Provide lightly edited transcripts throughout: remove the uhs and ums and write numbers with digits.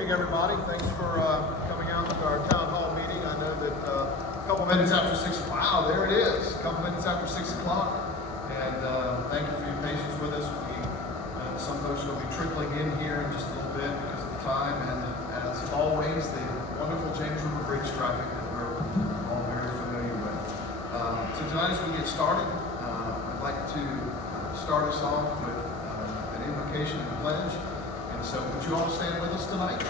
evening, everybody. Thanks for coming out to our town hall meeting. I know that a couple minutes after 6, wow, there it is. A couple minutes after 6 o'clock. And thank you for your patience with us. Some folks will be trickling in here in just a little bit because of the time. And as always, the wonderful James River Bridge traffic that we're all very familiar with. So tonight as we get started, I'd like to start us off with an invocation and pledge. And so would you all stand with us tonight?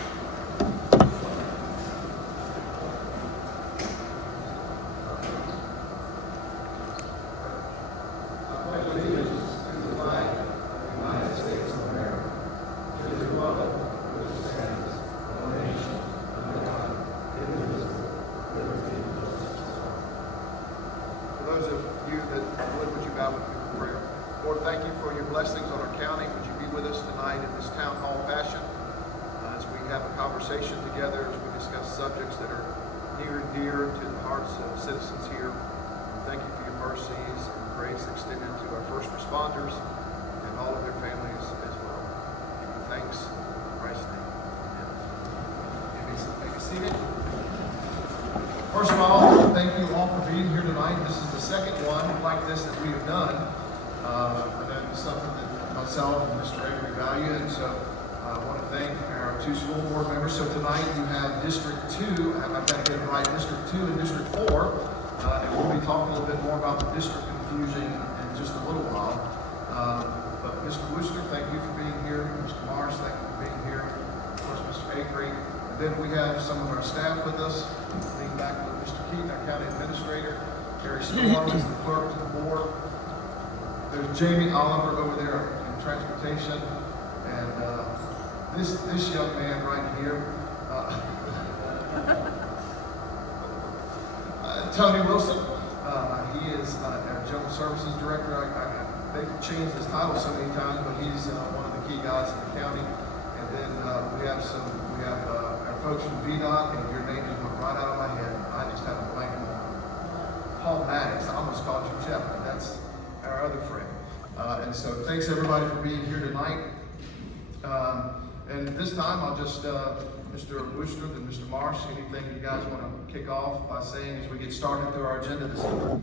Together as we discuss subjects that are near and dear to the hearts of citizens here. Thank you for your mercies and grace extended to our first responders and all of their families as well. Give you thanks in Christ's name. Amen. May be seated. First of all, thank you all for being here tonight. This is the second one like this that we have done. I know it's something that myself and Mr. Acree value, and so I want to thank our two school board members. So tonight you have District 2, I've got to get it right, District 2 and District 4. And we'll be talking a little bit more about the district confusion in just a little while. But Mr. Wooster, thank you for being here. Mr. Maresh, thank you for being here. Of course, Mr. Acree. And then we have some of our staff with us. Being back with Mr. Keith, our county administrator. Gary Storm is the clerk to the board. There's Jamie Oliver over there in transportation. And this young man right here, Tony Wilson, he is our General Services Director. They've changed his title so many times, but he's one of the key guys in the county. And then we have our folks from VDOT, and your name just went right out of my head. I just had a blank moment. Paul Maddox, I almost called you Jeff, but that's our other friend. And so thanks everybody for being here tonight. And this time, I'll just, Mr. Wooster and Mr. Maresh, anything you guys want to kick off by saying as we get started through our agenda this evening?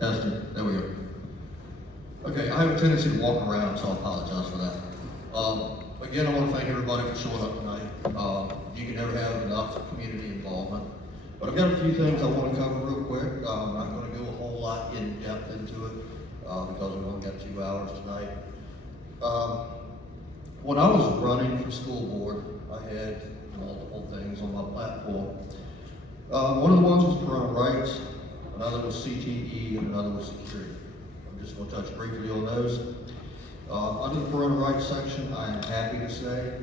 Testing. There we go. Okay, I have a tendency to walk around, so I apologize for that. Again, I want to thank everybody for showing up tonight. You can never have enough community involvement. But I've got a few things I want to cover real quick. I'm not going to go a whole lot in depth into it because we've only got 2 hours tonight. When I was running for school board, I had multiple things on my platform. One of the ones was parental rights, another was CTE, and another was security. I'm just going to touch briefly on those. Under the parental rights section, I am happy to say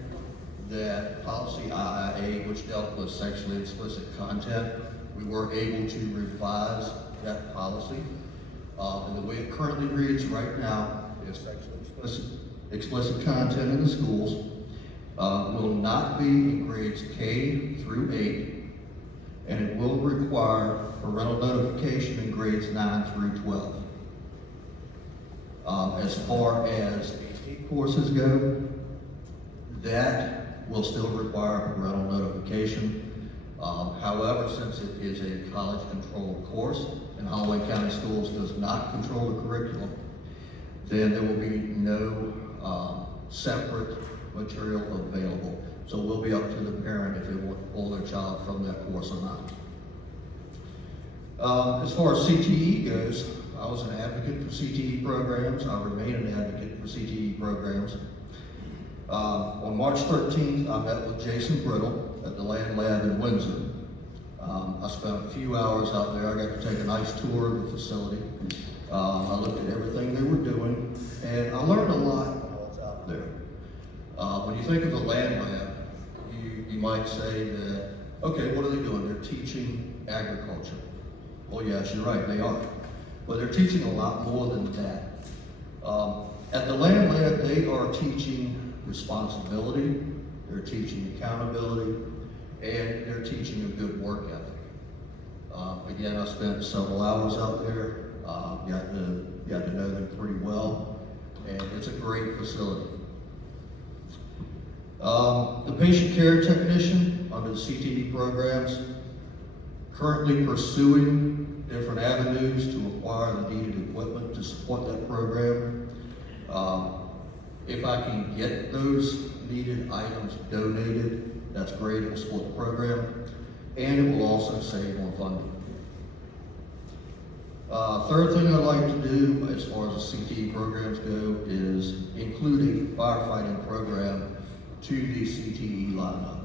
that policy IIA, which dealt with sexually explicit content, we were able to revise that policy. And the way it currently reads right now is sexually explicit content in the schools will not be in grades K through 8, and it will require parental notification in grades 9 through 12. As far as AP courses go, that will still require parental notification. However, since it is a college-controlled course, and Holloway County Schools does not control the curriculum, then there will be no separate material available. So it will be up to the parent if they want to pull their child from that course or not. As far as CTE goes, I was an advocate for CTE programs. I remain an advocate for CTE programs. On March 13th, I met with Jason Brittle at the Land Lab in Windsor. I spent a few hours out there. I got to take a nice tour of the facility. I looked at everything they were doing, and I learned a lot while I was out there. When you think of the Land Lab, you might say that, okay, what are they doing? They're teaching agriculture. Well, yes, you're right, they are. But they're teaching a lot more than that. At the Land Lab, they are teaching responsibility, they're teaching accountability, and they're teaching a good work ethic. Again, I spent several hours out there, got to know them pretty well, and it's a great facility. The patient care technician under the CTE programs, currently pursuing different avenues to acquire the needed equipment to support that program. If I can get those needed items donated, that's great, it will support the program, and it will also save on funding. Third thing I'd like to do as far as the CTE programs go is include a firefighting program to the CTE lineup.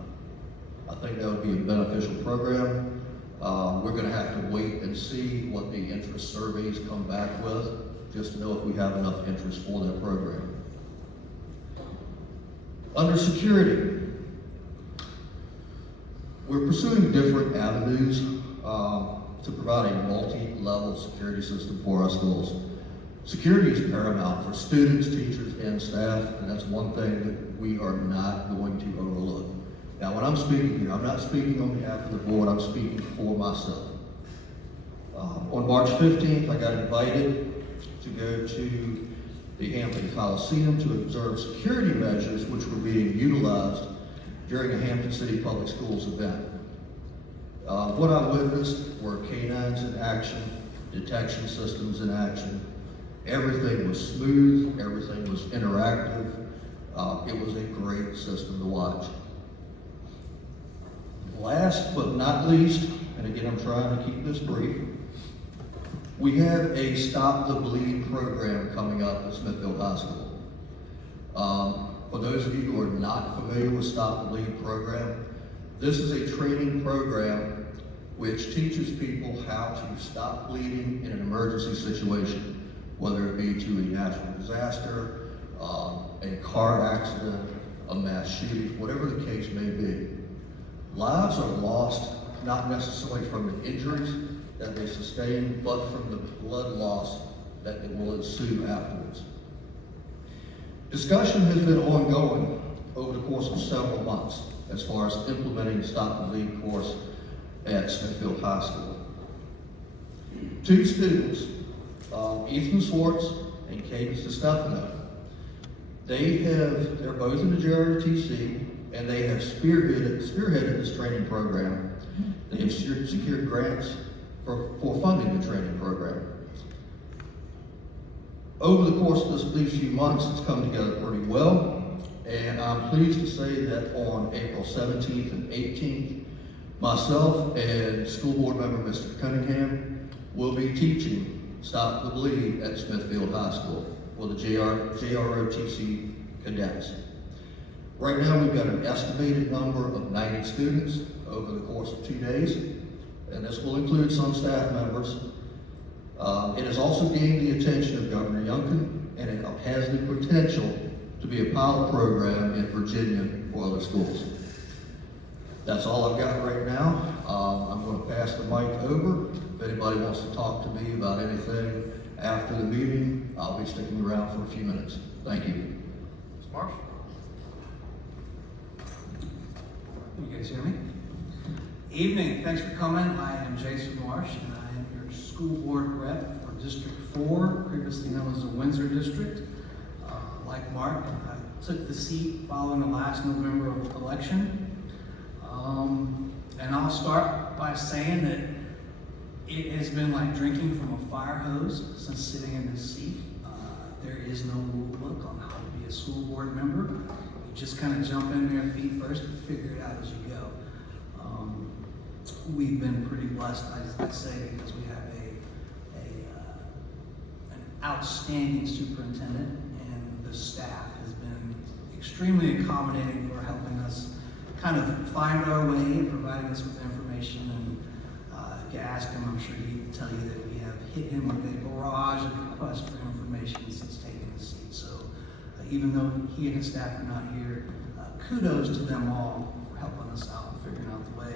I think that would be a beneficial program. We're going to have to wait and see what the interest surveys come back with, just to know if we have enough interest for that program. Under security, we're pursuing different avenues to provide a multi-level security system for our schools. Security is paramount for students, teachers, and staff, and that's one thing that we are not going to overlook. Now, when I'm speaking here, I'm not speaking on behalf of the board, I'm speaking for myself. On March 15th, I got invited to go to the Hampton Coliseum to observe security measures which were being utilized during a Hampton City Public Schools event. What I witnessed were canines in action, detection systems in action. Everything was smooth, everything was interactive. It was a great system to watch. Last but not least, and again I'm trying to keep this brief, we have a Stop the Bleed program coming up at Smithfield High School. For those of you who are not familiar with Stop the Bleed program, this is a training program which teaches people how to stop bleeding in an emergency situation, whether it be to a natural disaster, a car accident, a mass shooting, whatever the case may be. Lives are lost not necessarily from the injuries that they sustain, but from the blood loss that will ensue afterwards. Discussion has been ongoing over the course of several months as far as implementing the Stop the Bleed course at Smithfield High School. Two students, Ethan Swartz and Cadence DeStefano, they're both in the JROTC, and they have spearheaded this training program. They have secured grants for funding the training program. Over the course of these few months, it's come together pretty well, and I'm pleased to say that on April 17th and 18th, myself and school board member Mr. Cunningham will be teaching Stop the Bleed at Smithfield High School for the JROTC cadets. Right now, we've got an estimated number of 90 students over the course of 2 days, and this will include some staff members. It has also gained the attention of Governor Youngkin, and it has the potential to be a pilot program in Virginia for other schools. That's all I've got right now. I'm going to pass the mic over. If anybody wants to talk to me about anything after the meeting, I'll be sticking around for a few minutes. Thank you. Ms. Marsh? You guys hear me? Evening, thanks for coming. I am Jason Marsh, and I am your school board rep for District 4, previously known as the Windsor District. Like Mark, I took the seat following the last November election. And I'll start by saying that it has been like drinking from a fire hose since sitting in this seat. There is no rule book on how to be a school board member. You just kind of jump in there feet first and figure it out as you go. We've been pretty blessed, I say, because we have an outstanding superintendent, and the staff has been extremely accommodating for helping us kind of find our way and providing us with information. And if you ask him, I'm sure he'd tell you that we have hit him with a barrage of requests for information since taking the seat. So even though he and his staff are not here, kudos to them all for helping us out and figuring out the way.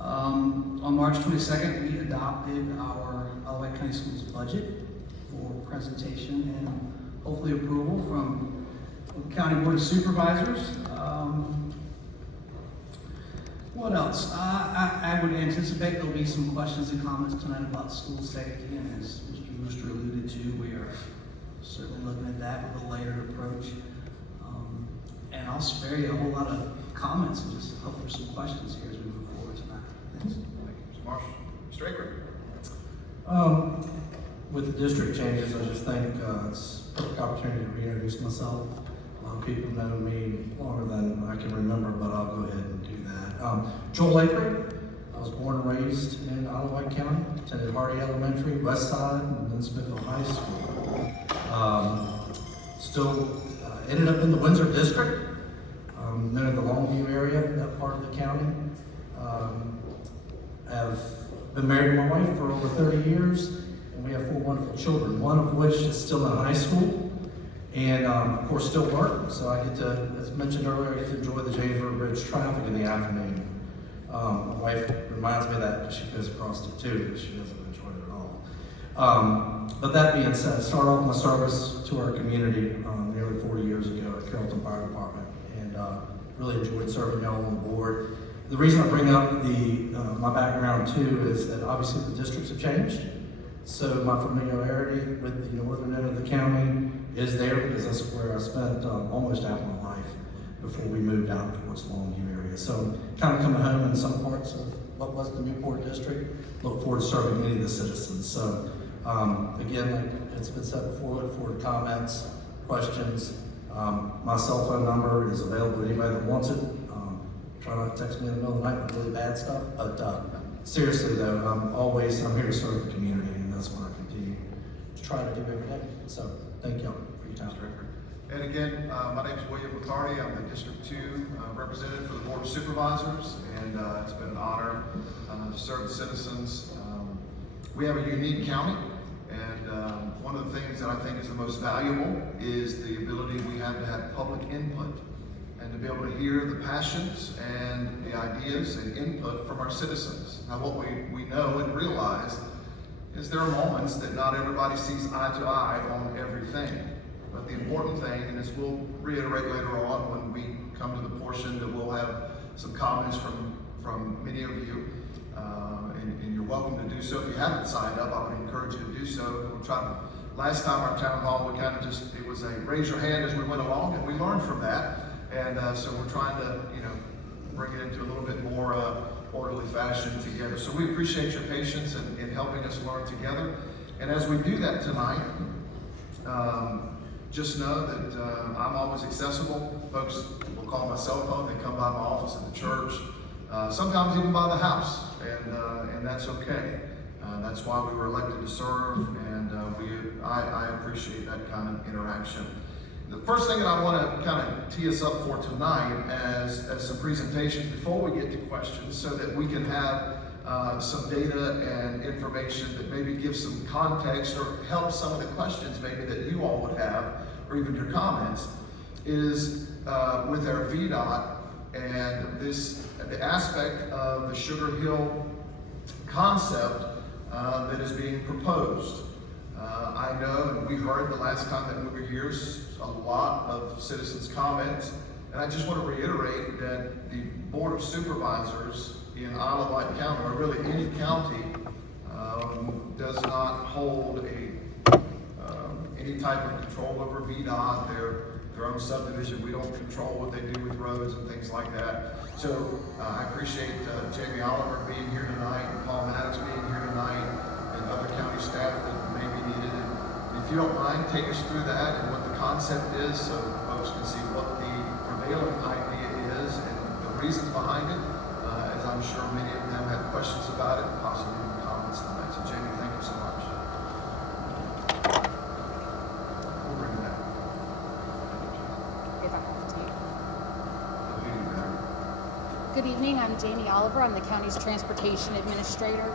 On March 22nd, we adopted our Wight County Schools budget for presentation and hopefully approval from the County Board of Supervisors. What else? I would anticipate there'll be some questions and comments tonight about school safety, and as Mr. Wooster alluded to, we are certainly looking at that with a layered approach. And I'll spare you a whole lot of comments and just hope for some questions here as we move forward tonight. Thanks. Thank you, Mr. Marshall. Mr. Acree. With the district changes, I just think it's a perfect opportunity to reintroduce myself. People know me longer than I can remember, but I'll go ahead and do that. Joel Acree. I was born and raised in Wight County, attended Hardy Elementary, West Side, and then Smithville High School. Still ended up in the Windsor District, known the Longview area, that part of the county. Have been married to my wife for over 30 years, and we have 4 wonderful children, one of which is still in high school, and of course still work, so I get to, as mentioned earlier, I get to enjoy the Janesboro Bridge traffic in the afternoon. My wife reminds me of that because she goes across it too, because she doesn't enjoy it at all. But that being said, started off my service to our community nearly 40 years ago at Carrollton Fire Department, and really enjoyed serving y'all on the board. The reason I bring up my background too is that obviously the districts have changed. So my familiarity with the northern end of the county is there because that's where I spent almost half my life before we moved out towards the Longview area. So kind of coming home in some parts of what was the Newport district. Look forward to serving many of the citizens. So again, like it's been said before, look forward to comments, questions. My cell phone number is available to anybody that wants it. Try not to text me in the middle of the night with really bad stuff, but seriously though, I'm here to serve the community, and that's what I continue to try to do every day. So thank y'all for your time. And again, my name is William McCarty. I'm the District 2 representative for the Board of Supervisors, and it's been an honor to serve the citizens. We have a unique county, and one of the things that I think is the most valuable is the ability we have to have public input and to be able to hear the passions and the ideas and input from our citizens. Now, what we know and realize is there are moments that not everybody sees eye to eye on everything. But the important thing, and as we'll reiterate later on when we come to the portion that we'll have some comments from many of you, and you're welcome to do so. If you haven't signed up, I would encourage you to do so. We'll try to, last time our town hall, we kind of just, it was a raise your hand as we went along, and we learned from that. And so we're trying to, bring it into a little bit more orderly fashion together. So we appreciate your patience in helping us learn together. And as we do that tonight, just know that I'm always accessible. Folks will call my cell phone. They come by my office at the church, sometimes even by the house, and that's okay. That's why we were elected to serve, and I appreciate that kind of interaction. The first thing that I want to kind of tee us up for tonight as some presentations before we get to questions, so that we can have some data and information that maybe gives some context or help some of the questions maybe that you all would have, or even your comments, is with our VDOT and the aspect of the Sugar Hill concept that is being proposed. I know, and we heard the last time that we were here, a lot of citizens' comments, and I just want to reiterate that the Board of Supervisors in Isle of Wight County, or really any county, does not hold any type of control over VDOT, their own subdivision. We don't control what they do with roads and things like that. So I appreciate Jamie Oliver being here tonight, and Paul Maddox being here tonight, and other county staff that may be needed. And if you don't mind, take us through that and what the concept is, so folks can see what the prevailing idea is and the reasons behind it, as I'm sure many of them have questions about it, and possibly even comments tonight. So Jamie, thank you so much. We'll bring it back. If I have to. I'll leave you there. Good evening, I'm Jamie Oliver. I'm the county's transportation administrator,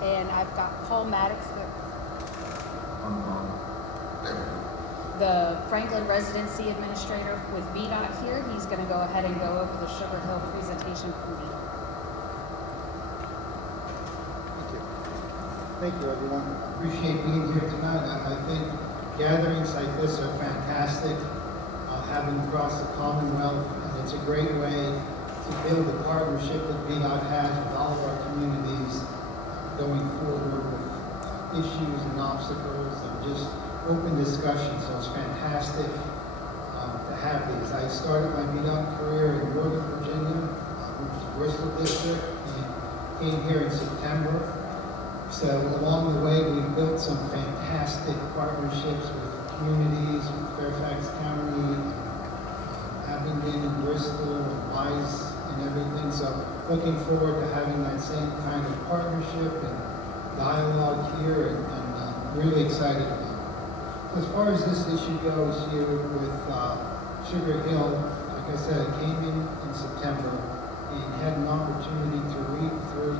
and I've got Paul Maddox, the Franklin residency administrator with VDOT here. He's going to go ahead and go over the Sugar Hill presentation from VDOT. Thank you, everyone. Appreciate being here tonight. I think gatherings like this are fantastic, having across the Commonwealth, and it's a great way to build a partnership that VDOT has with all of our communities going forward with issues and obstacles and just open discussion. So it's fantastic to have these. I started my VDOT career in Northern Virginia, which is Bristol District, and came here in September. So along the way, we've built some fantastic partnerships with communities, with Fairfax County, Abingdon and Bristol, and Wise and everything. So looking forward to having that same kind of partnership and dialogue here, and really excited about it. As far as this issue goes here with Sugar Hill, like I said, I came in September and had an opportunity to read through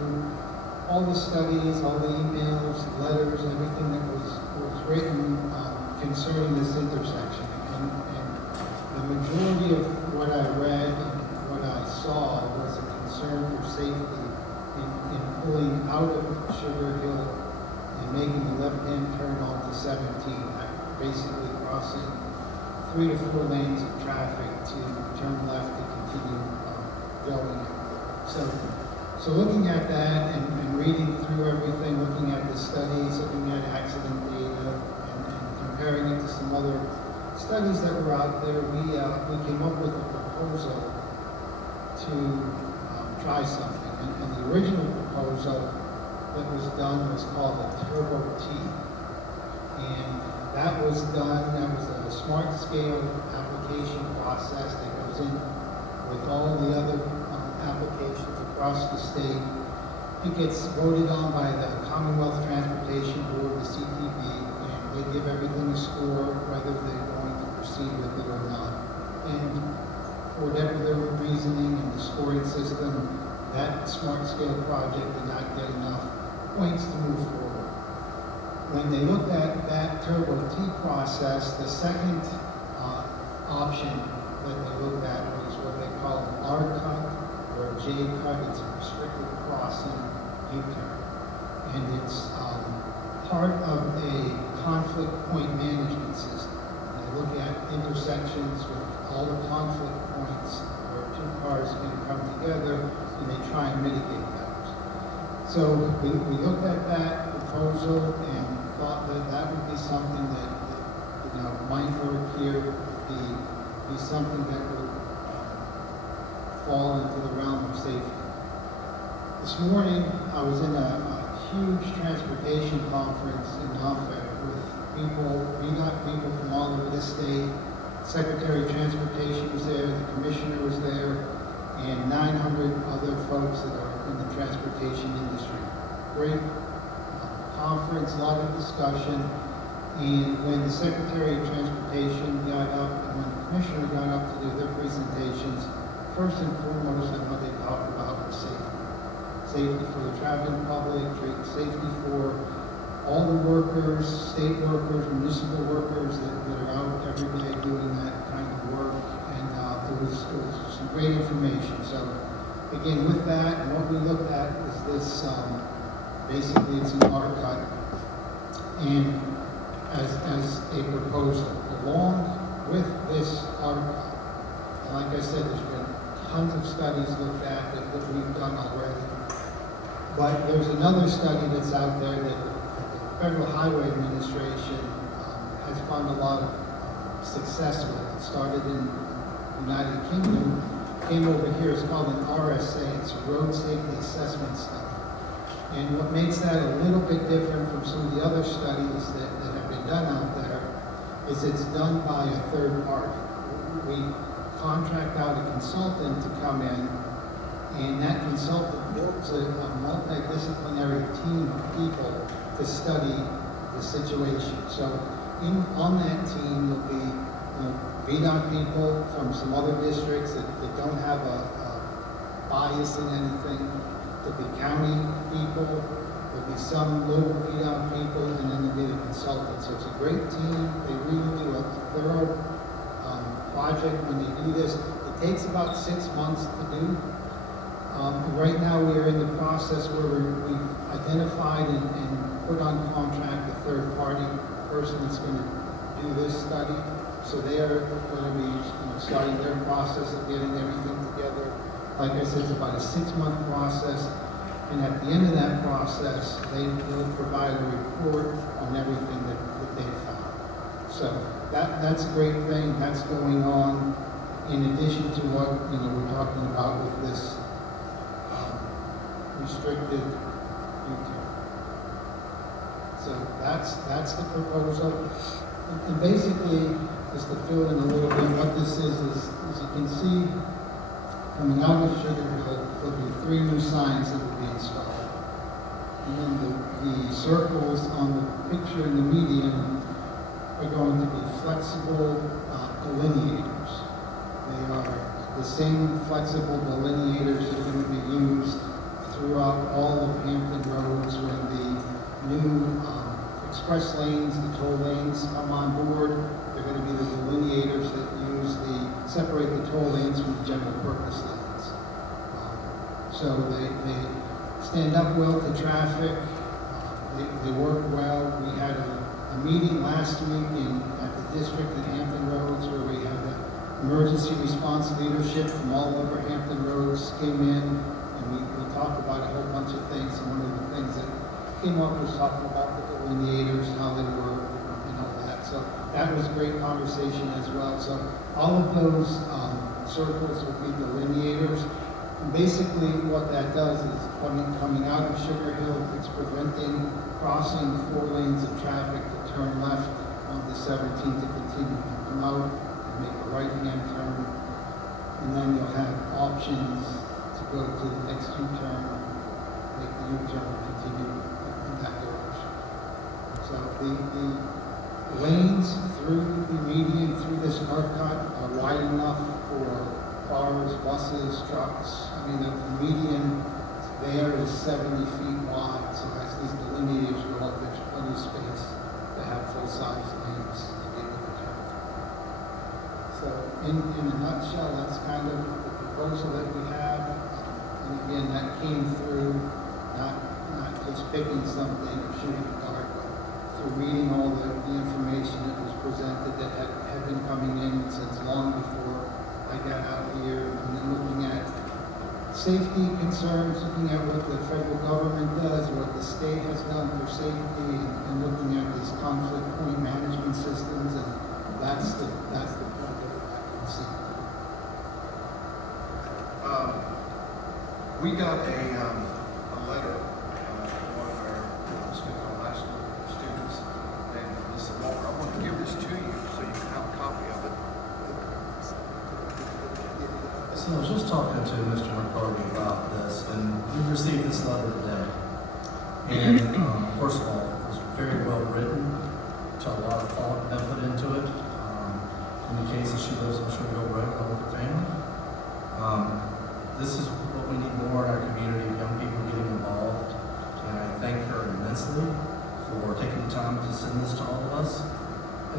all the studies, all the emails, letters, everything that was written concerning this intersection. And the majority of what I read and what I saw was a concern for safety in pulling out of Sugar Hill and making the left-hand turn onto 17, basically crossing 3 to 4 lanes of traffic to turn left to continue going. So looking at that and reading through everything, looking at the studies, looking at accident data, and comparing it to some other studies that were out there, we came up with a proposal to try something. And the original proposal that was done was called a Turbo T. And that was a smart scale application process that goes in with all the other applications across the state. It gets voted on by the Commonwealth Transportation Board, the CTB, and they give everything a score, whether they're going to proceed with it or not. And for whatever their reasoning and the scoring system, that smart scale project did not get enough points to move forward. When they looked at that Turbo T process, the second option that they looked at was what they call an R cut or a J cut. It's a restricted crossing U-turn. And it's part of a conflict point management system. They look at intersections with all the conflict points where 2 cars can come together, and they try and mitigate those. So we looked at that proposal and thought that that would be something that might work here, be something that would fall into the realm of safety. This morning, I was in a huge transportation conference in Norfolk with VDOT people from all over the state. Secretary of Transportation was there, the Commissioner was there, and 900 other folks that are in the transportation industry. Great conference, a lot of discussion, and when the Secretary of Transportation got up and when the Commissioner got up to do their presentations, first and foremost, what they talked about was safety. Safety for the traveling public, safety for all the workers, state workers, municipal workers that are out every day doing that kind of work. And it was some great information. So again, with that, and what we looked at is this, basically it's an R cut, and as a proposal. Along with this R cut, and like I said, there's been tons of studies looked at that we've done already. But there's another study that's out there that the Federal Highway Administration has found a lot of success with. It started in the United Kingdom, came over here, it's called an RSA, it's a Road Safety Assessment Study. And what makes that a little bit different from some of the other studies that have been done out there is it's done by a third party. We contract out a consultant to come in, and that consultant builds a multidisciplinary team of people to study the situation. So on that team will be VDOT people from some other districts that don't have a bias in anything. There'll be county people, there'll be some local VDOT people, and then there'll be the consultant. So it's a great team. They really do a thorough project when they do this. It takes about 6 months to do. Right now we are in the process where we've identified and put on contract a third party person that's going to do this study. So they are going to be starting their process of getting everything together. Like I said, it's about a 6-month process, and at the end of that process, they'll provide a report on everything that they found. So that's a great thing. That's going on in addition to what we're talking about with this restricted U-turn. So that's the proposal. And basically, just to fill in a little bit, what this is as you can see, coming out of Sugar Hill, there'll be 3 new signs that will be installed. And then the circles on the picture in the median are going to be flexible delineators. They are the same flexible delineators that are going to be used throughout all of Hampton roads when the new express lanes, the toll lanes come on board. They're going to be the delineators that separate the toll lanes from the general purpose lanes. So they stand up well to traffic. They work well. We had a meeting last week at the district at Hampton Roads where we had the emergency response leadership from all over Hampton Roads came in, and we talked about a whole bunch of things. And one of the things that came up was talking about the delineators, how they work, and all that. So that was a great conversation as well. So all of those circles will be delineators. And basically what that does is coming out of Sugar Hill, it's preventing crossing 4 lanes of traffic to turn left onto 17 to continue to come out and make a right-hand turn. And then you'll have options to go to the next U-turn, make the U-turn and continue in that direction. So the lanes through the median, through this curb cut, are wide enough for cars, buses, trucks. I mean, the median there is 70 feet wide, so as these delineators go up, there's plenty of space to have full-size lanes to be able to turn. So in a nutshell, that's kind of the proposal that we have. And again, that came through not just picking something or shooting a dart, but through reading all the information that was presented that had been coming in since long before I got out here, and then looking at safety concerns, looking at what the federal government does, what the state has done for safety, and looking at these conflict point management systems, and that's the point that I see. We got a letter from one of our Smithfield High School students named Melissa Walker. I want to give this to you so you can have a copy of it. So I was just talking to Mr. McCarty about this, and we received this letter today. And first of all, it was very well written, a lot of thought been put into it. Indicates that she lives on Sugar Hill Road with her family. This is what we need more in our community, young people getting involved. And I thank her immensely for taking the time to send this to all of us.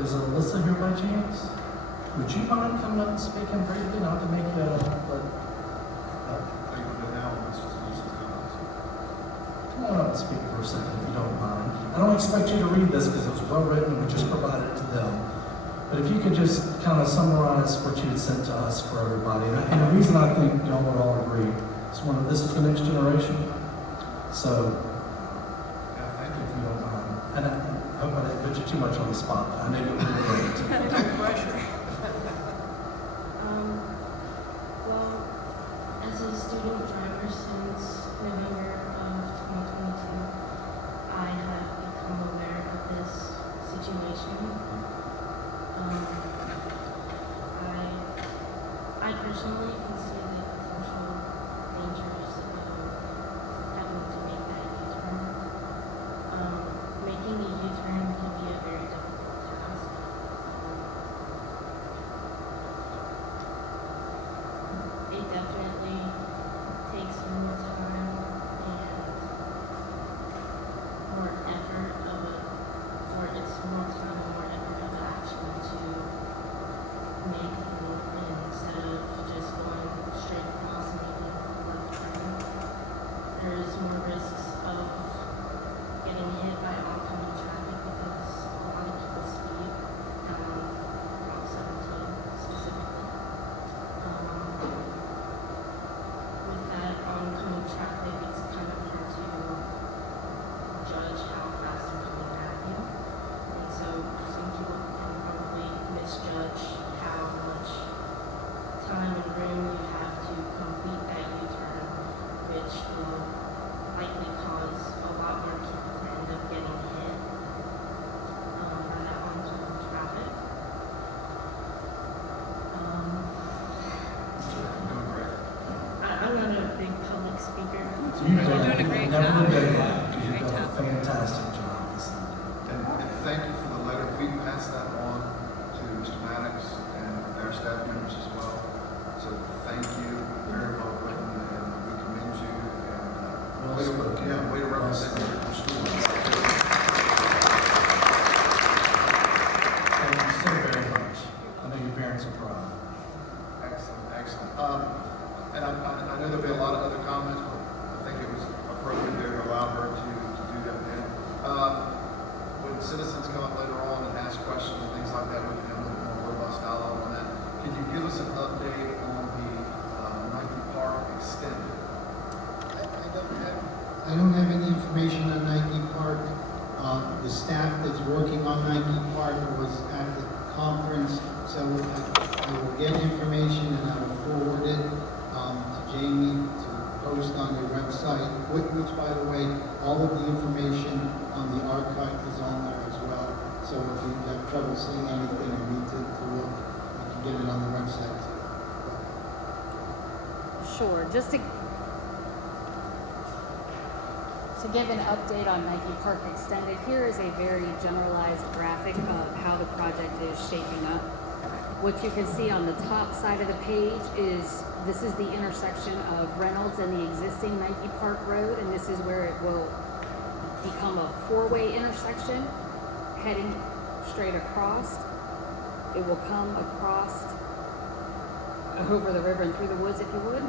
Is Alyssa here by chance? Would you mind coming up and speaking briefly, not to make you, come on up and speak for a second if you don't mind. I don't expect you to read this because it was well written, we just provided it to them. But if you could just kind of summarize what you had sent to us for everybody. And the reason I think y'all would all agree is this is the next generation. So, if you don't mind. And I hope I didn't put you too much on the spot. I know you'll do great. No pressure. Well, as a student driver since November of 2022, I have become aware of this situation. I personally can see the potential dangers of having to make that U-turn. Making a U-turn can be a very difficult task. It definitely takes more time and more effort it's more time and more effort of action to make the movement instead of just going straight across and making a left turn. There's more risks of getting hit by oncoming traffic because a lot of people speed down Route 17 specifically. never regret that, because you've done a fantastic job this evening. And thank you for the letter. We passed that on to Mr. Maddox and our staff members as well. So thank you, very well written, and we commend you. And Well way to, spoken. yeah, way to represent your school. Thank you so very much. I know your parents are proud. Excellent, excellent. And I know there'll be a lot of other comments, but I think it was appropriate there to allow her to do that then. When citizens come up later on and ask questions and things like that, we can have a little more robust dialogue on that. Can you give us an update on the Nike Park Extended? I don't have any information on Nike Park. The staff that's working on Nike Park was at the conference, so I will get information and I will forward it to Jamie to post on their website, which by the way, all of the information on the archive is on there as well. So if you have trouble seeing anything or need to look, you can get it on the website too. Sure, just to give an update on Nike Park Extended, here is a very generalized graphic of how the project is shaping up. What you can see on the top side of the page is, this is the intersection of Reynolds and the existing Nike Park Road, and this is where it will become a four-way intersection heading straight across. It will come across over the river and through the woods, if you would.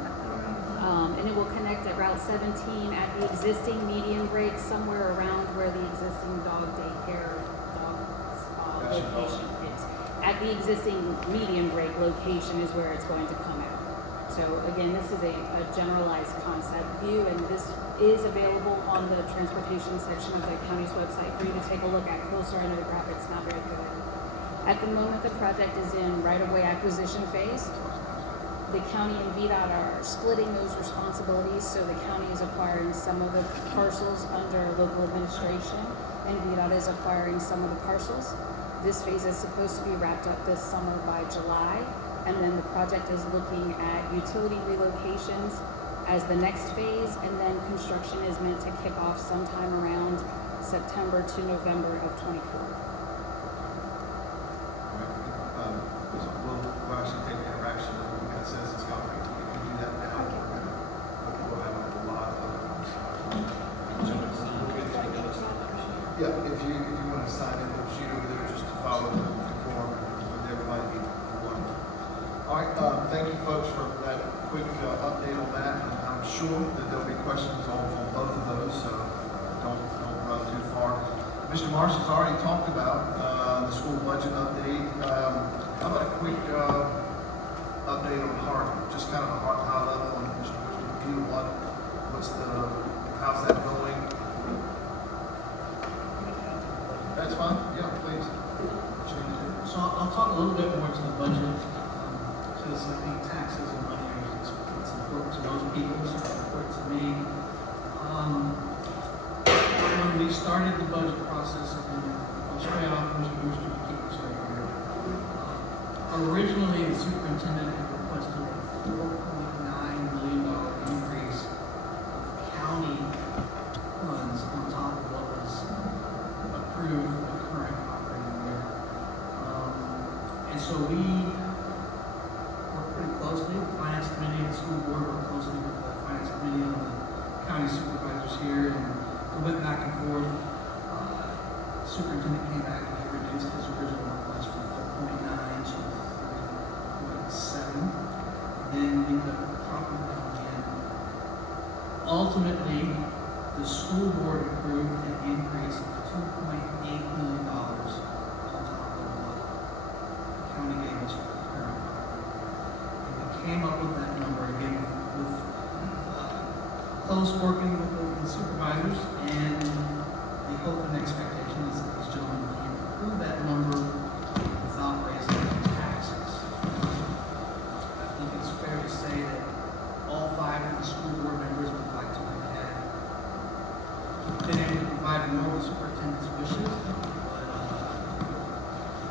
And it will connect at Route 17 at the existing median break, somewhere around where the existing dog daycare, dog spa location is. At the existing median break location is where it's going to come out. So again, this is a generalized concept view, and this is available on the transportation section of the county's website for you to take a look at closer. I know the graphic's not very good. At the moment, the project is in right-of-way acquisition phase. The county and VDOT are splitting those responsibilities, so the county is acquiring some of the parcels under local administration, and VDOT is acquiring some of the parcels. This phase is supposed to be wrapped up this summer by July, and then the project is looking at utility relocations as the next phase, and then construction is meant to kick off sometime around September to November of '24. We'll actually take the interaction that we've got citizens comment. If we do that now, we'll have a lot of other ones. Yeah, if you want to sign in the sheet over there just to follow the form with everybody be one. All right, thank you folks for that quick update on that. I'm sure that there'll be questions on both of those, so don't run too far. Mr. Marsh has already talked about the school budget update. How about a quick update on Harvey? Just kind of a high level, and Mr. Review, how's that going? That's fine. Yeah, please. So I'll talk a little bit more to the budget, because I think taxes and money it's important to most people, it's important to me. When we started the budget process, and I'll straight off, Mr. Wooster, keep it straight here. Originally, the superintendent had requested a $4.9 million increase of county funds on top of what was approved for the current operating year. And so we worked pretty closely, the finance committee and the school board worked closely with the finance committee and the county supervisors here, and we went back and forth. Superintendent came back and he reduced his original request from 4.9 to 3.7. Then we ended up dropping it down again. Ultimately, the school board approved an increase of $2.8 million on top of what the county gave us for the current operating. And we came up with that number again with close working with the supervisors, and the hope and expectation is that these gentlemen can approve that number without raising taxes. I think it's fair to say that all 5 of the school board members would like to have had been able to provide more of the superintendent's wishes, but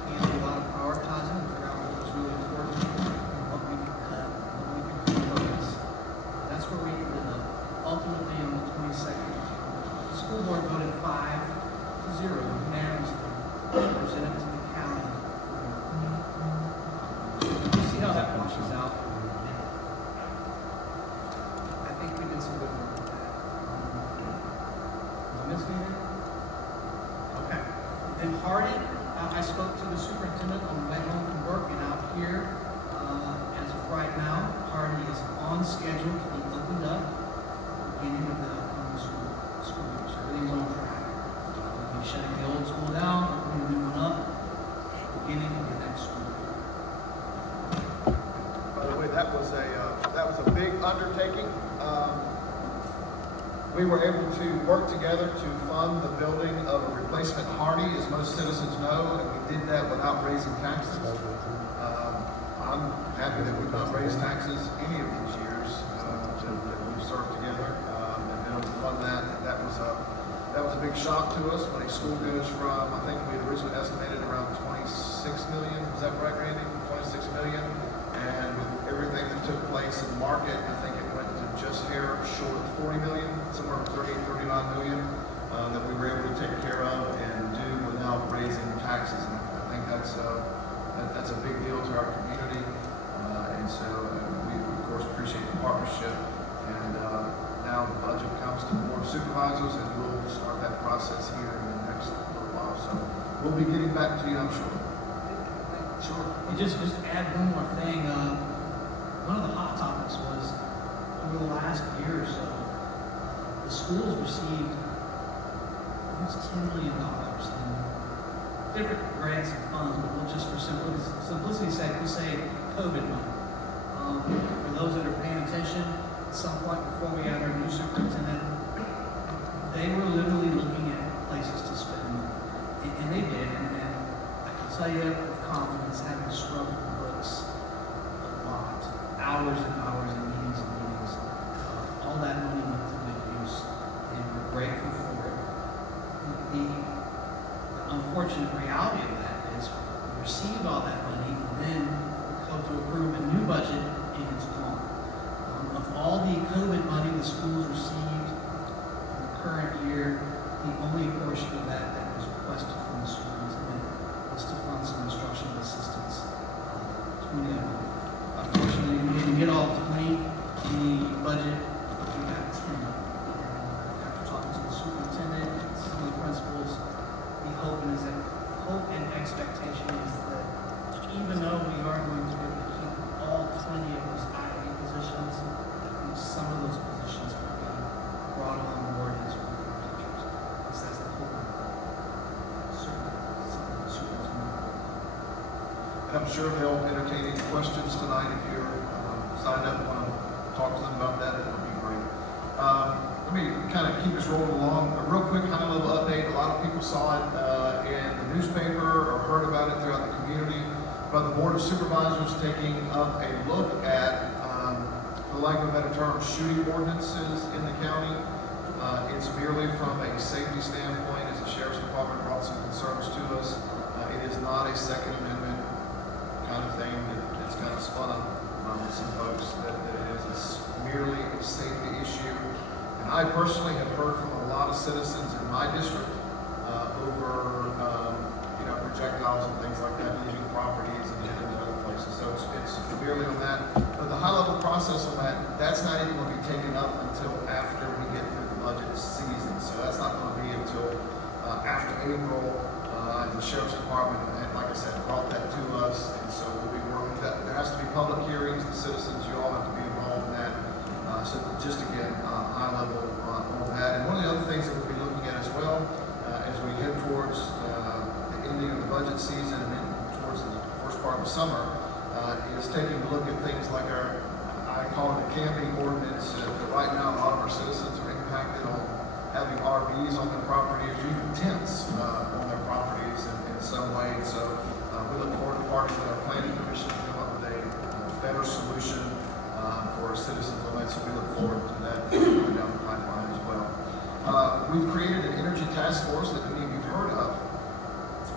we had a lot of prioritizing and figure out what was really important and what we could cut and what we could focus. That's where we ended up. Ultimately, on the 22nd, school board voted 5-0 unanimously to present it to the county. We'll see how that washes out. I think we did some good work with that. Did I miss anything? Okay. Then Hardy, I spoke to the superintendent on the way home from work, and out here, as of right now, Hardy is on schedule to be opened up at the beginning of the upcoming school year. So everything's on track. We'll be shutting the old school down, opening the new one up at the beginning of the next school year. By the way, that was a big undertaking. We were able to work together to fund the building of a replacement Hardy, as most citizens know, and we did that without raising taxes. I'm happy that we've not raised taxes any of these years that we've served together, and been able to fund that. That was a big shock to us when a school goes from, I think we had originally estimated around 26 million. Was that right, Randy? 26 million. And with everything that took place in the market, I think it went to just hair short of 40 million, somewhere 38, 39 million, that we were able to take care of and do without raising taxes. And I think that's a big deal to our community. And so we, of course, appreciate the partnership. And now the budget comes to the Board of Supervisors, and we'll start that process here in the next little while. So we'll be getting back to you, I'm sure. Sure. And just to add one more thing, one of the hot topics was over the last year or so, the schools received almost $10 million in different grants and funds, but we'll just for simplicity's sake, we'll say COVID money. For those that are paying attention, at some point before we had our new superintendent, they were literally looking at places to spend money, and they did. And I can tell you with confidence, having struggled with books a lot, hours and hours and meetings, all that money went to good use, and we're grateful for it. The unfortunate reality of that is we received all that money, and then we come to approve a new budget, and it's gone. Of all the COVID money the schools received in the current year, the only portion of that was requested from the superintendent was to fund some instructional assistance. 20 of them. Unfortunately, we didn't get all 20 in the budget. We got 10. And after talking to the superintendent and some of the principals, the hope and expectation is that even though we are going to be able to keep all 20 of those IA positions, I think some of those positions could be brought on board as working teachers. Because that's the hope of certainly some of the superintendent. And I'm sure they'll entertain any questions tonight. If you're signed up and want to talk to them about that, it would be great. Let me kind of keep us rolling along. A real quick high-level update. A lot of people saw it in the newspaper or heard about it throughout the community. But the Board of Supervisors taking up a look at, for lack of a better term, shooting ordinances in the county. It's merely from a safety standpoint, as the Sheriff's Department brought some concerns to us. It is not a Second Amendment kind of thing that's kind of spun up some folks that it is. It's merely a safety issue. And I personally have heard from a lot of citizens in my district over projectiles and things like that, leaving properties and into other places. So it's merely on that. But the high-level process on that's not even going to be taken up until after we get through the budget season. So that's not going to be until after April. The Sheriff's Department, like I said, brought that to us, and so we'll be working that. There has to be public hearings. The citizens, you all have to be involved in that. So just again, high level on that. And one of the other things that we'll be looking at as well, as we head towards the ending of the budget season and then towards the first part of the summer, is taking a look at things like I call it a camping ordinance. Right now, a lot of our citizens are impacted on having RVs on their properties, or even tents on their properties in some way. And so we look forward to partnering with our planning commission to come up with a better solution for our citizens on that. So we look forward to that going down the pipeline as well. We've created an energy task force that many of you have heard of.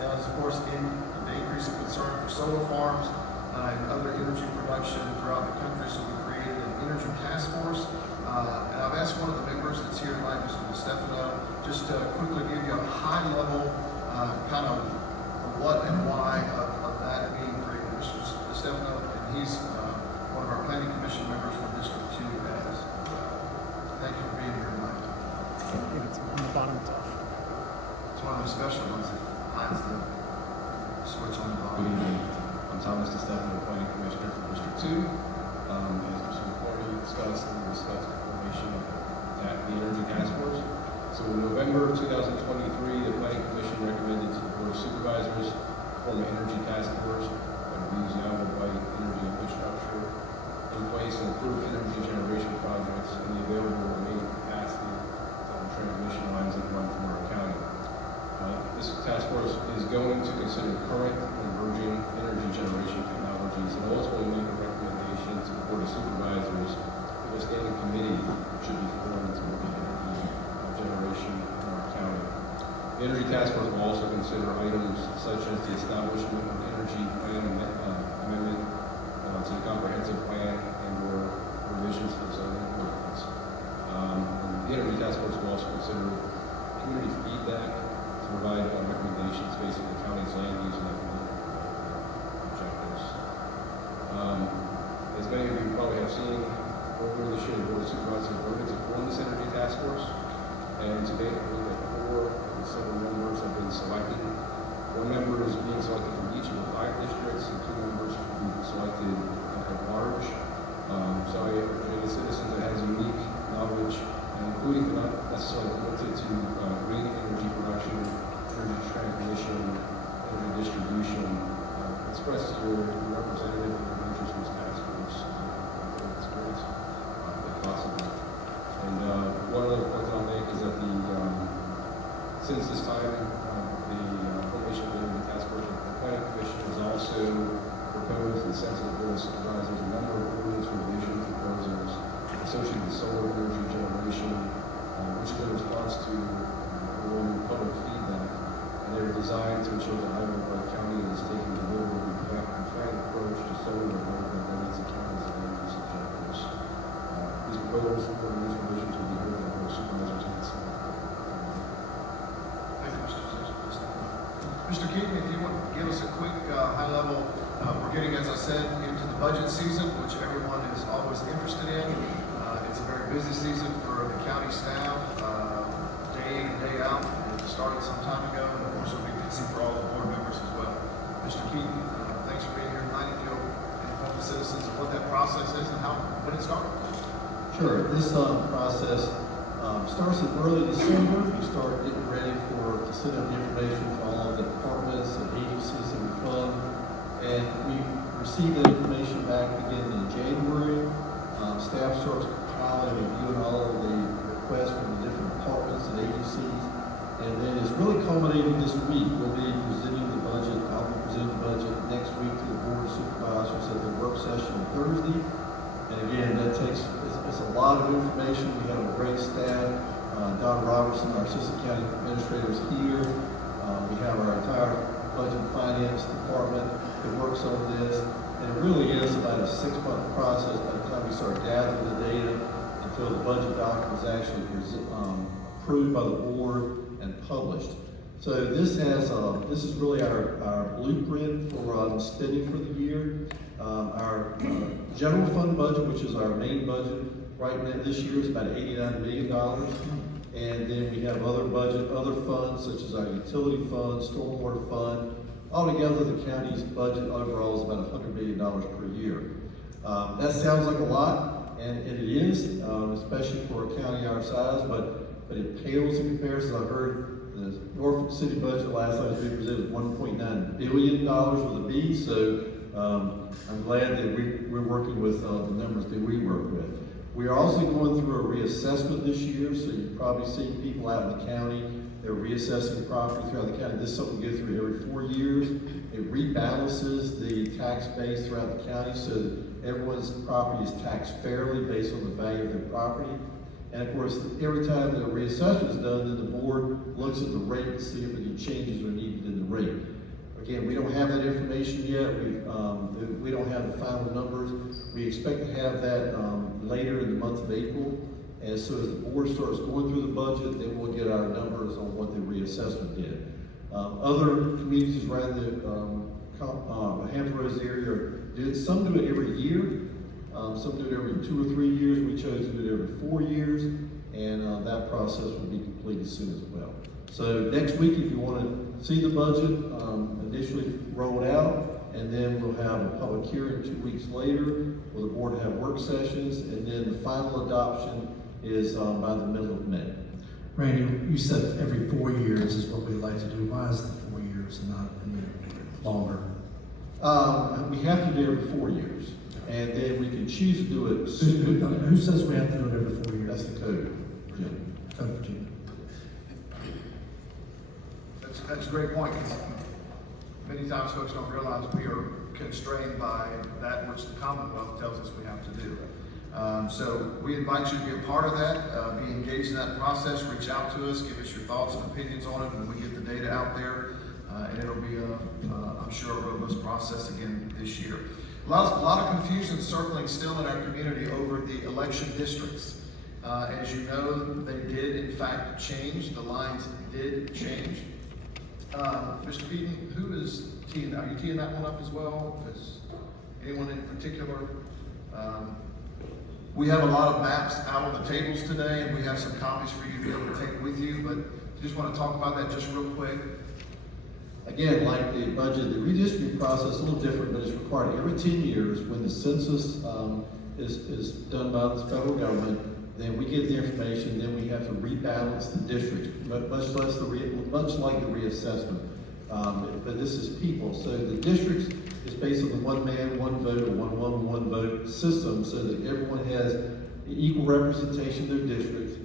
As of course, in the increase of concern for solar farms and other energy production throughout the country, so we created an energy task force. And I've asked one of the members that's here tonight, Mr. Stefano, just just quickly give you a high level kind of what and why of that being created. Mr. Stefano, and he's one of our planning commission members from District 2 as. Thank you for being here tonight. It's on the bottom top. It's one of the special ones that hides the switch on the Good bottom. evening. I'm Thomas DeStefano, Planning Commissioner for District 2. As Mr. McCarty discussed, we discussed the formation of the Energy Task Force. So in November of 2023, the Planning Commission recommended to the Board of Supervisors form an Energy Task Force that reviews the Wight energy infrastructure in place and approve energy generation projects and the available remaining capacity on transmission lines that run through our county. This task force is going to consider current and emerging energy generation technologies and ultimately make a recommendation to the Board of Supervisors that a standing committee should be formed to look at energy generation in our county. The Energy Task Force will also consider items such as the establishment of energy plan amendment to the comprehensive plan and or revisions to the zoning ordinance. The Energy Task Force will also consider community feedback to provide recommendations based on the county's land use and economic objectives. As many of you probably have seen, earlier this year, the Board of Supervisors voted to form this Energy Task Force, and to date, I believe that 4 of the 7 members have been selected. 1 member is being selected from each of the 5 districts, and 2 members will be selected at large. So I urge the citizens that has unique knowledge, including but not necessarily limited to green energy production, energy transmission, energy distribution, express your representative and your interest in this task force. Experience, if possible. And one other point I'll make is that since this time, the formation of the Energy Task Force, the Planning Commission has also proposed and sent to the Board of Supervisors a number of ordinance revision proposals associated with solar energy generation, which is in response to overwhelming public feedback, and they're designed to ensure that Wight County is taking a deliberate and planned approach to solar development that meets the county's land use objectives. These proposed ordinance revisions will be heard by the Board of Supervisors next month. Thank you, Mr. Stefano. Mr. Keaton, if you want to give us a quick high level, we're getting, as I said, into the budget season, which everyone is always interested in. It's a very busy season for the county staff, day in and day out. It started some time ago, and of course it'll be busy for all the board members as well. Mr. Keaton, thanks for being here tonight. If you'll inform the citizens of what that process is and when it started. Sure, this process starts in early December. We start getting ready to send out the information for all of the departments and agencies that we fund. And we receive that information back beginning in January. Staff starts compiling and reviewing all of the requests from the different departments and agencies. And then it's really culminating this week. We'll be presenting the budget. I'll be presenting the budget next week to the Board of Supervisors at the work session on Thursday. And again, it's a lot of information. We have a great staff. Don Robertson, our Assistant County Administrator, is here. We have our entire Budget and Finance Department that works on this. And it really is about a 6-month process by the time we start gathering the data until the budget document is actually approved by the board and published. So this is really our blueprint for spending for the year. Our general fund budget, which is our main budget right now this year, is about $89 million. And then we have other funds such as our utility fund, stormwater fund. Altogether, the county's budget overall is about $100 million per year. That sounds like a lot, and it is, especially for a county our size, but it pales in comparison. I heard the Norfolk City budget last night was presented was $1.9 billion with a B, so I'm glad that we're working with the numbers that we work with. We are also going through a reassessment this year, so you've probably seen people out in the county. They're reassessing property throughout the county. This is something we go through every 4 years. It rebalances the tax base throughout the county so that everyone's property is taxed fairly based on the value of their property. And of course, every time the reassessment is done, then the board looks at the rate to see if any changes are needed in the rate. Again, we don't have that information yet. We don't have the final numbers. We expect to have that later in the month of April. And so as the board starts going through the budget, then we'll get our numbers on what the reassessment did. Other communities around the Hampton Roads area some do it every year, some do it every 2 or 3 years. We chose to do it every 4 years, and that process will be completed soon as well. So next week, if you want to see the budget initially rolled out, and then we'll have a public hearing 2 weeks later, where the board will have work sessions, and then the final adoption is by the middle of May. Randy, you said every 4 years is what we like to do. Why is the 4 years and not any longer? We have to do it every 4 years, and then we can choose to do it sooner. Who says we have to do it every 4 years? That's the code. Code of Virginia. That's a great point, 'cause many times folks don't realize we are constrained by that which the Commonwealth tells us we have to do. So we invite you to be a part of that, be engaged in that process, reach out to us, give us your thoughts and opinions on it when we get the data out there. And it'll be, I'm sure, a robust process again this year. A lot of confusion circling still in our community over the election districts. As you know, they did in fact change, the lines did change. Mr. Beaton, who is teeing, are you teeing that one up as well? Is anyone in particular? We have a lot of maps out on the tables today, and we have some copies for you to be able to take with you, but just want to talk about that just real quick. Again, like the budget, the redistricting process is a little different, but it's required every 10 years when the census is done by the federal government. Then we get the information, then we have to rebalance the districts, much like the reassessment. But this is people, so the districts is based on the one man, one vote, or one woman, one vote system, so that everyone has equal representation in their districts.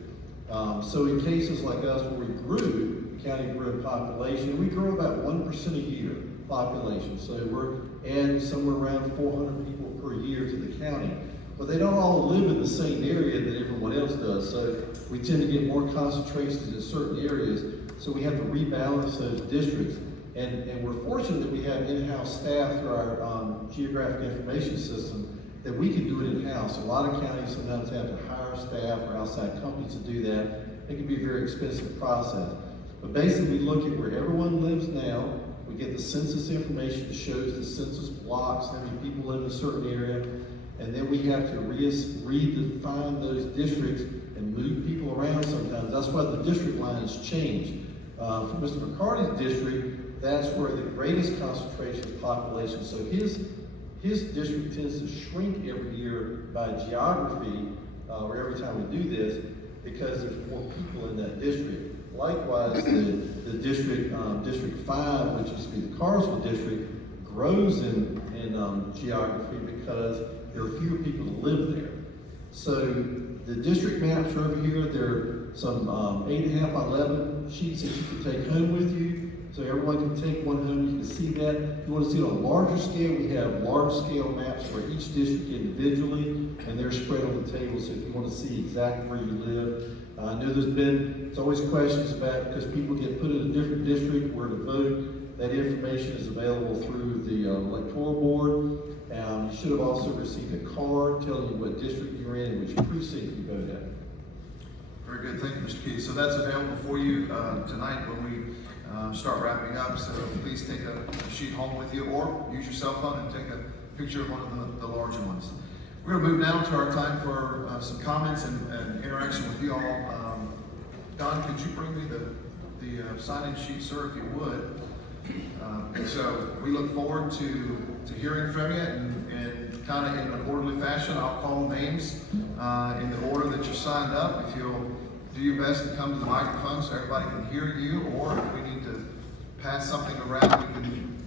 So in cases like us where we grew, the county grew in population, we grow about 1% a year population. So we're adding somewhere around 400 people per year to the county. But they don't all live in the same area that everyone else does. So we tend to get more concentrations in certain areas. So we have to rebalance those districts. And we're fortunate that we have in-house staff through our geographic information system that we can do it in-house. A lot of counties sometimes have to hire staff or outside companies to do that. It can be a very expensive process. But basically, we look at where everyone lives now. We get the census information that shows the census blocks, how many people live in a certain area. And then we have to redefine those districts and move people around sometimes. That's why the district lines change. For Mr. McCarty's district, that's where the greatest concentration of population. So his district tends to shrink every year by geography, or every time we do this, because there's more people in that district. Likewise, the district, District 5, which used to be the Carrollton district, grows in geography because there are fewer people that live there. So the district maps are over here. There are some 8.5 by 11 sheets that you can take home with you. So everyone can take one home. You can see that. If you want to see it on a larger scale, we have large scale maps for each district individually, and they're spread on the table. So if you want to see exactly where you live, I know there's always questions about, because people get put in a different district where to vote. That information is available through the electoral board. You should have also received a card telling you what district you're in and which precinct you vote at. Very good, thank you, Mr. Keith. So that's available for you tonight when we start wrapping up. So please take a sheet home with you, or use your cell phone and take a picture of one of the larger ones. We're going to move now to our time for some comments and interaction with you all. Don, could you bring me the sign-in sheet, sir, if you would? And so we look forward to hearing from you, and kind of in an orderly fashion. I'll call names in the order that you're signed up. If you'll do your best to come to the microphone so everybody can hear you, or if we need to pass something around,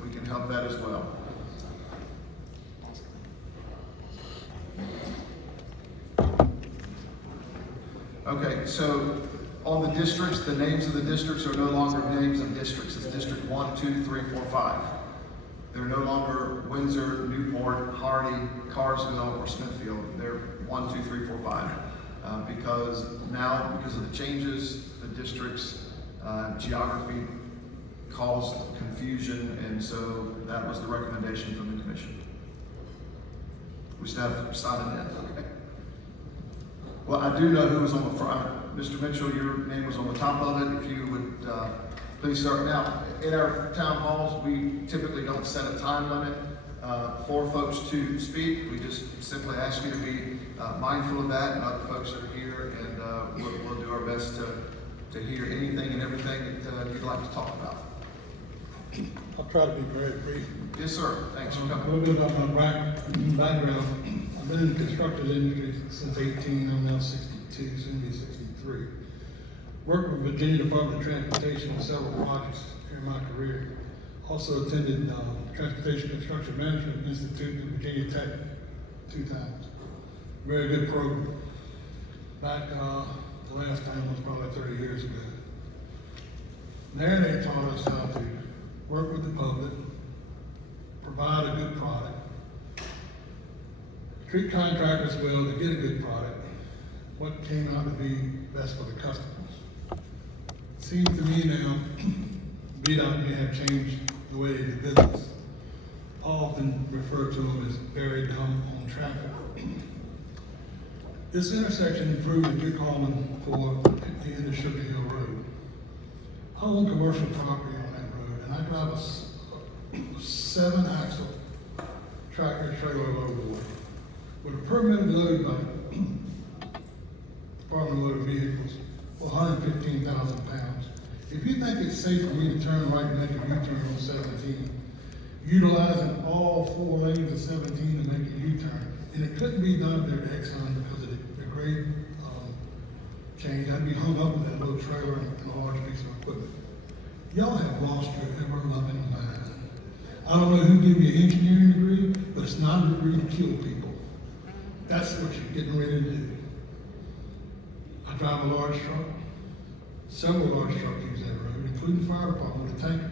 we can help that as well. Okay, so on the districts, the names of the districts are no longer names of districts. It's District 1, 2, 3, 4, 5. They're no longer Windsor, Newport, Hardy, Carsville, or Smithfield. They're 1, 2, 3, 4, 5. Because of the changes, the districts' geography caused confusion, and so that was the recommendation from the commission. We still have to sign it in, okay? Well, I do know who was on the front. Mr. Mitchell, your name was on the top of it. If you would please start. Now, in our town halls, we typically don't set a time limit for folks to speak. We just simply ask you to be mindful of that and other folks that are here, and we'll do our best to hear anything and everything that you'd like to talk about. I'll try to be very brief. Yes, sir. Thanks for A coming. little bit about my background. I've been in the construction industry since 18. I'm now 62, soon to be 63. Worked with Virginia Department of Transportation on several projects in my career. Also attended Transportation Construction Management Institute at Virginia Tech 2 times. Very good program. Back the last time was probably 30 years ago. There they taught us how to work with the public, provide a good product, treat contractors well to get a good product, what came out to be best for the customers. Seems to me now, VDOT may have changed the way they do business. I often refer to them as very dumb on traffic. This intersection improved that you're calling for at the end of Sugar Hill Road. I own commercial property on that road, and I drive a 7-axle tractor trailer load with a permitted load by Department of Motor Vehicles for 115,000 pounds. If you think it's safe for me to turn right and make a U-turn on 17, utilizing all 4 lanes of 17 to make a U-turn, and it couldn't be done there at Exxon because of the grade change. I'd be hung up with that little trailer and a large piece of equipment. Y'all have lost your ever-loving mind. I don't know who gave you an engineering degree, but it's not a degree to kill people. That's what you're getting ready to do. I drive a large truck. Several large trucks use that road, including the fire department with a tanker.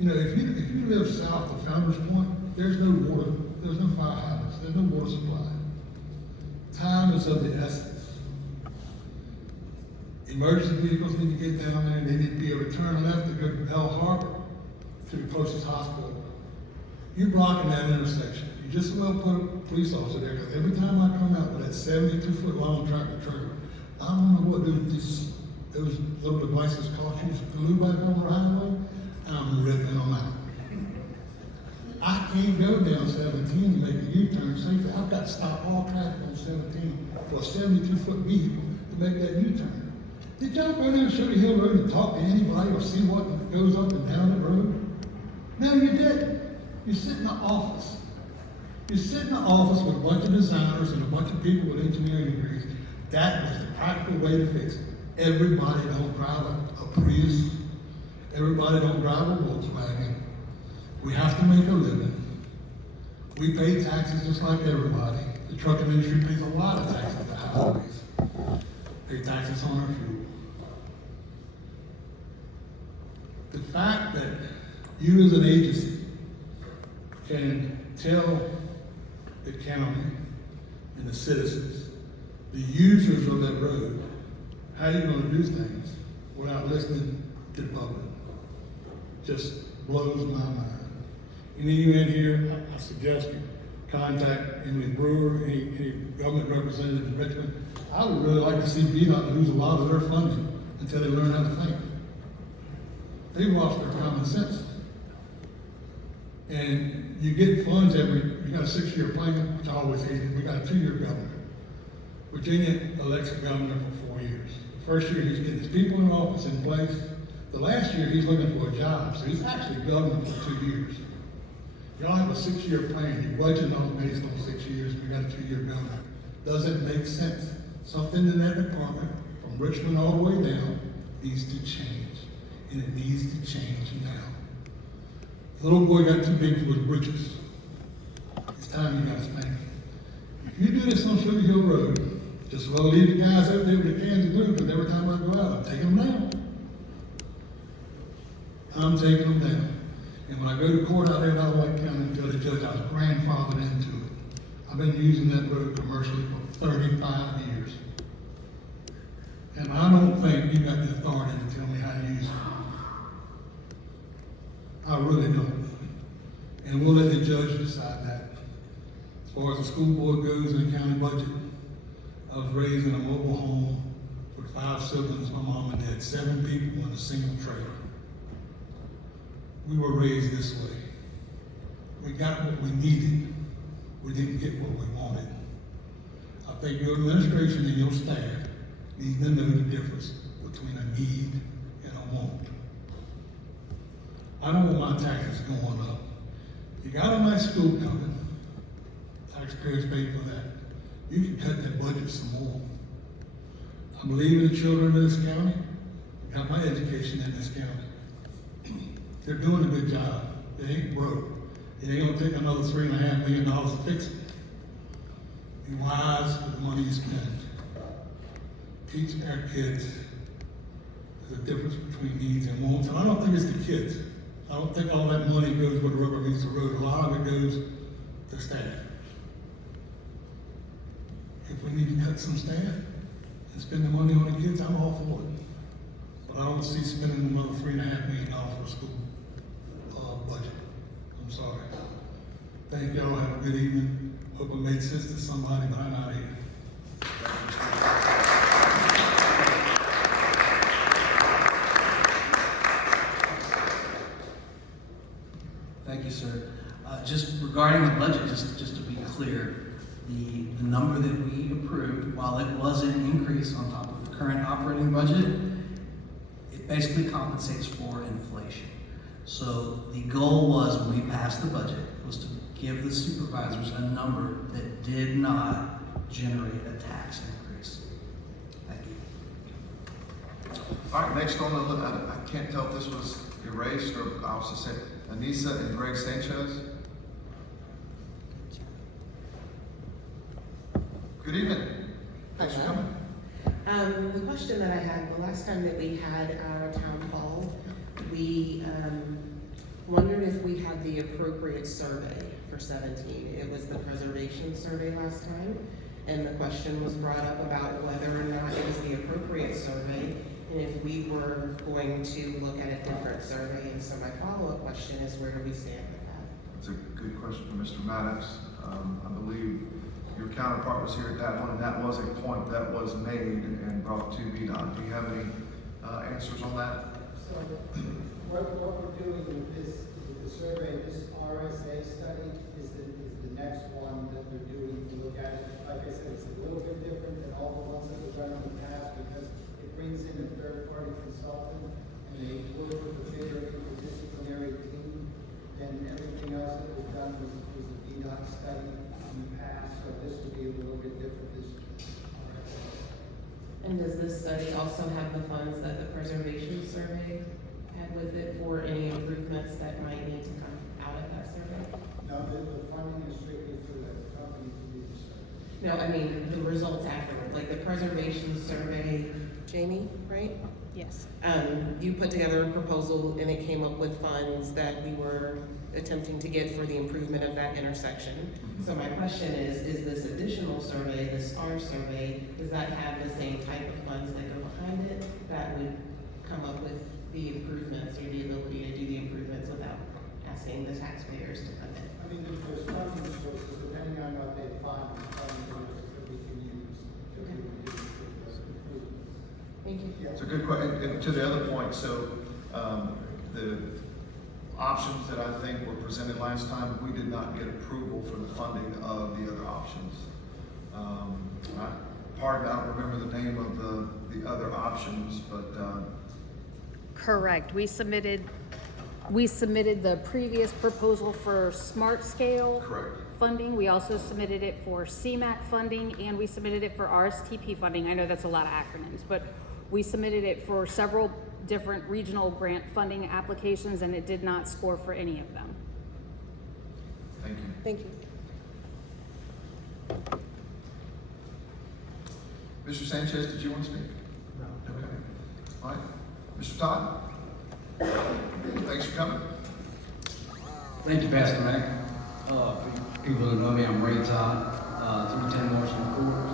You know, if you live south of Founders Point, there's no water, there's no fire hydrants, there's no water supply. Time is of the essence. Emergency vehicles need to get down there, and they need to be able to turn left to go to Bell Harbor to the closest hospital. You're blocking that intersection. You just as well put a police officer there, because every time I come out with that 72-foot long tractor trailer, I don't know what those little devices cost you to glue back on the highway. I'm ripping them out. I can't go down 17 and make a U-turn safely. I've got to stop all traffic on 17 for a 72-foot vehicle to make that U-turn. Did y'all go down Sugar Hill Road and talk to anybody or see what goes up and down the road? No, you didn't. You sit in the office. You sit in the office with a bunch of designers and a bunch of people with engineering degrees. That was the practical way to fix it. Everybody don't drive a Prius. Everybody don't drive a Volkswagen. We have to make a living. We pay taxes just like everybody. The trucking industry pays a lot of taxes to highways. Pay taxes on our fuel. The fact that you as an agency can tell the county and the citizens, the users of that road, how you're going to do things without listening to the public, just blows my mind. Any of you in here, I suggest you contact Emily Brewer, any government representative in Richmond. I would really like to see VDOT lose a lot of their funding until they learn how to think. They've lost their common sense. And you get funds you got a 6-year plan, which I always hated. We got a 2-year governor. Virginia elects a governor for 4 years. The first year he's getting his people in office in place. The last year he's looking for a job, so he's actually governor for 2 years. Y'all have a 6-year plan. You budget on based on 6 years. We got a 2-year governor. Doesn't make sense. Something in that department, from Richmond all the way down, needs to change, and it needs to change now. The little boy got too big for his britches. It's time you guys think. If you do this on Sugar Hill Road, just well leave the guys out there with the cans of glue, because every time I go out, I'm taking them down. I'm taking them down. And when I go to court out there in White County and tell the judge I was grandfathered into it, I've been using that road commercially for 35 years. And I don't think you got the authority to tell me how to use it. I really don't. And we'll let the judge decide that. As far as the school board goes and the county budget, I was raised in a mobile home with 5 siblings, my mom and dad, 7 people in a single trailer. We were raised this way. We got what we needed. We didn't get what we wanted. I think your administration and your staff need to know the difference between a need and a want. I don't want my taxes going up. You got a nice school coming. Taxpayers pay for that. You can cut that budget some more. I believe in the children of this county. I got my education in this county. They're doing a good job. They ain't broke. It ain't gonna take another $3.5 million to fix it. Be wise with the money you spend. Teach our kids there's a difference between needs and wants. And I don't think it's the kids. I don't think all that money goes where the rubber meets the road. A lot of it goes to staff. If we need to cut some staff and spend the money on the kids, I'm all for it. But I don't see spending another $3.5 million for a school budget. I'm sorry. Thank y'all. Have a good evening. Hope it made sense to somebody, but I'm out of here. Thank you, sir. Just regarding the budget, just to be clear, the number that we approved, while it was an increase on top of the current operating budget, it basically compensates for inflation. So the goal was, when we passed the budget, was to give the supervisors a number that did not generate a tax increase. Thank you. All right, next on the list, I can't tell if this was erased or I was just saying, Anissa and Greg Sanchez. Good evening. Thanks for coming. The question that I had, the last time that we had our town hall, we wondered if we had the appropriate survey for 17. It was the preservation survey last time, and the question was brought up about whether or not it was the appropriate survey, and if we were going to look at a different survey. And so my follow-up question is, where do we stand with that? That's a good question for Mr. Maddox. I believe your counterpart was here at that one, and that was a point that was made and brought to VDOT. Do you have any answers on that? So what we're doing with this, with the survey, this RSA study is the next one that we're doing to look at it. Like I said, it's a little bit different than all the ones that we've done in the past because it brings in a third-party consultant and they work with a bigger interdisciplinary team than everything else that was done was a VDOT study in the past. So this would be a little bit different this RSA. And does this study also have the funds that the preservation survey had with it for any improvements that might need to come out of that survey? No, the funding is strictly for the company to do the survey. No, I mean, the results afterward, like the preservation survey, Jamie, right? Yes. You put together a proposal and it came up with funds that we were attempting to get for the improvement of that intersection. So my question is this additional survey, this STAR survey, does that have the same type of funds that go behind it that would come up with the improvements or the ability to do the improvements without asking the taxpayers to fund it? I mean, there's funding sources, depending on what they find, funding sources that we can use to do those improvements. Thank you. It's a good question. And to the other point, so the options that I think were presented last time, we did not get approval for the funding of the other options. Pardon, I don't remember the name of the other options, but Correct. We submitted the previous proposal for smart scale correct. funding. We also submitted it for CMAQ funding, and we submitted it for RSTP funding. I know that's a lot of acronyms, but we submitted it for several different regional grant funding applications, and it did not score for any of them. Thank you. Thank you. Mr. Sanchez, did you want to speak? No. Okay. All right. Mr. Todd? Thanks for coming. Thank you, Pastor Mac. For people who know me, I'm Ray Todd, 310 Washington Court.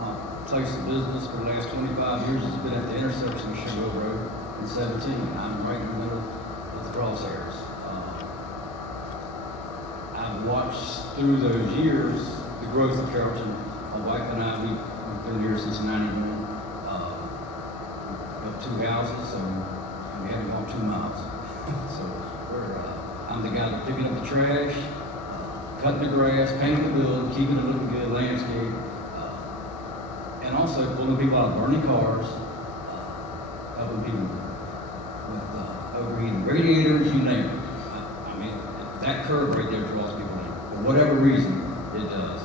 My place of business for the last 25 years has been at the intersection of Sugar Road and 17. I'm right in the middle of the crosshairs. I've watched through those years the growth of Carrollton My wife and I, we've been here since '91. We built 2 houses, so and we had to walk 2 miles. So I'm the guy that picking up the trash, cutting the grass, painting the building, keeping it looking good, landscape, and also pulling people out of burning cars, helping people with overheating radiators, you name it. I mean, that curve right there draws people in. For whatever reason, it does.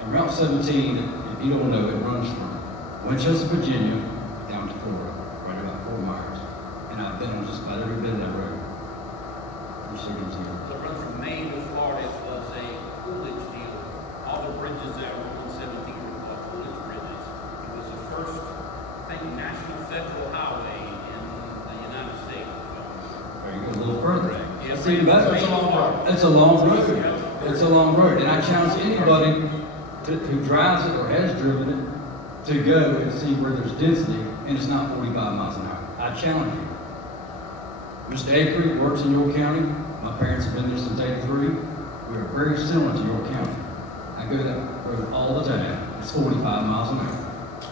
And Route 17, if you don't know, it runs from Winchester, Virginia, down to Florida, right about 4 miles. And I've been on just about every bit of that road. I'm sure you can. The run from Maine to Florida was a Coolidge deal. All the bridges that were on 17 were Coolidge bridges. It was the first, I think, national federal highway in the United States. Or you go a little further. Yeah, See, that's a long road. It's a long road. It's a long road. And I challenge anybody who drives it or has driven it to go and see where there's density and it's not 45 miles an hour. I challenge you. Mr. Acree works in York County. My parents have been there since '83. We are very similar to York County. I go that road all the time. It's 45 miles an hour.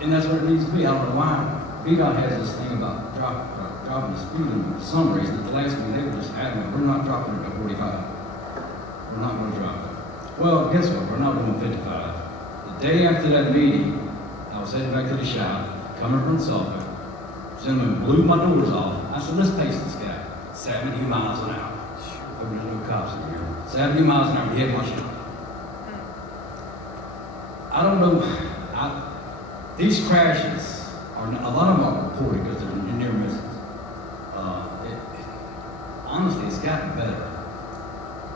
And that's what it needs to be. I don't know why. VDOT has this thing about dropping the speed limit for some reason. At the last meeting, they were just adamant, we're not dropping it to 45. We're not going to drop it. Well, guess what? We're not doing 55. The day after that meeting, I was heading back to the shop, coming from Suffolk. Gentleman blew my doors off. I said, let's pace this guy. 70 miles an hour. There's no cops in here. 70 miles an hour, he hit my shop. I don't know. These crashes are, a lot of them are reported because they're near misses. Honestly, it's gotten better.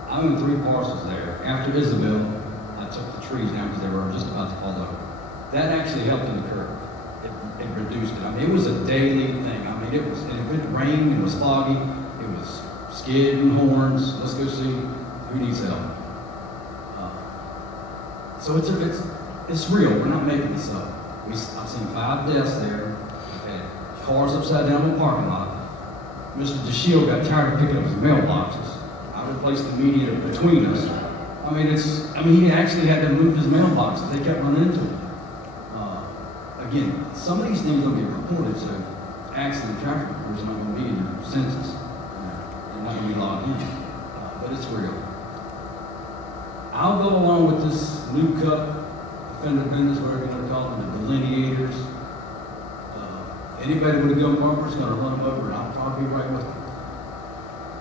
I own 3 parcels there. After Isabel, I took the trees down because they were just about to fall over. That actually helped in the curve. It reduced it. I mean, it was a daily thing. I mean, it was, and if it rained, it was foggy, it was skid and horns. Let's go see who needs help. So it's real. We're not making this up. I've seen 5 deaths there. We've had cars upside down in the parking lot. Mr. DeShield got tired of picking up his mailboxes. I replaced the mediator between us. I mean, he actually had to move his mailboxes. They kept running into him. Again, some of these things don't get reported, so accident traffic reports are not going to be in your census. They're not going to be logged in. But it's real. I'll go along with this new cut, offender business, whatever you want to call them, the delineators. Anybody with a gun marker is going to run them over, and I'll probably be right with them.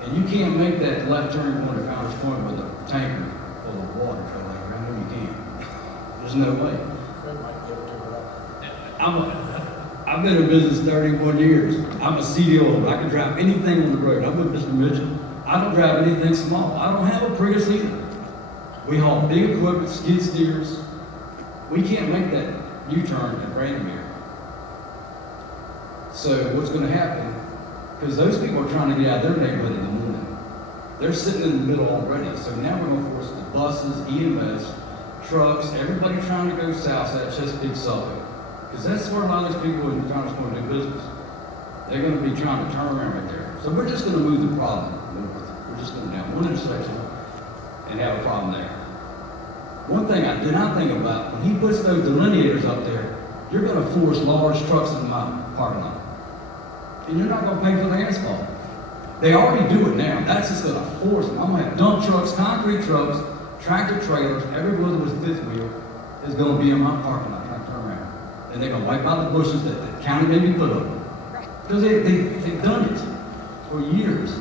And you can't make that left turn going to Founder's Point with a tanker full of water, Joe. Like, I know you can't. There's no way. I've been in business 31 years. I'm a CDO holder. I can drive anything on the road. I'm with Mr. Mitchell. I don't drive anything small. I don't have a Prius either. We haul big equipment, skid steers. We can't make that U-turn at Brandomere. So what's going to happen, because those people are trying to get out of their neighborhood in the morning. They're sitting in the middle already. So now we're going to force the buses, EMS, trucks, everybody trying to go south side, Chesapeake, Suffolk. Because that's where a lot of those people in Founder's Point do business. They're going to be trying to turn around right there. So we're just going to move the problem north. We're just going to down one intersection and have a problem there. One thing I did not think about, when he puts those delineators up there, you're going to force large trucks into my parking lot. And you're not going to pay for the asphalt. They already do it now. That's just going to force them. I'm going to have dump trucks, concrete trucks, tractor trailers, every wheel with a fifth wheel is going to be in my parking lot trying to turn around. And they're going to wipe out the bushes that the county made me put up. Because they've done it for years.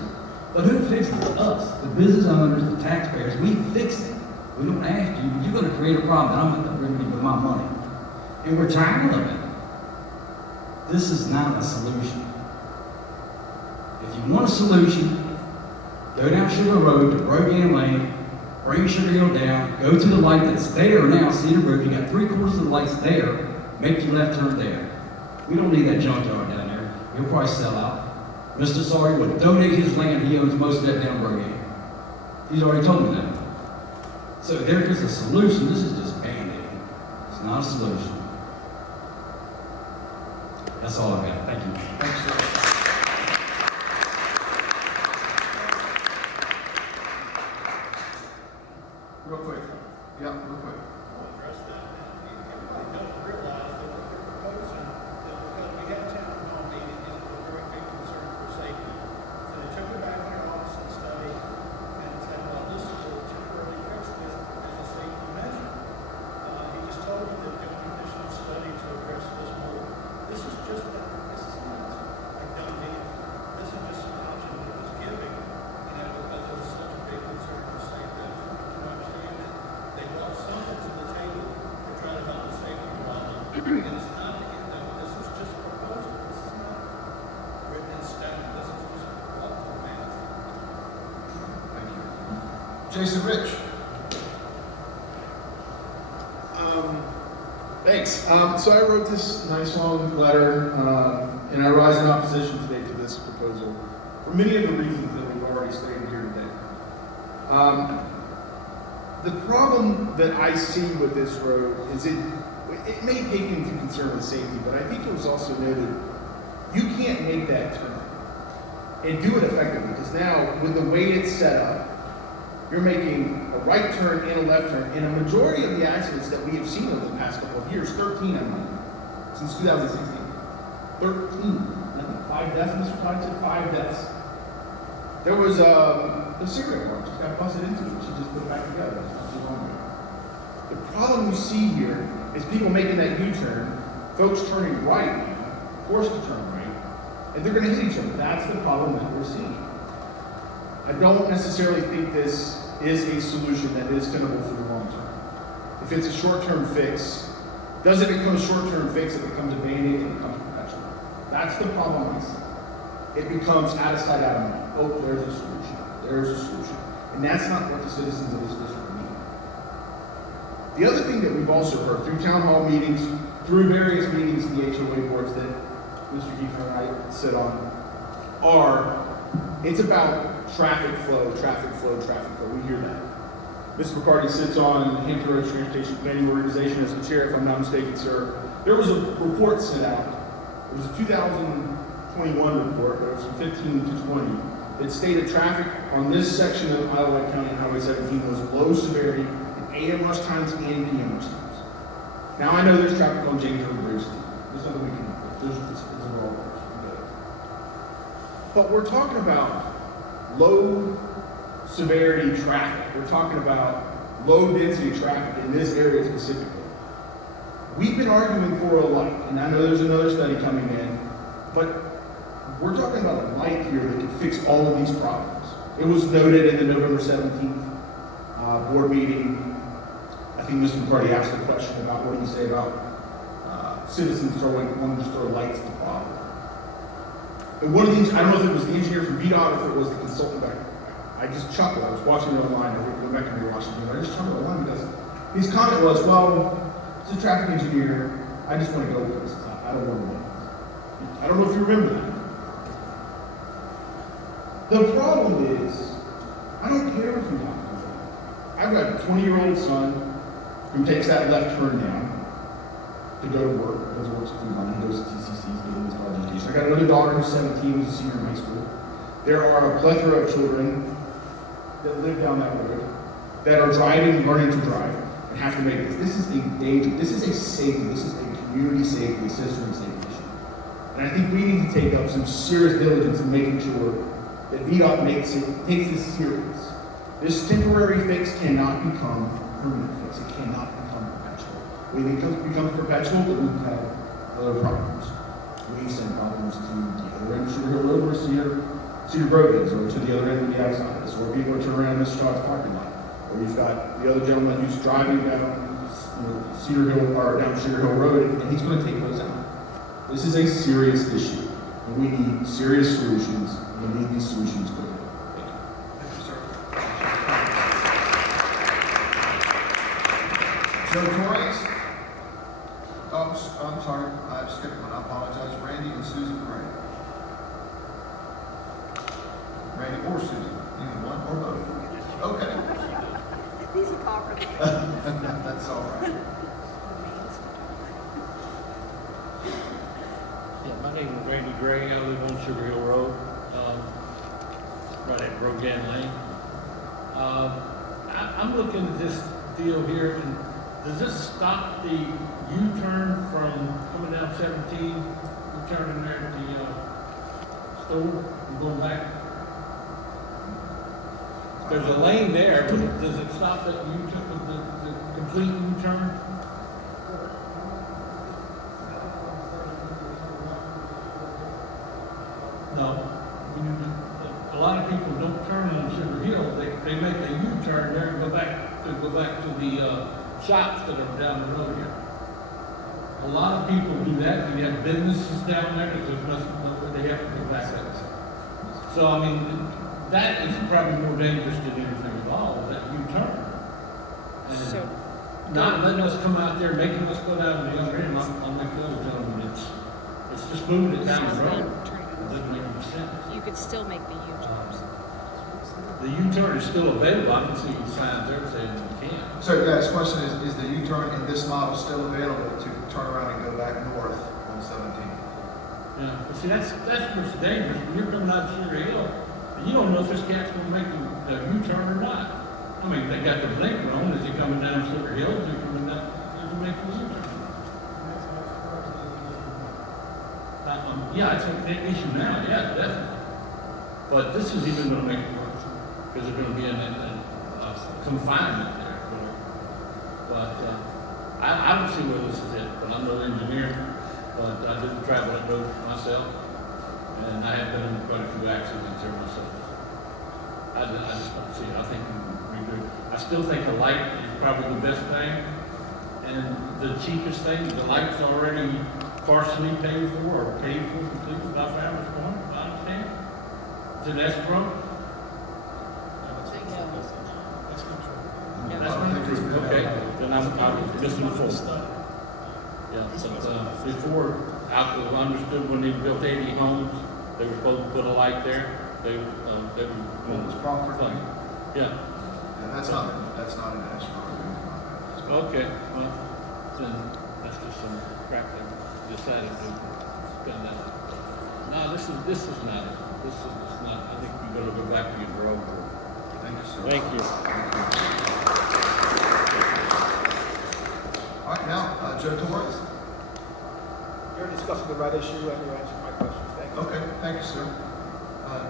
But who fixes it? Us, the business owners, the taxpayers. We fix it. We don't ask you. You're going to create a problem that I'm going to remedy with my money. And we're tired of it. This is not a solution. If you want a solution, go down Sugar Road to Brogan Lane, bring Sugar Hill down, go to the light that's there now, Cedar Brook. You got 3/4 of the lights there. Make your left turn there. We don't need that junkyard down there. He'll probably sell out. Mr. Sawyer would donate his land. He owns most of that down Brogan. He's already told me that. So there is a solution. This is just band-aiding. It's not a solution. That's all I got. Thank you. Thanks, sir. Real It's not, this is just a proposal, this is not written in stone, this is just walkthrough math. Thank you. Jason Rich. Thanks. So I wrote this nice long letter, and I rise in opposition today to this proposal for many of the reasons that we've already stated here today. The problem that I see with this road is it may take into concern the safety, but I think it was also noted, you can't make that turn and do it effectively, because now with the way it's set up, you're making a right turn and a left turn, and a majority of the accidents that we have seen over the past couple of years, 13 I mean, since 2016, 13, I think 5 deaths, Mr. Todd said 5 deaths. There was a cigarette bar just got busted into it, she just put it back together, not too long ago. The problem you see here is people making that U-turn, folks turning right now, forced to turn right, and they're gonna hit each other. That's the problem that we're seeing. I don't necessarily think this is a solution that is tenable for the long term. If it's a short-term fix, does it become a short-term fix? It becomes a Band-Aid and it becomes perpetual. That's the problem I see. It becomes out of sight, out of mind. Oh, there's a solution. There's a solution. And that's not what the citizens of this district need. The other thing that we've also heard through town hall meetings, through various meetings in the HOA boards that Mr. Kiefer and I sit on, it's about traffic flow, traffic flow, traffic flow. We hear that. Mr. McCarty sits on Hampton Roads Transportation Planning Organization as the chair, if I'm not mistaken, sir. There was a report sent out. It was a 2021 report, but it was from 15 to 20. It stated traffic on this section of Iowa County Highway 17 was low severity in AM rush times and PM rush times. Now I know there's traffic on James River Bridge. There's nothing we can do. It's a roll. But we're talking about low severity traffic. We're talking about low density traffic in this area specifically. We've been arguing for a light, and I know there's another study coming in, but we're talking about a light here that can fix all of these problems. It was noted in the November 17th board meeting. I think Mr. McCarty asked a question about what do you say about citizens wanting to throw lights at the problem. And one of the, I don't know if it was the engineer from VDOT or if it was the consultant back. I just chuckled. I was watching it online. I went back and rewatched it. I just chuckled online because his comment was, well, it's a traffic engineer. I just want to go places. I don't want to win. I don't know if you remember that. The problem is, I don't care if you have to do that. I've got a 20-year-old son who takes that left turn down to go to work. He goes to work at Food Line. He goes to TCC's, getting his car education. I got another daughter who's 17, who's a senior in high school. There are a plethora of children that live down that road that are driving, learning to drive, and have to make this. This is a danger. This is a safety. This is a community safety, citizen safety issue. And I think we need to take up some serious diligence in making sure that VDOT takes this serious. This temporary fix cannot become a permanent fix. It cannot become perpetual. When it becomes perpetual, then we have other problems. We send problems to the other end of Sugar Hill Road where Cedar Grove is, or to the other end of the outside, or people are turning around in Mr. Todd's parking lot. Or you've got the other gentleman who's driving down Cedar Hill or down Sugar Hill Road, and he's going to take those out. This is a serious issue, and we need serious solutions, and we need these solutions quickly. Thank you, sir. Joe Torres. Oh, I'm sorry, I've skipped one. I apologize. Randy and Susan Gray. Randy or Susan, either one or both. Okay. He's a talker. That's all right. Yeah, my name is Randy Gray. I live on Sugar Hill Road, right at Rogan Lane. I'm looking at this deal here, and does this stop the U-turn from coming down 17, turning there at the store and going back? There's a lane there, but does it stop that U-turn, the complete U-turn? No. A lot of people don't turn on Sugar Hill. They make a U-turn there and go back to the shops that are down the road here. a lot of people do that, and you have businesses down there that there's nothing, they have to go back up. So, I mean, that is probably more dangerous than anything at all, that U-turn. So- And not letting us come out there, making us go down the other end, I'll make the other gentleman, it's just moving it down the road. It doesn't make any sense. You could still make the U-turns. The U-turn is still available, I can see signs there saying you can't. So, yeah, his question is the U-turn in this model still available to turn around and go back north on 17? Yeah, but see, that's what's dangerous, when you're coming out Sugar Hill, and you don't know if this cat's gonna make the U-turn or not. I mean, they got their blinker on, is he coming down Sugar Hill, is he coming down, is he making the U-turn? Yeah, it's an issue now, yeah, definitely. But this is even gonna make it worse, because they're gonna be in confinement there. But, I don't see where this is it, but I'm no engineer, but I did travel that road myself, and I have been in quite a few accidents there myself. I just don't see it, I think we do. I still think the light is probably the best thing, and the cheapest thing, the light's already partially paid for, or paid for completely by Farmers Point, if I understand. Is it escrow? That's not okay, then I'm misinformed. Yeah, but, before, I understood when they built 80 homes, they were supposed to put a light there, they were. What was Crawford? Yeah. Yeah, that's not an escrow or anything like that. Okay, well, then, that's just some crap they decided to spend that. No, this is not it, this is not, I think you gotta go back to your drawing board. Thank you, sir. Thank you. All right, now, Joe Torres. You're discussing the right issue and you answered my question. Thank you. Okay, thank you, sir.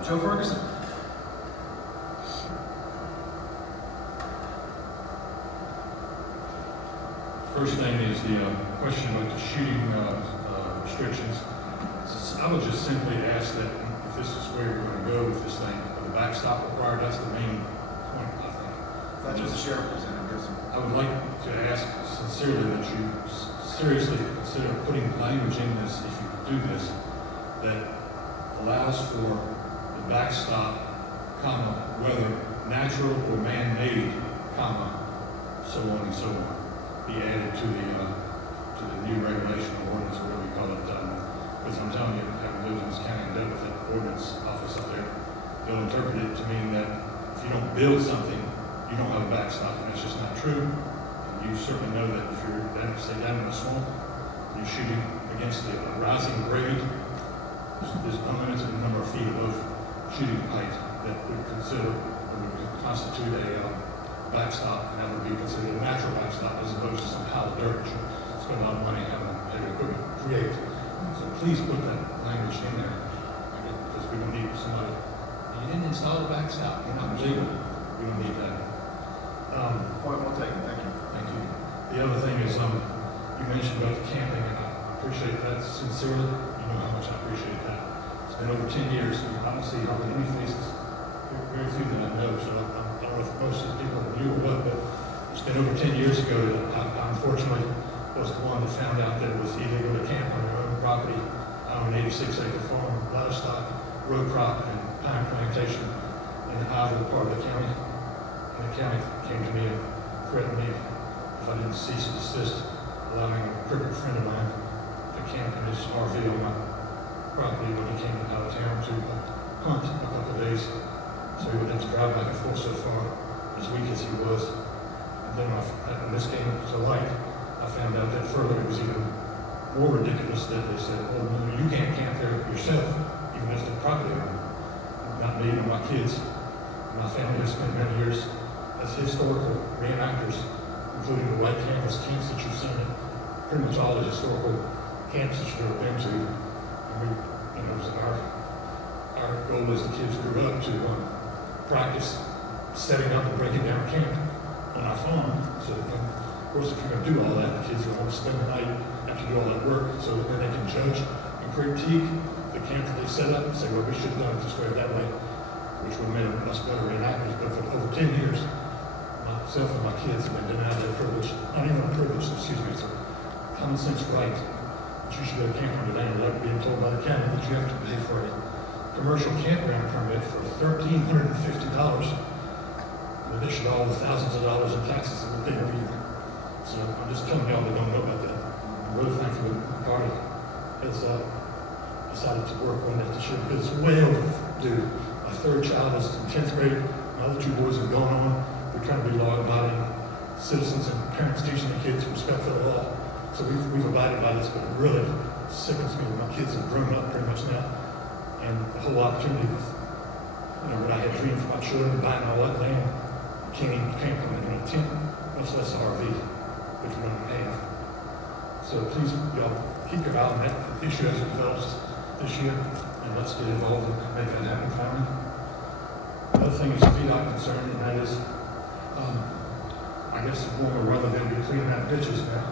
Joe Ferguson. First thing is the question about the shooting restrictions. I would just simply ask that if this is where we're going to go with this thing, the backstop required, that's the main point, I think. That's what the sheriff presented, yes, sir. I would like to ask sincerely that you seriously consider putting language in this, if you do this, that allows for the backstop, comma, whether natural or man-made, comma, so on and so on, be added to the new regulation or ordinance, or whatever you call it. Because I'm telling you, having lived in this county and dealt with that ordinance office up there, they'll interpret it to mean that if you don't build something, you don't have a backstop, and that's just not true. And you certainly know that if you're down, say, down in the swamp, you're shooting against the rising grade, there's unlimited number of feet above shooting height that would constitute a backstop, and that would be considered a natural backstop as opposed to some pile of dirt. Spend a lot of money having heavy equipment create. So please put that language in there, because we don't need somebody. You didn't install a backstop. You're not legal. We don't need that. Point well taken. Thank you. Thank you. The other thing is, you mentioned about the camping, and I appreciate that sincerely. You know how much I appreciate that. It's been over 10 years, and I don't see hardly any faces, very few that I know, so I don't know if most of these people knew or what, but it's been over 10 years ago that I unfortunately was the one that found out that it was illegal to camp on your own property on an 86-acre farm, livestock, row crop, and pine plantation in the Iowa part of the county. And the county came to me and threatened me if I didn't cease and desist, allowing a crooked friend of mine to camp in his RV on my property when he came out of town to hunt a couple of days. So he would have to drive back and forth so far, as weak as he was. And then when this came to light, I found out that further it was even more ridiculous that they said, oh, no, you can't camp there yourself, even as the property owner. Not me, nor my kids. My family has spent many years as historical reenactors, including the white canvas camps that you've seen, pretty much all the historical camps that you've ever been to. And we, you know, it was our goal as the kids grew up to practice setting up and breaking down camp on our farm. So that, of course, if you're going to do all that, the kids are going to spend the night after you do all that work, so that then they can judge and critique the camp that they set up and say, well, we should have done it this way or that way, which would have made them much better reenactors. But for over 10 years, myself and my kids have been denied that privilege. Not even a privilege, excuse me, it's a common sense right that you should go camping today without being told by the county that you have to pay for a commercial campground permit for $1,350, in addition to all the thousands of dollars in taxes that we pay every year. So I'm just telling y'all that don't know about that. I'm really thankful that McCarty has decided to work on that this year, because it's way overdue. My third child is in 10th grade, my other two boys have gone on. We're trying to be law-abiding citizens and parents teaching the kids respect for the law. So we've abided by this, but it really sickens me that my kids have grown up pretty much now. And the whole opportunity with, what I had dreamed for my children, buying all that land, can't put it in a tent, much less an RV, which we don't have. So please, y'all, keep your eye on that issue as it develops this year, and let's get involved and make that happen finally. Another thing is a VDOT concern, and that is, I guess warmer weather, they'll be cleaning out ditches now.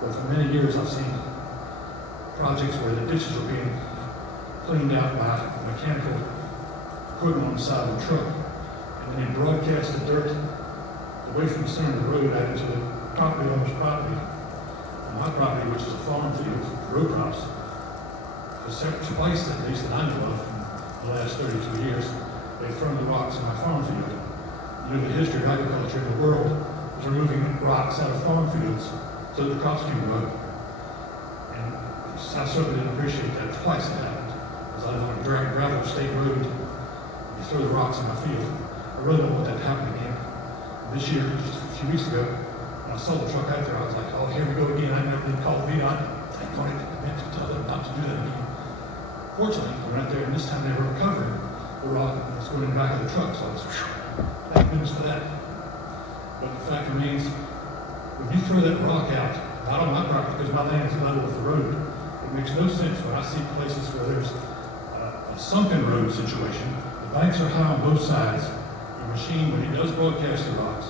But for many years, I've seen projects where the ditches are being cleaned out by mechanical equipment on the side of the truck, and then they broadcast the dirt away from the center of the road out into the property owner's property. And my property, which is a farm field, row crops, twice at least that I know of in the last 32 years, they've thrown the rocks in my farm field. You know, the history of agriculture in the world is removing rocks out of farm fields so that the crops can grow. And I certainly didn't appreciate that. Twice it happened. As I live on a gravel state road, you throw the rocks in my field. I really don't want that to happen again. This year, just a few weeks ago, when I saw the truck out there, I was like, oh, here we go again. I never even called VDOT. Thank God I meant to tell them not to do that again. Fortunately, I went out there, and this time they were recovering the rock that's going in the back of the truck. So I was, thank goodness for that. But the fact remains, when you throw that rock out, not on my property because my land is level with the road, it makes no sense when I see places where there's a sunken road situation. The banks are high on both sides. The machine, when it does broadcast the rocks,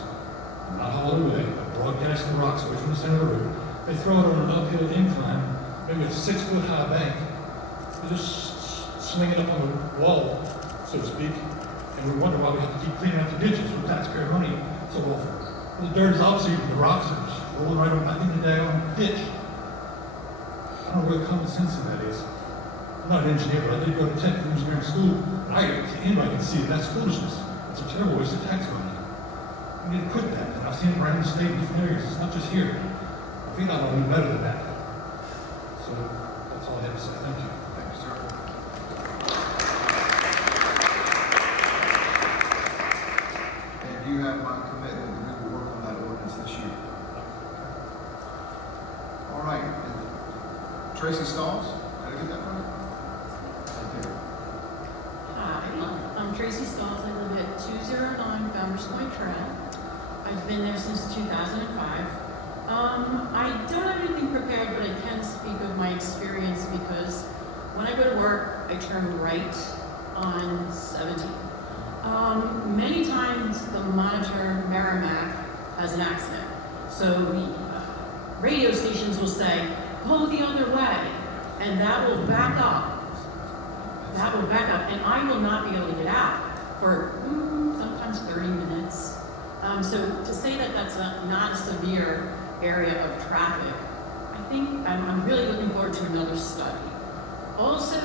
not haul it away, but broadcast the rocks away from the center of the road, they throw it on an uphill incline, maybe a 6-foot-high bank. They just sling it up on the wall, so to speak, and we wonder why we have to keep cleaning out the ditches with taxpayer money so often. Well, the dirt is obviously, the rocks are just rolling right on in the down ditch. I don't know where the common sense in that is. I'm not an engineer, but I did go to tech engineering school. Anybody can see it. That's foolishness. It's a terrible waste of tax money. We need to quit that. And I've seen it around the state in different areas. It's not just here. I think I don't know better than that. So that's all I have to say. Thank you. Thank you, sir. And you have my commitment that we will work on that ordinance this year. All right. And Tracy Stalls, did I get that right? Right there. Hi, I'm Tracy Stalls. I live at 209 Founders Point Trail. I've been there since 2005. I don't have anything prepared, but I can speak of my experience because when I go to work, I turn right on 17. Many times the monitor Merrimack has an accident. So the radio stations will say, go the other way, and that will back up. That will back up, and I will not be able to get out for sometimes 30 minutes. So to say that that's not a severe area of traffic, I think I'm really looking forward to another study. Also,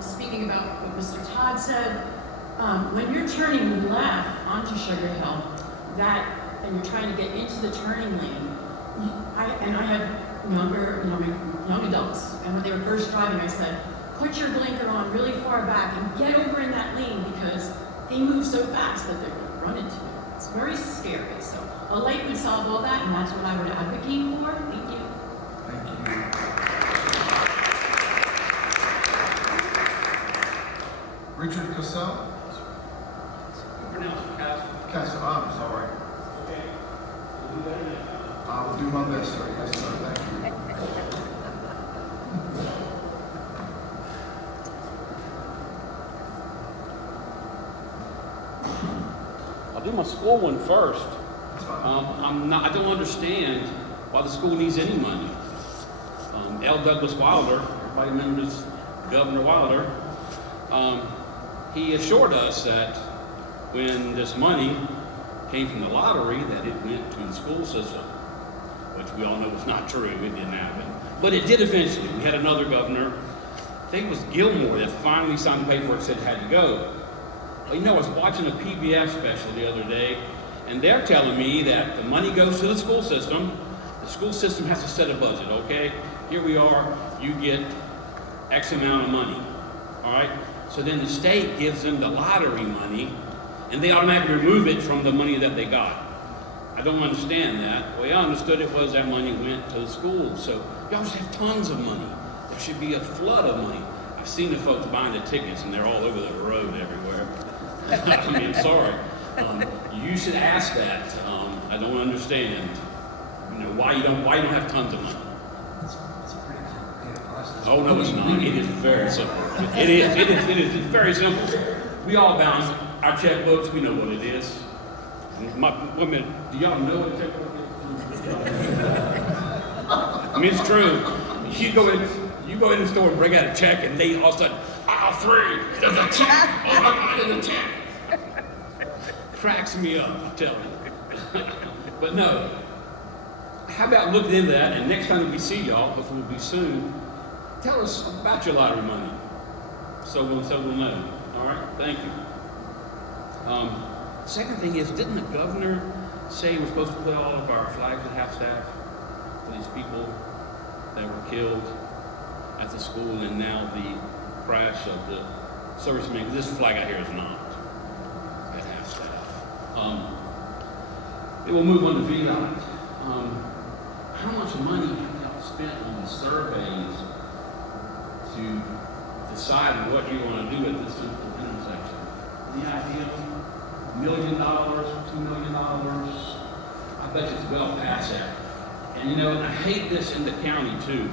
speaking about what Mr. Todd said, when you're turning left onto Sugar Hill, and you're trying to get into the turning lane, I have young adults, and when they were first driving, I said, put your blinker on really far back and get over in that lane because they move so fast that they're going to run into you. It's very scary. So a light would solve all that, and that's what I would advocate for. Thank you. Thank you. Richard Cassell? Pronounce Castle. Castle, I'm sorry. Okay. I will do my best, sir. Yes, sir. Thank you. I'll do my school one first. I don't understand why the school needs any money. L. Douglas Wilder, everybody remembers Governor Wilder, he assured us that when this money came from the lottery, that it went to the school system. which we all know was not true. It didn't happen. But it did eventually. We had another governor, I think it was Gilmore, that finally signed the paperwork that said it had to go. Well, you know, I was watching a PBS special the other day, and they're telling me that the money goes to the school system. The school system has to set a budget, okay? Here we are, you get X amount of money, all right? So then the state gives them the lottery money, and they automatically remove it from the money that they got. I don't understand that. The way I understood it was that money went to the schools. So y'all should have tons of money. There should be a flood of money. I've seen the folks buying the tickets, and they're all over the road everywhere. I mean, I'm sorry. You should ask that. I don't understand. You know, why you don't have tons of money. It's a pretty complicated process. Oh no, it's not. It is very simple. It is very simple. We all balance our checkbooks. We know what it is. Wait a minute. Do y'all know what a checkbook is? I mean, it's true. You go in the store and bring out a check, and they all of a sudden, aisle 3, there's a check. Oh my God, there's a check. Cracks me up, I'm telling you. But no. How about looking into that, and next time that we see y'all, which will be soon, tell us about your lottery money, so we'll know. All right, thank you. Second thing is, didn't the governor say we're supposed to put all of our flags at half-staff for these people that were killed at the school, and now the crash of the servicemen? This flag out here is not at half-staff. Then we'll move on to VDOT. How much money have y'all spent on the surveys to decide what you want to do at this intersection? Any idea? $1 million, $2 million? I bet it's well past that. And you know, and I hate this in the county too.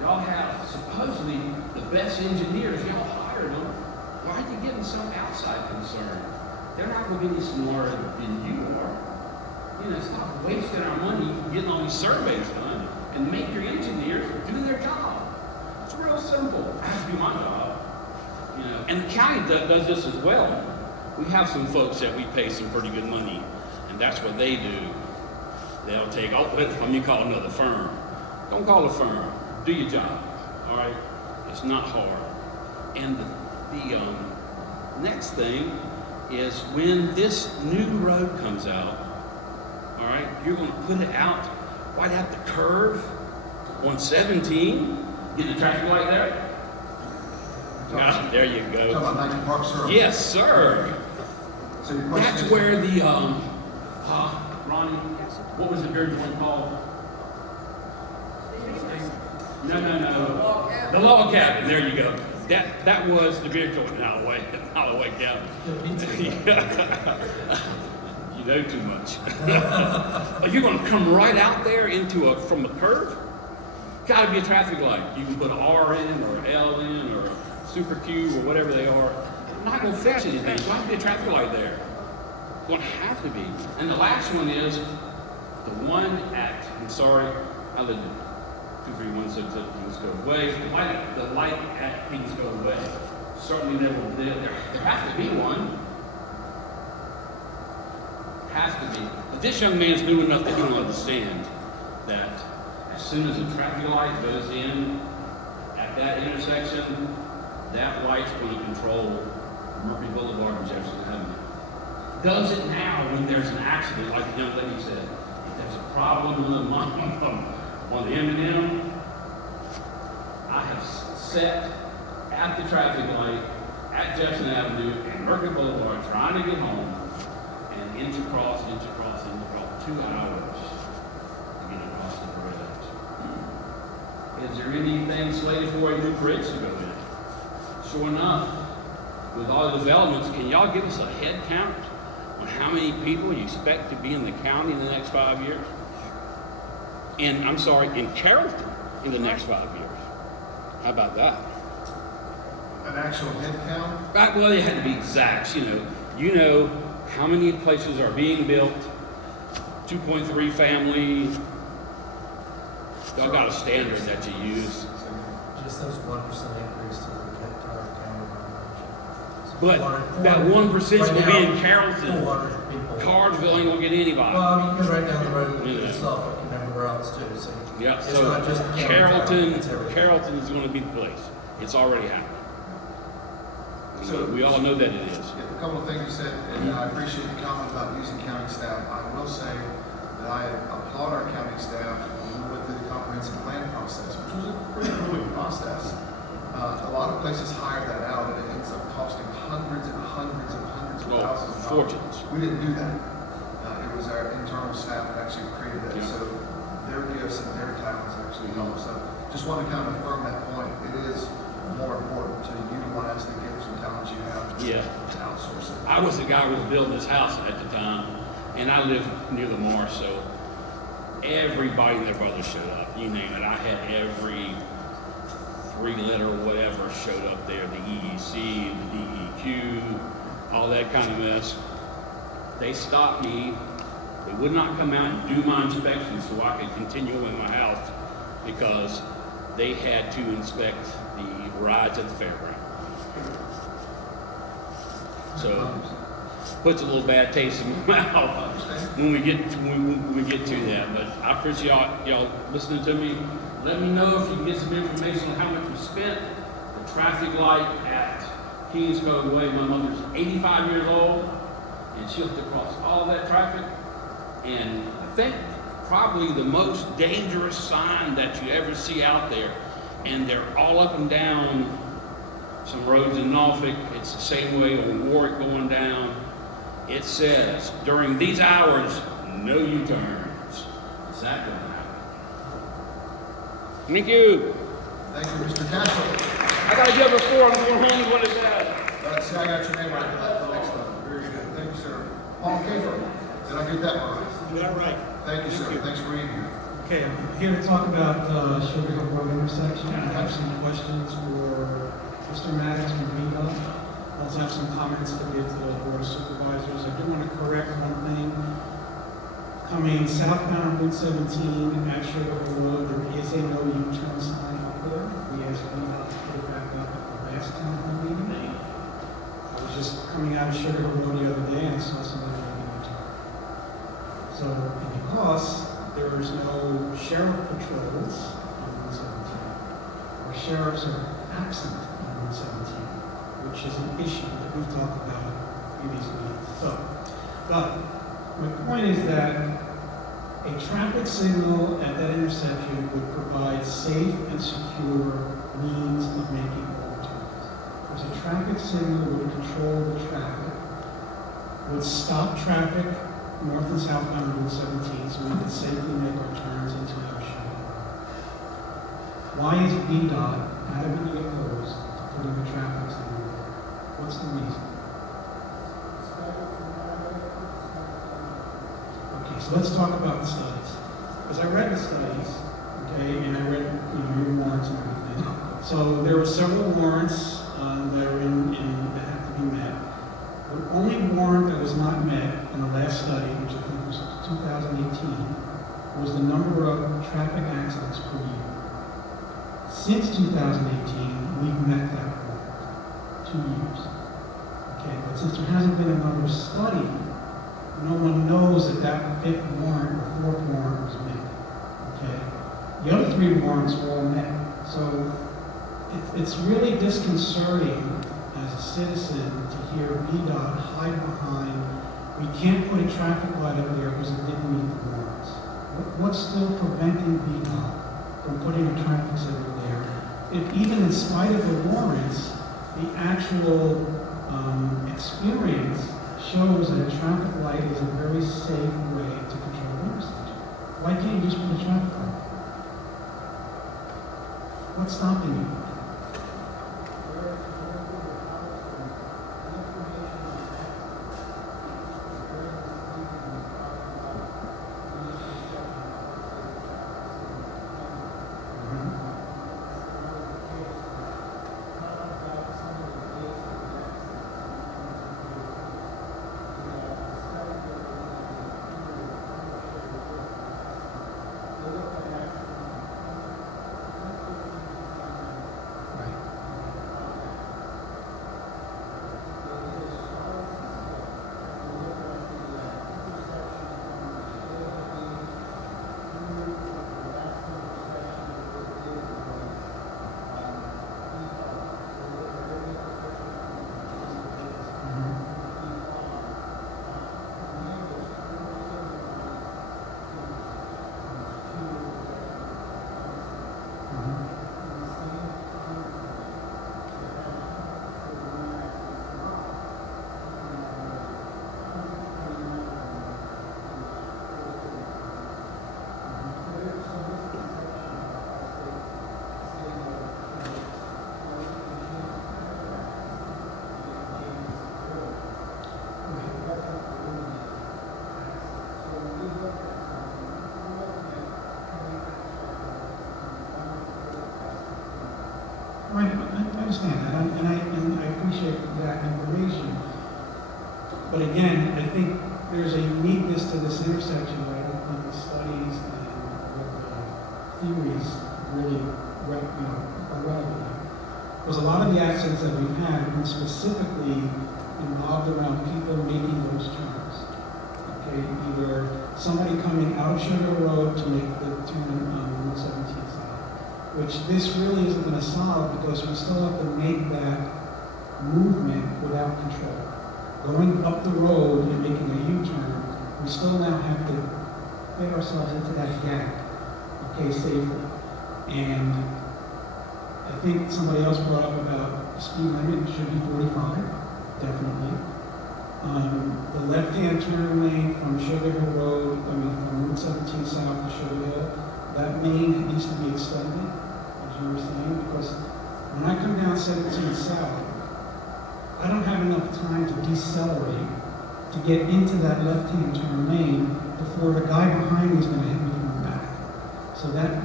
Y'all have supposedly the best engineers. Y'all hired them. Why are you getting some outside concern? They're not going to be any smarter than you are. You know, stop wasting our money getting all these surveys done and make your engineers do their job. It's real simple. I have to do my job. You know, and the county does this as well. We have some folks that we pay some pretty good money, and that's what they do. They'll take, let me call another firm. Don't call a firm. Do your job. All right? It's not hard. And the next thing is when this new road comes out, all right, you're going to put it out right at the curve on 17. Get the traffic light there? Ah, there you go. Talking about 19 Park Circle. Yes, sir. So your question That's is- where the, Ronnie, what was the beer joint called? No. The log cabin, there you go. That was the beer joint in Holloway County. You know too much. You're going to come right out there from the curve? Got to be a traffic light. You can put an R in or L in or Super Q or whatever they are. I'm not going to fix anything. There's going to have to be a traffic light there. It's going to have to be. And the last one is the one at, I'm sorry, I live in 2316 at Kingscote Way. The light at Kingscote Way. Certainly there has to be one. Has to be. But this young man's new enough that he'll understand that as soon as a traffic light goes in at that intersection, that light's going to control Murphy Boulevard and Jefferson Avenue. Does it now when there's an accident, like the young lady said. If there's a problem on the M&M, I have sat at the traffic light at Jefferson Avenue and Murphy Boulevard trying to get home, and inch across, 2 hours to get across the bridge. Is there anything slated for a new bridge to go in? Sure enough, with all the developments, can y'all give us a head count on how many people you expect to be in the county in the next 5 years? In Carrollton in the next 5 years. How about that? An actual head count? Right, well, they had to be exact. You know how many places are being built, 2.3 family. Y'all got a standard that you use. Just those 1% increase to the entire county. But that 1% will be in Carrollton. 400 people. Cartersville ain't gonna get anybody. Well, I mean, you go right down the road, it's off, everywhere else too, so. Yeah, It's so not just Carrollton, it's everywhere. Carrollton is gonna be the place. It's already happening. So- We all know that it is. Yeah, a couple of things you said, and I appreciate the comment about using county staff. I will say that I applaud our county staff when we went through the comprehensive plan process, which was a pretty grueling process. A lot of places hire that out, and it ends up costing hundreds and hundreds and hundreds of Oh, thousands of dollars. fortunes. We didn't do that. It was our internal staff that actually created that. Yeah. So their gifts and their talents actually help. So just want to kind of affirm that point. It is more important to utilize the gifts and talents you have Yeah. to outsource it. I was the guy who was building this house at the time, and I lived near the Marsh, so everybody and their brother showed up. You name it. I had every 3-letter whatever showed up there, the EEC, the DEQ, all that kind of mess. They stopped me. They would not come out and do my inspection so I could continue in my house because they had to inspect the rides at the fairground. So puts a little bad taste in my mouth when we get to that. But I appreciate y'all listening to me. Let me know if you can get some information on how much we spent. The traffic light at Kings Cove Way. My mother's 85 years old, and she'll have to cross all that traffic. And I think probably the most dangerous sign that you ever see out there, and they're all up and down some roads in Norfolk. It's the same way on Warwick going down. It says, during these hours, no U-turns. Is that going to happen? Thank you. Thank you, Mr. Castle. I got to get before I'm going home. What is that? See, I got your name right. The next one. Very good. Thank you, sir. Paul Kafer. Did I get that one right? You got it right. Thank you, sir. Thanks for being here. Okay, I'm here to talk about Sugar Hill Road intersection. I have some questions for Mr. Maddox from VDOT. I also have some comments to give to the Board of Supervisors. I do want to correct one thing. Coming southbound Route 17 at Sugar Hill Road, there is a no U-turn sign up there. We asked VDOT to put it back up at the last town hall meeting. I was just coming out of Sugar Hill Road the other day and I saw somebody making a U-turn. So, and because there is no sheriff patrols on Route 17, or sheriffs are absent on Route 17, which is an issue that we've talked about previously. So, but my point is that a traffic signal at that intersection would provide safe and secure means of making overturns. Because a traffic signal would control the traffic, would stop traffic north and southbound Route 17 so we can safely make our turns into our show. Why is VDOT adamantly opposed to putting a traffic signal there? What's the reason? Okay, so let's talk about the studies. Because I read the studies, okay, and I read your warrants and everything. So there were several warrants that are that have to be met. The only warrant that was not met in the last study, which I think was 2018, was the number of traffic accidents per year. Since 2018, we've met that warrant, 2 years. Okay, but since there hasn't been another study, no one knows that that 5th warrant or 4th warrant was met. Okay, the other 3 warrants were all met. So it's really disconcerting as a citizen to hear VDOT hide behind, we can't put a traffic light up there because it didn't meet the warrants. What's still preventing VDOT from putting a traffic signal there? If even in spite of the warrants, the actual experience shows that a traffic light is a very safe way to control the intersection. Why can't you just put a traffic light? What's stopping you? Right, I understand that, and I appreciate that information. But again, I think there's a uniqueness to this intersection that I don't think the studies and what the theories really, are relevant. Because a lot of the accidents that we've had have been specifically involved around people making those turns. Okay, either somebody coming out of Sugar Road to make the turn on Route 17 South, which this really isn't going to solve because we still have to make that movement without control. Going up the road and making a U-turn, we still now have to get ourselves into that gap, okay, safely. And I think somebody else brought up about the speed limit should be 45, definitely. The left-hand turn lane from Sugar Hill Road, from Route 17 South to Sugar Hill, that lane needs to be extended, as you were saying, because when I come down 17 South, I don't have enough time to decelerate to get into that left-hand turn lane before the guy behind me is going to hit me from the back. So that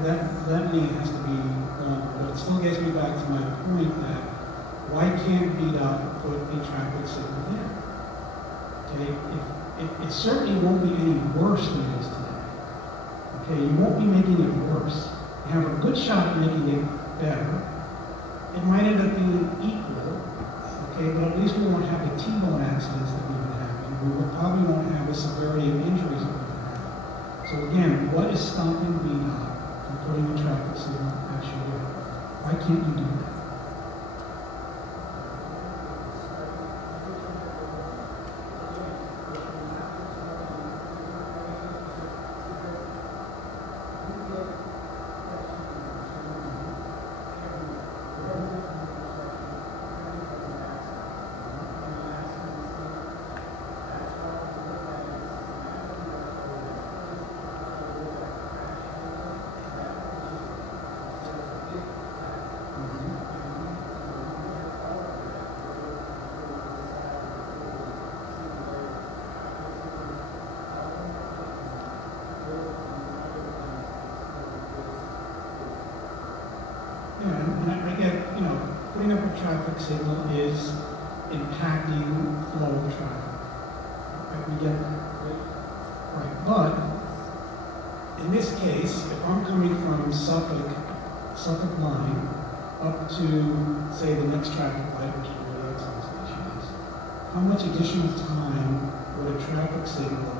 lane has to be longer. But it still gets me back to my point that why can't VDOT put a traffic signal there? Okay, it certainly won't be any worse than it is today. Okay, you won't be making it worse. You have a good shot at making it better. It might end up being equal. Okay, but at least we won't have the T-bone accidents that we've been having. We probably won't have the severity of injuries that we've been having. So again, what is stopping VDOT from putting a traffic signal at Sugar Hill? Why can't you do that? I get, putting up a traffic signal is impacting flow of traffic. Right, we get that. Right, but in this case, if I'm coming from Suffolk line up to, say, the next traffic light, which is where the exit station is, how much additional time would a traffic signal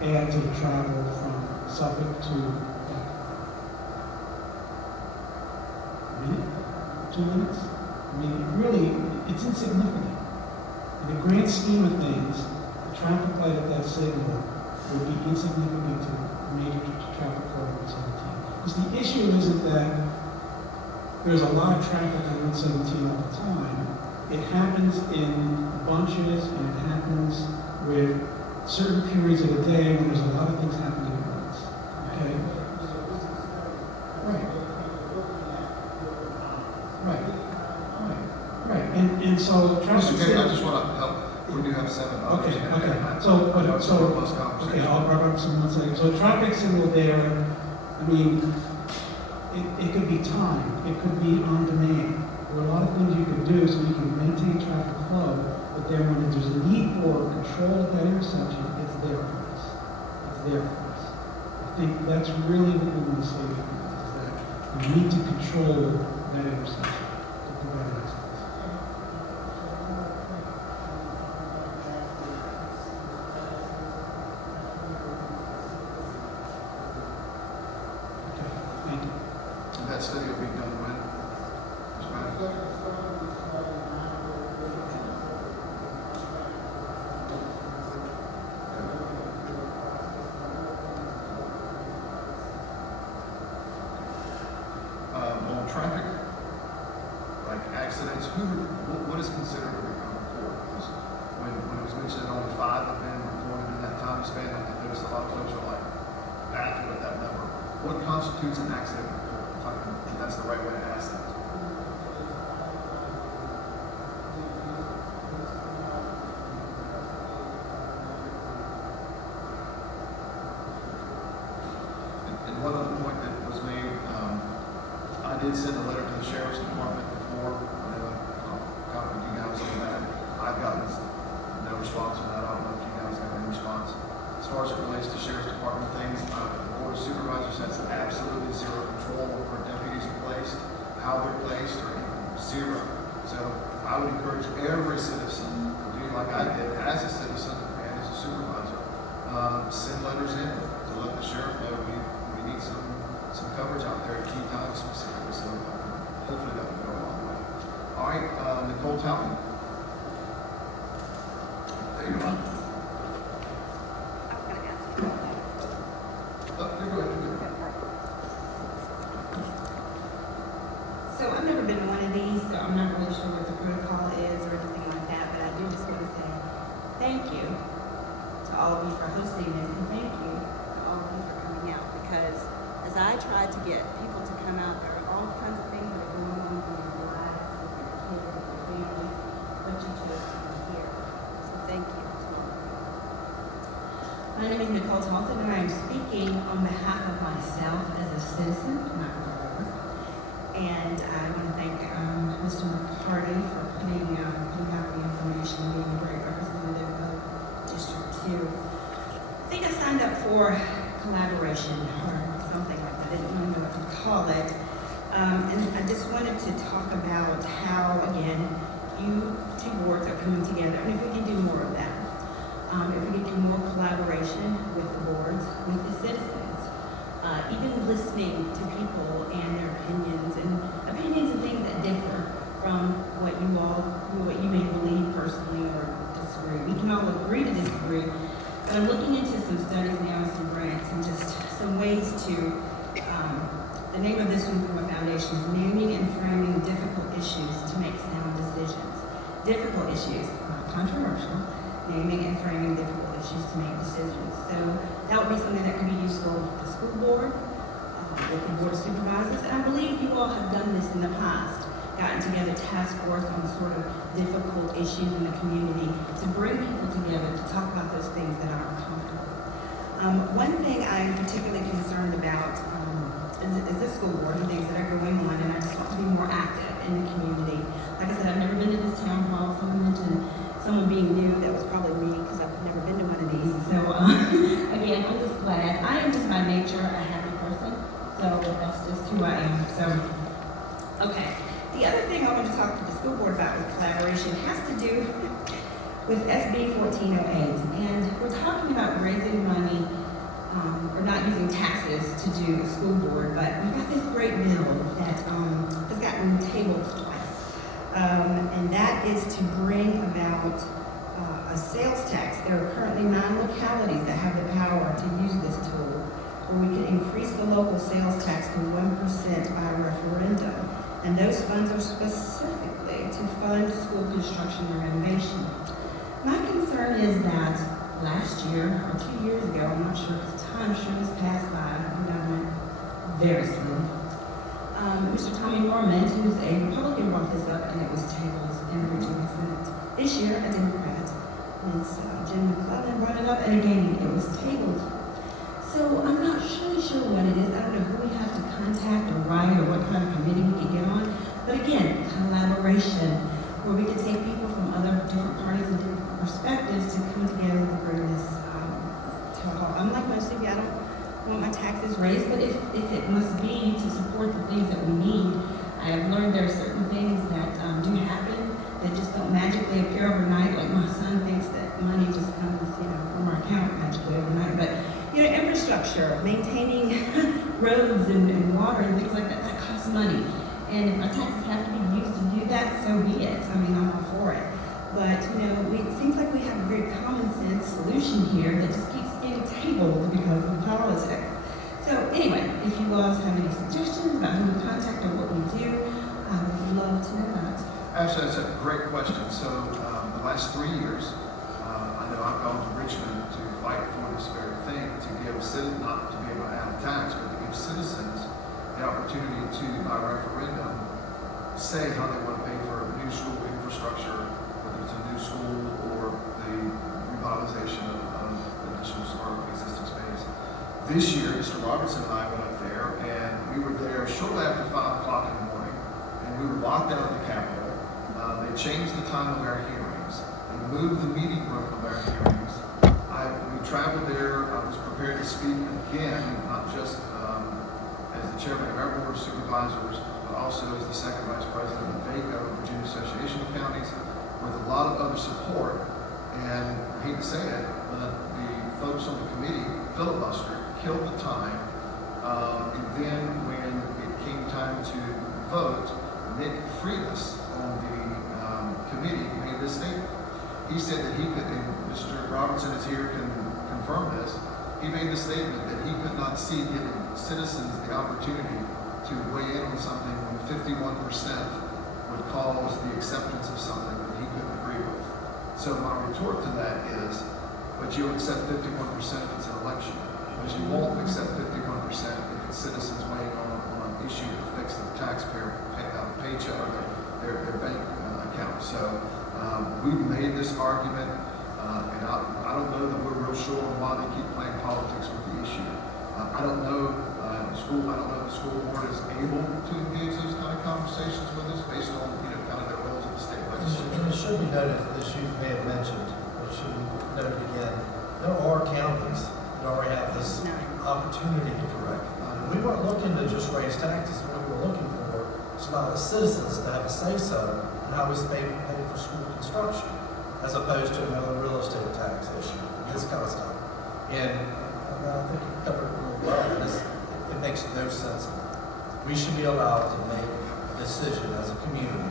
add to the travel from Suffolk to 2 minutes? Really, it's insignificant. In the grand scheme of things, the traffic light at that signal would be insignificant to major traffic flow on Route 17. Because the issue isn't that there's a lot of traffic on Route 17 all the time. It happens in bunches, and it happens with certain periods of the day when there's a lot of things happening at once. Okay? Right. And so traffic. Okay, I just want to help. We do have 7 others. Okay. I'll wrap up some one second. So traffic signal there, it could be timed. It could be on demand. There are a lot of things you can do so you can maintain traffic flow, but then when there's a need for control at that intersection, it's there for us. I think that's really what we want to say is that we need to control that intersection to prevent accidents. Okay, thank you. And that study will be done when? Mr. Matthews? On traffic, like accidents, what is considered a report? Because when it was mentioned that only 5 have been reported in that time span, I noticed a lot of folks are like baffled at that number. What constitutes an accident report? If that's the right way to ask that. And one other point that was made, I did send a letter to the Sheriff's Department before, I'll comment you guys on that. I've gotten no response on that. I don't know if you guys have any response. As far as it relates to Sheriff's Department things, the Board of Supervisors has absolutely zero control over where deputies are placed, how they're placed, or zero. So I would encourage every citizen to do like I did as a citizen and as a supervisor. Send letters in to let the sheriff know we need some coverage out there at key times specifically. So hopefully that will go a long way. All right, Nicole Talton. There you are. So I've never been to one of these, so I'm not really sure what the protocol is or anything like that, but I do just want to say thank you to all of you for hosting this, and thank you to all of you for coming out, because as I tried to get people to come out, there are all kinds of things that are going on in their lives, with their kids, with their families, but you chose to come here. So thank you to all of you. My name is Nicole Talton, and I am speaking on behalf of myself as a citizen, not a voter. And I want to thank Mr. McCarty for putting out the information, being a great representative of District 2. I think I signed up for collaboration or something like that. I didn't really know what to call it. And I just wanted to talk about how, again, you two boards are coming together, and if we can do more of that. If we can do more collaboration with the boards, with the citizens, even listening to people and their opinions and things that differ from what you may believe personally or disagree. We can all agree to disagree, but I'm looking into some studies now, some grants, and just some ways to, the name of this one from a foundation is Naming and Framing Difficult Issues to Make Sound Decisions. Difficult issues, not controversial, naming and framing difficult issues to make decisions. So that would be something that could be useful with the school board, with the Board of Supervisors, and I believe you all have done this in the past, gotten together task force on sort of difficult issues in the community to bring people together to talk about those things that aren't comfortable. One thing I'm particularly concerned about is the school board and things that are going on, and I just want to be more active in the community. Like I said, I've never been to this town hall. Someone mentioned someone being new. That was probably me, because I've never been to one of these. So again, I'm just glad. I am just by nature a happy person, so that's just who I am. So, okay. The other thing I want to talk to the school board about with collaboration has to do with SB 1408, and we're talking about raising money or not using taxes to do a school board, but we've got this great bill that has gotten tabled twice, and that is to bring about a sales tax. There are currently 9 localities that have the power to use this tool, where we can increase the local sales tax to 1% by referendum, and those funds are specifically to fund school construction and renovation. My concern is that last year, or 2 years ago, I'm not sure, because time sure has passed by, and I went very slowly. Mr. Tommy Norman, who's a Republican, brought this up, and it was tabled in the Virginia Senate. This year, a Democrat, Ms. Jen McClellan, brought it up, and again, it was tabled. So I'm not really sure what it is. I don't know who we have to contact or write or what kind of committee we can get on. But again, collaboration, where we can take people from other different parties and different perspectives to come together to bring this to a halt. I'm like most of you, I don't want my taxes raised, but if it must be to support the things that we need, I have learned there are certain things that do happen that just don't magically appear overnight. Like my son thinks that money just comes, from our account magically overnight. But infrastructure, maintaining roads and water and things like that, that costs money. And if my taxes have to be used to do that, so be it. I mean, I'm all for it. But, it seems like we have a very common sense solution here that just keeps getting tabled because of politics. So anyway, if you guys have any suggestions about who to contact or what we do, I would love to know that. Actually, that's a great question. So the last 3 years, I know I've gone to Richmond to fight for this very thing, to give citizens, not to be able to add a tax, but to give citizens the opportunity to, by referendum, say how they want to pay for new school infrastructure, whether it's a new school or the revitalization of additional or existing space. This year, Mr. Robertson and I went up there, and we were there shortly after 5 o'clock in the morning, and we were watching out there at the Capitol. They changed the time of our hearings. They moved the meeting room of our hearings. We traveled there. I was prepared to speak again, not just as the chairman of our board of supervisors, but also as the second vice president of VACO, Virginia Association of Counties, with a lot of other support. And I hate to say it, but the folks on the committee filibustered, killed the time. And then when it came time to vote, Nick Freitas on the committee made this statement. He said that he could, and Mr. Robertson is here, can confirm this. He made the statement that he could not see giving citizens the opportunity to weigh in on something when 51% would cause the acceptance of something that he couldn't agree with. So my retort to that is, but you'll accept 51% if it's an election, but you won't accept 51% if it's citizens weighing on an issue to fix the taxpayer paycheck or their bank account. So we've made this argument, and I don't know that we're real sure on why they keep playing politics with the issue. I don't know the school board is able to engage those kind of conversations with us based on kind of their roles in the state legislature. And it should be noted, as you may have mentioned, it should be noted again, there are counties that already have this opportunity to correct. We weren't looking to just raise taxes. What we were looking for is allow the citizens to have a say-so in how we pay for school construction, as opposed to another real estate tax issue, this kind of stuff. And I think you covered it real well. It makes no sense. We should be allowed to make a decision as a community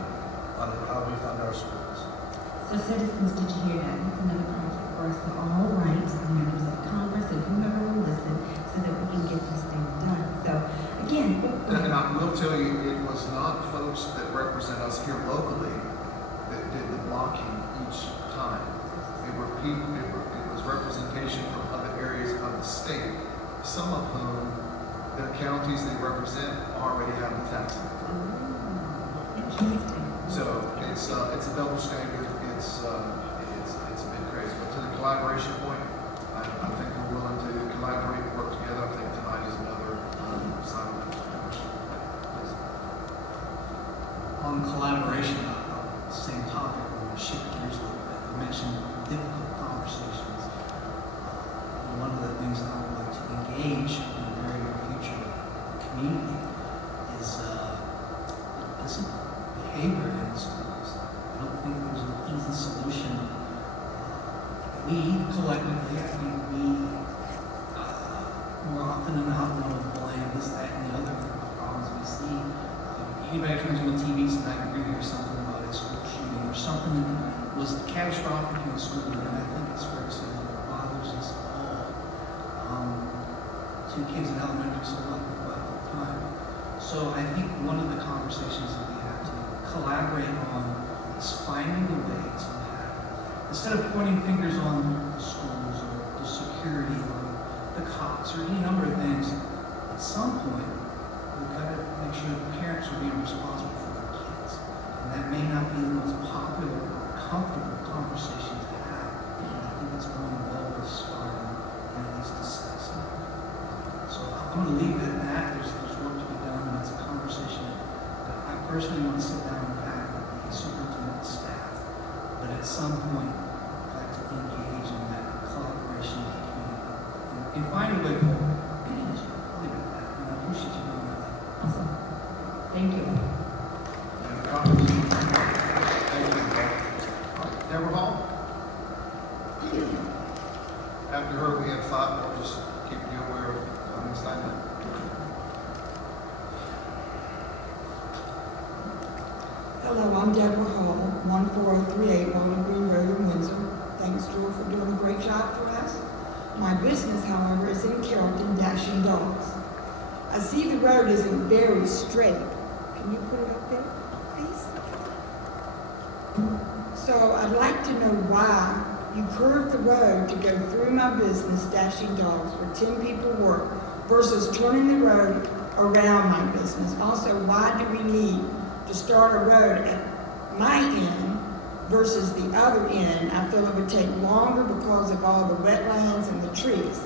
on how we fund our schools. So citizens, did you hear that? That's another project for us to all write to the members of Congress and whomever will listen so that we can get these things done. So again. And I will tell you, it was not folks that represent us here locally that did the blocking each time. It were people, it was representation from other areas of the state, some of whom their counties they represent already have the tax income. Interesting. So it's a double standard. It's a bit crazy. But to the collaboration point, I think we're willing to collaborate and work together. I think tonight is another sign of that. On collaboration, same topic, we're going to shift gears a little bit. You mentioned difficult conversations. One of the things that I would like to engage in the very near future with the community is discipline, behavior in the schools. I don't think there's an easy solution. We collectively, I think we more often than not want to blame this, that, and the other for the problems we see. Anybody turns on the TV tonight, you're going to hear something about a school shooting or something that was catastrophic in the school, and I think it's fair to say that it bothers us all. Two kids in elementary school, I think about all the time. So I think one of the conversations that we have to collaborate on is finding a way to have, instead of pointing fingers on the schools or the security or the cops or any number of things, at some point, we've got to make sure that parents are being responsible for their kids. And that may not be the most popular or comfortable conversation to have. And I think it's going well with starting and at least discussing. So I'm going to leave it at that. There's work to be done, and it's a conversation that I personally want to sit down and have with the superintendent and staff. But at some point, I'd like to engage in that collaboration with the community and find a way forward. I'll leave it at that. And I appreciate you doing that. Awesome. Thank you. Deborah Hall. After her, we have 5 more. Just keep you aware of next time. Hello, I'm Deborah Hall, 14038 Walnut Green Road in Windsor. Thanks, Joel, for doing a great job for us. My business, however, is in Carrollton, Dashing Dogs. I see the road isn't very straight. Can you put it up there, please? So I'd like to know why you curved the road to go through my business, Dashing Dogs, where 10 people work, versus turning the road around my business. Also, why do we need to start a road at my end versus the other end? I feel it would take longer because of all the wetlands and the trees.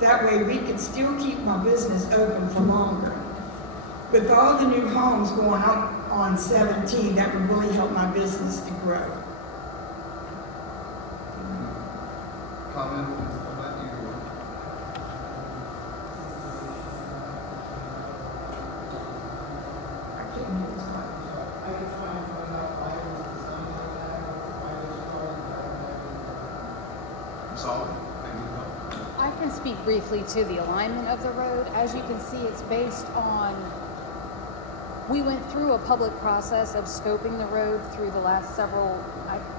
That way we could still keep my business open for longer. with all the new homes going up on 17, that would really help my business to grow. Comment on that, you? I can't hear this one. I just want to find out why it was designed like that, why it was called that. Solid. Thank you. I can speak briefly to the alignment of the road. As you can see, it's based on, we went through a public process of scoping the road through the last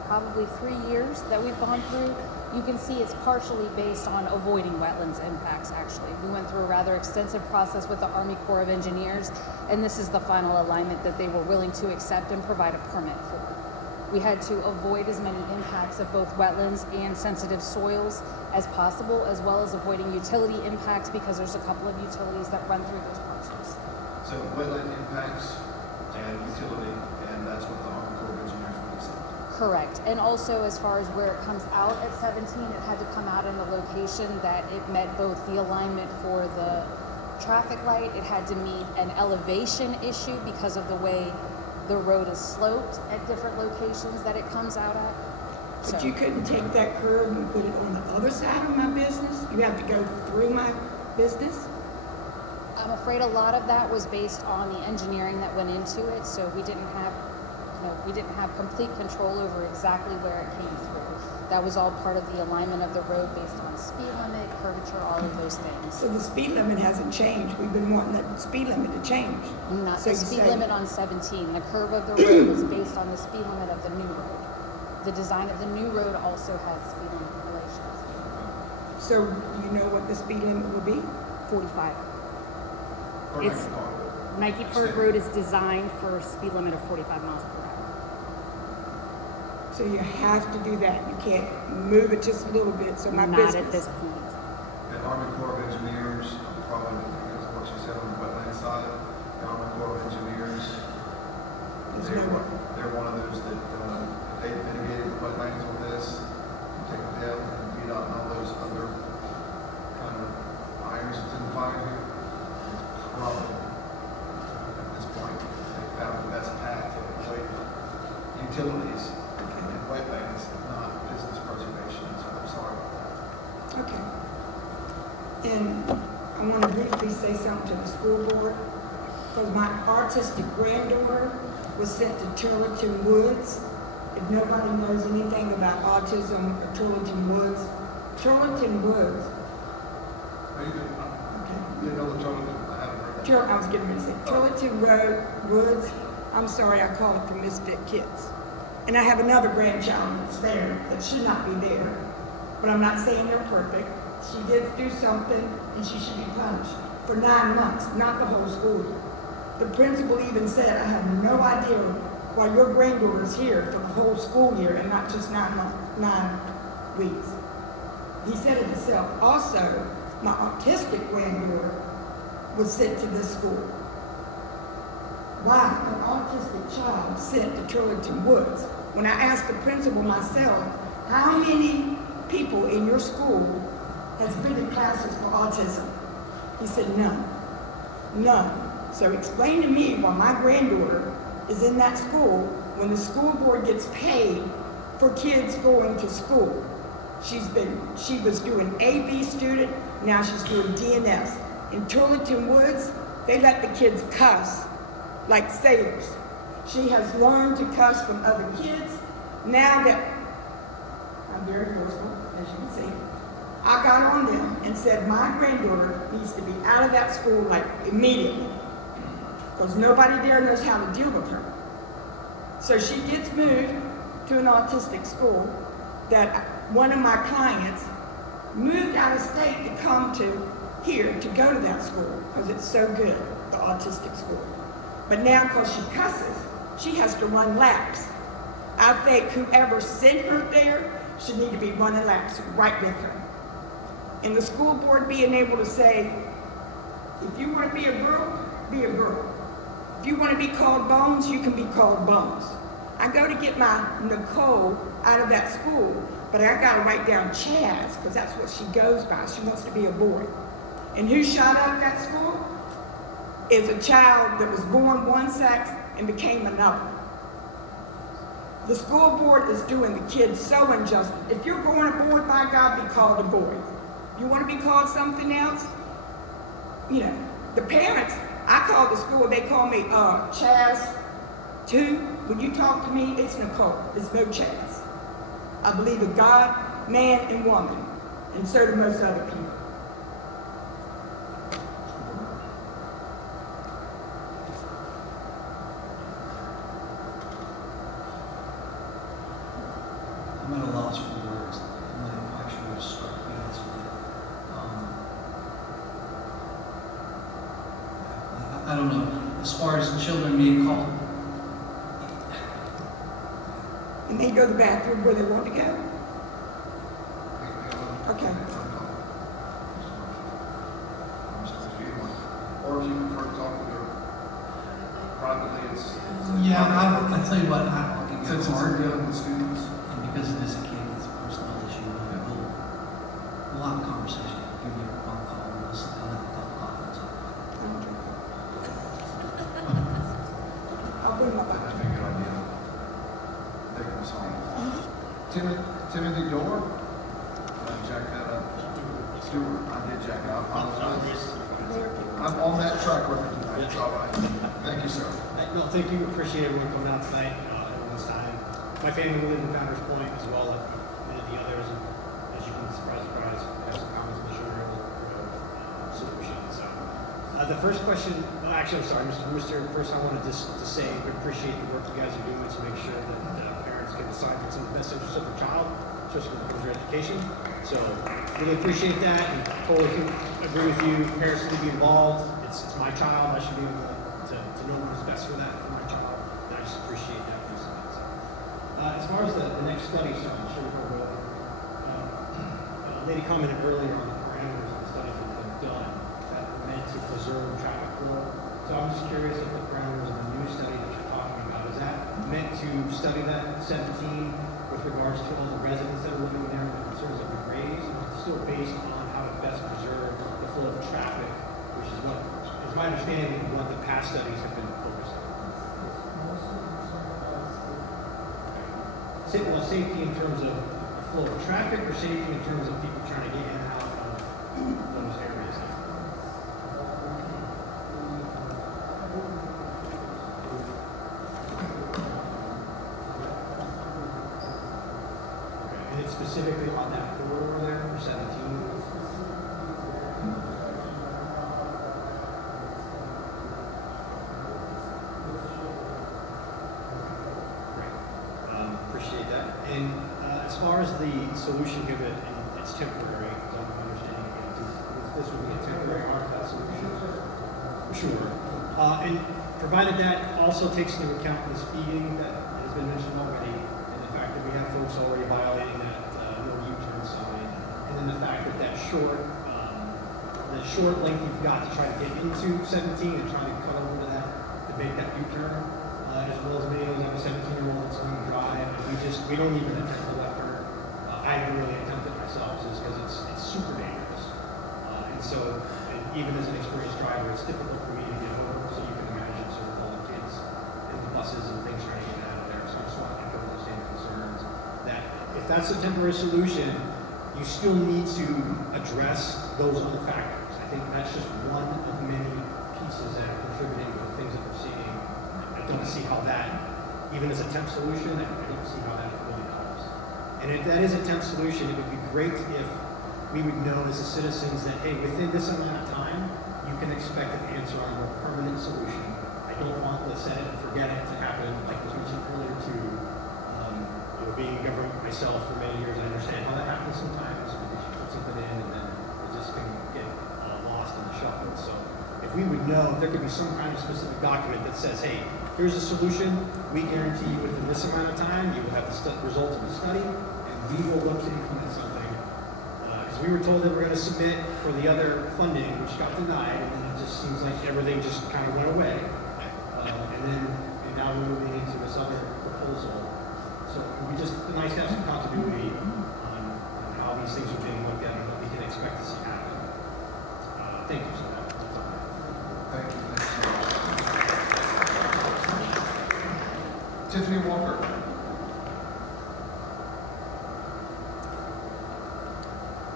probably 3 years that we've gone through. You can see it's partially based on avoiding wetlands impacts, actually. We went through a rather extensive process with the Army Corps of Engineers, and this is the final alignment that they were willing to accept and provide a permit for. We had to avoid as many impacts of both wetlands and sensitive soils as possible, as well as avoiding utility impacts, because there's a couple of utilities that run through those parcels. So wetland impacts and utility, and that's what the Army Corps of Engineers would accept. Correct. And also, as far as where it comes out at 17, it had to come out in the location that it met both the alignment for the traffic light, it had to meet an elevation issue because of the way the road is sloped at different locations that it comes out at. But So- you couldn't take that curve and put it on the other side of my business? You have to go through my business? I'm afraid a lot of that was based on the engineering that went into it, so we didn't have complete control over exactly where it came through. That was all part of the alignment of the road based on speed limit, curvature, all of those things. So the speed limit hasn't changed. We've been wanting that speed limit to change. Not So the you speed say- limit on 17. The curve of the road is based on the speed limit of the new road. The design of the new road also has speed limit regulations. So you know what the speed limit will be? 45. Or It's- Nike Park. Nike Park Road is designed for a speed limit of 45 miles per hour. So you have to do that. You can't move it just a little bit, so my Not business. at this point. The Army Corps of Engineers, probably because of what you said on the wetland side, the Army Corps of Engineers, they're one of those that, if they mitigated the wetlands on this, you take them and beat out all those other kind of irons that's in the fire here, it's probably, at this point, they found the best path to avoid utilities and wetlands, not business preservation, so I'm sorry about that. Okay. And I want to briefly say something to the school board, because my autistic granddaughter was sent to Carrollton Woods. If nobody knows anything about autism or Carrollton Woods, Carrollton Woods, Are you good? You didn't know the term? I haven't heard that. I was getting ready to say, Carrollton Road, Woods, I'm sorry, I call it for misfit kids. And I have another grandchild that's there that should not be there, but I'm not saying they're perfect. She did do something and she should be punished for 9 months, not the whole school year. The principal even said, I have no idea why your granddaughter is here for the whole school year and not just 9 months, 9 weeks. He said it himself. Also, my autistic granddaughter was sent to this school. Why an autistic child sent to Carrollton Woods? When I asked the principal myself, how many people in your school has been in classes for autism? He said, none. None. So explain to me why my granddaughter is in that school when the school board gets paid for kids going to school. She was doing AB student, now she's doing DNS. In Carrollton Woods, they let the kids cuss like sailors. She has learned to cuss from other kids. Now that, I'm very forceful, as you can see, I got on them and said my granddaughter needs to be out of that school like immediately, because nobody there knows how to deal with her. So she gets moved to an autistic school that one of my clients moved out of state to come to here to go to that school because it's so good, the autistic school. But now because she cusses, she has to run laps. I think whoever sent her there should need to be running laps right with her. And the school board being able to say, if you want to be a girl, be a girl. If you want to be called Bones, you can be called Bones. I go to get my Nicole out of that school, but I got to write down Chaz, because that's what she goes by. She wants to be a boy. And who shot up that school? is a child that was born one sex and became another. The school board is doing the kids so injustice. If you're born a boy, by God, be called a boy. You want to be called something else? You know, the parents, I call the school, they call me Chaz 2. When you talk to me, it's Nicole. It's no Chaz. I believe in God, man, and woman, and so do most other people. I'm at a loss for words. I'm not actually struck, to be honest with you. I don't know. As far as children being called, And they go to the bathroom where they want to go? Okay. Or if you prefer to talk with her privately, it's. yeah, I tell you what, I'll give you Since a it's card. dealing with students. And because it is a kid, it's a personal issue, we'll have a conversation. Give me a phone call, we'll sit down and have a cup of coffee and talk about it. I'll bring my That'd back. be a good idea. Take them home. Timothy Dorr? Jack that up. Stewart, I did jack it up. I apologize. I'm on that track record tonight. It's all right. Thank you, sir. No, thank you. Appreciate everyone coming out tonight, everyone's time. My family lives in Founder's Point as well as many of the others. And as you can surprise, have some comments on the sugar solution. So, the first question, actually, I'm sorry, Mr. Wooster. First, I wanted just to say we appreciate the work you guys are doing to make sure that parents can decide what's in the best interest of their child, especially when it comes to education. So, really appreciate that, and totally agree with you. Parents need to be involved. It's my child. I should be able to know what is best for my child. And I just appreciate that piece of it. So, as far as the next study, so I'm sure we'll go over. A lady commented earlier on the parameters of the studies that have been done that were meant to preserve traffic flow. So I'm just curious if the parameters of the new study that you're talking about, is that meant to study that 17 with regards to all the residents that are living there and the concerns that we've raised? Or is it still based on how to best preserve the flow of traffic, which is what is my understanding of what the past studies have been focused on? Well, safety in terms of flow of traffic, or safety in terms of people trying to get in and out of those areas? Okay, and it's specifically on that corridor there for 17? Appreciate that. And as far as the solution given, and it's temporary, because I'm understanding this would be a temporary hard solution. Sure. And provided that also takes into account the speeding that has been mentioned already, and the fact that we have folks already violating that no U-turn sign, and then the fact that the short length you've got to try to get into 17 and try to cut over to that to make that U-turn. As well as many of those have a 17-year-old that's going to drive, and we don't even attempt the left turn. I haven't really attempted myself, just because it's super dangerous. And so, even as an experienced driver, it's difficult for me to get home, so you can imagine sort of all the kids and the buses and things trying to get out of there. So I just want to echo those same concerns, that if that's a temporary solution, you still need to address those other factors. I think that's just one of many pieces that are contributing to the things that we're seeing. I don't see how that, even as a temp solution, I don't see how that really helps. And if that is a temp solution, it would be great if we would know as the citizens that, hey, within this amount of time, you can expect an answer on a more permanent solution. I don't want the set it and forget it to happen, like was mentioned earlier too. Being in government myself for many years, I understand how that happens sometimes. You put something in and then it just can get lost in the shuffle. So if we would know, if there could be some kind of specific document that says, hey, here's a solution, we guarantee you within this amount of time, you will have the results of the study, and we will look to implement something. Because we were told that we're going to submit for the other funding, which got denied, and then it just seems like everything just kind of went away. And now we're moving into this other proposal. So it would be just nice to have some continuity on how these things are being looked at and what we can expect to see happen. Thank you so much. Thank you. Tiffany Walker.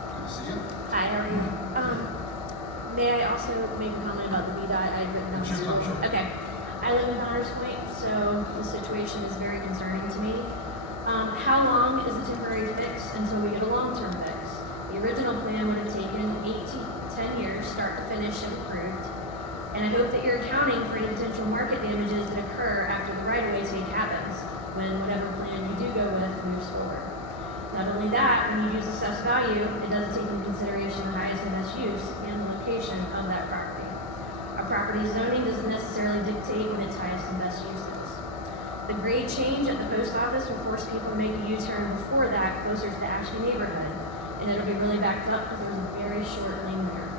Good to see you. Hi, how are you? May I also make a comment about the VDOT? I'd written down. Sure, sure. Okay. I live in Hunters Point, so the situation is very concerning to me. How long is a temporary fix until we get a long-term fix? The original plan would have taken 8 to 10 years, start to finish, if approved. And I hope that you're accounting for any potential market damages that occur after the right-of-way take happens, when whatever plan you do go with moves forward. Not only that, when you use assessed value, it doesn't take into consideration the highest and best use and the location of that property. Our property zoning doesn't necessarily dictate when its highest and best use is. The grade change at the post office will force people to make a U-turn before that, closer to the Acree neighborhood, and it'll be really backed up because there's a very short lane there.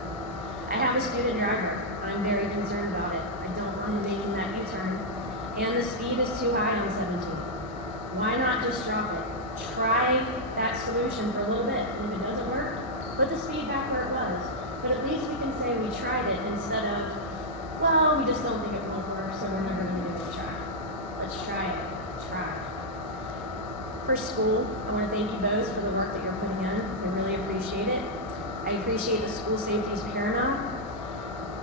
I have a student driver. I'm very concerned about it. I don't want him making that U-turn, and the speed is too high on 17. Why not just drop it? Try that solution for a little bit, and if it doesn't work, put the speed back where it was. But at least we can say we tried it instead of, well, we just don't think it won't work, so we're never going to give it a try. Let's try it. Try. For school, I want to thank you both for the work that you're putting in. I really appreciate it. I appreciate the school safety is paramount.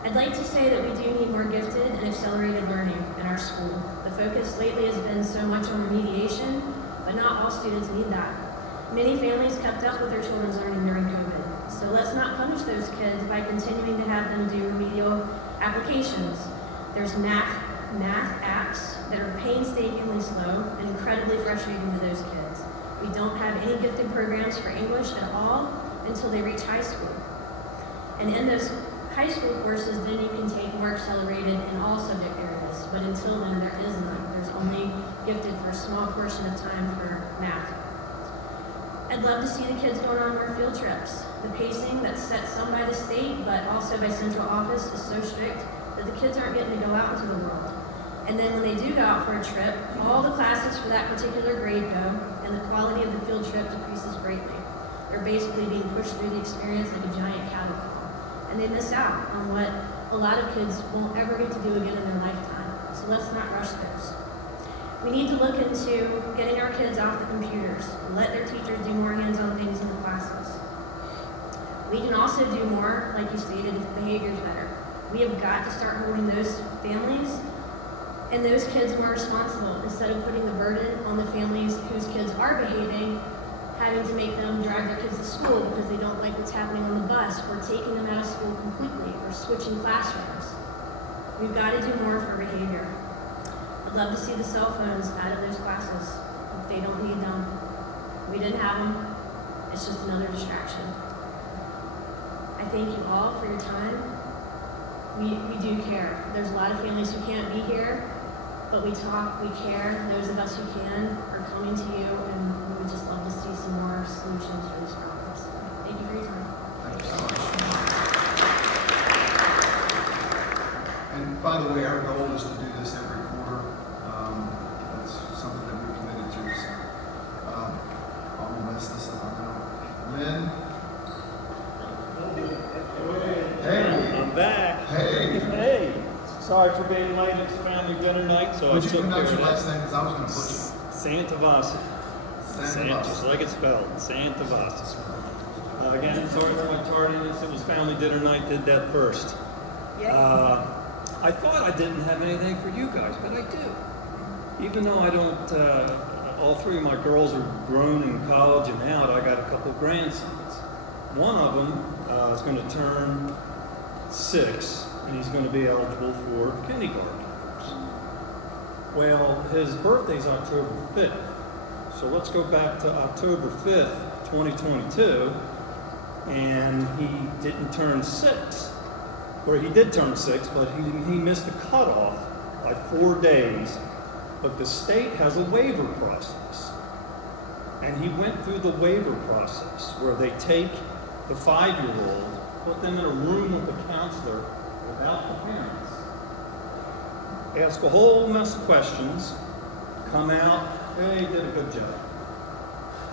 I'd like to say that we do need more gifted and accelerated learning in our school. The focus lately has been so much on remediation, but not all students need that. Many families kept up with their children's learning during COVID, so let's not punish those kids by continuing to have them do remedial applications. There's math apps that are painstakingly slow and incredibly frustrating to those kids. We don't have any gifted programs for English at all until they reach high school. And in those high school courses, then you can take more accelerated in all subject areas, but until then there is none. There's only gifted for a small portion of time for math. I'd love to see the kids going on more field trips. The pacing that's set some by the state, but also by central office is so strict that the kids aren't getting to go out into the world. And then when they do go out for a trip, all the classes for that particular grade go, and the quality of the field trip decreases greatly. They're basically being pushed through the experience like a giant cattle call. And they miss out on what a lot of kids won't ever get to do again in their lifetime. So let's not rush this. We need to look into getting our kids off the computers, let their teachers do more hands-on things in the classes. We can also do more, like you stated, if behavior's better. We have got to start holding those families and those kids more responsible instead of putting the burden on the families whose kids are behaving, having to make them drive their kids to school because they don't like what's happening on the bus, or taking them out of school completely, or switching classrooms. We've got to do more for behavior. I'd love to see the cell phones out of those classes if they don't need them. We didn't have them. It's just another distraction. I thank you all for your time. We do care. There's a lot of families who can't be here, but we talk, we care. Those of us who can are coming to you, and we would just love to see some more solutions for these problems. Thank you for your time. Thank you so much. And by the way, our goal is to do this every quarter. That's something that we've committed to. So I'm gonna mess this up. I know. Lynn. Hey. I'm back. Hey. Hey. Sorry for being late. It's family dinner night, so Would I you took pronounce care your of last that. name? Because I was going to butcher Santavasi. Just like it's spelled. Santavasi. Again, sorry for my tardiness. It was family dinner night. Did that first. I thought I didn't have anything for you guys, but I do. Even though I don't, all three of my girls are grown in college and out, I got a couple of grandsons. One of them is going to turn 6, and he's going to be eligible for kindergarten. Well, his birthday's October 5th. So let's go back to October 5th, 2022, and he didn't turn 6. Or he did turn 6, but he missed the cutoff by 4 days. But the state has a waiver process. And he went through the waiver process where they take the 5-year-old, put them in a room with a counselor without the parents, ask a whole mess of questions, come out, hey, you did a good job.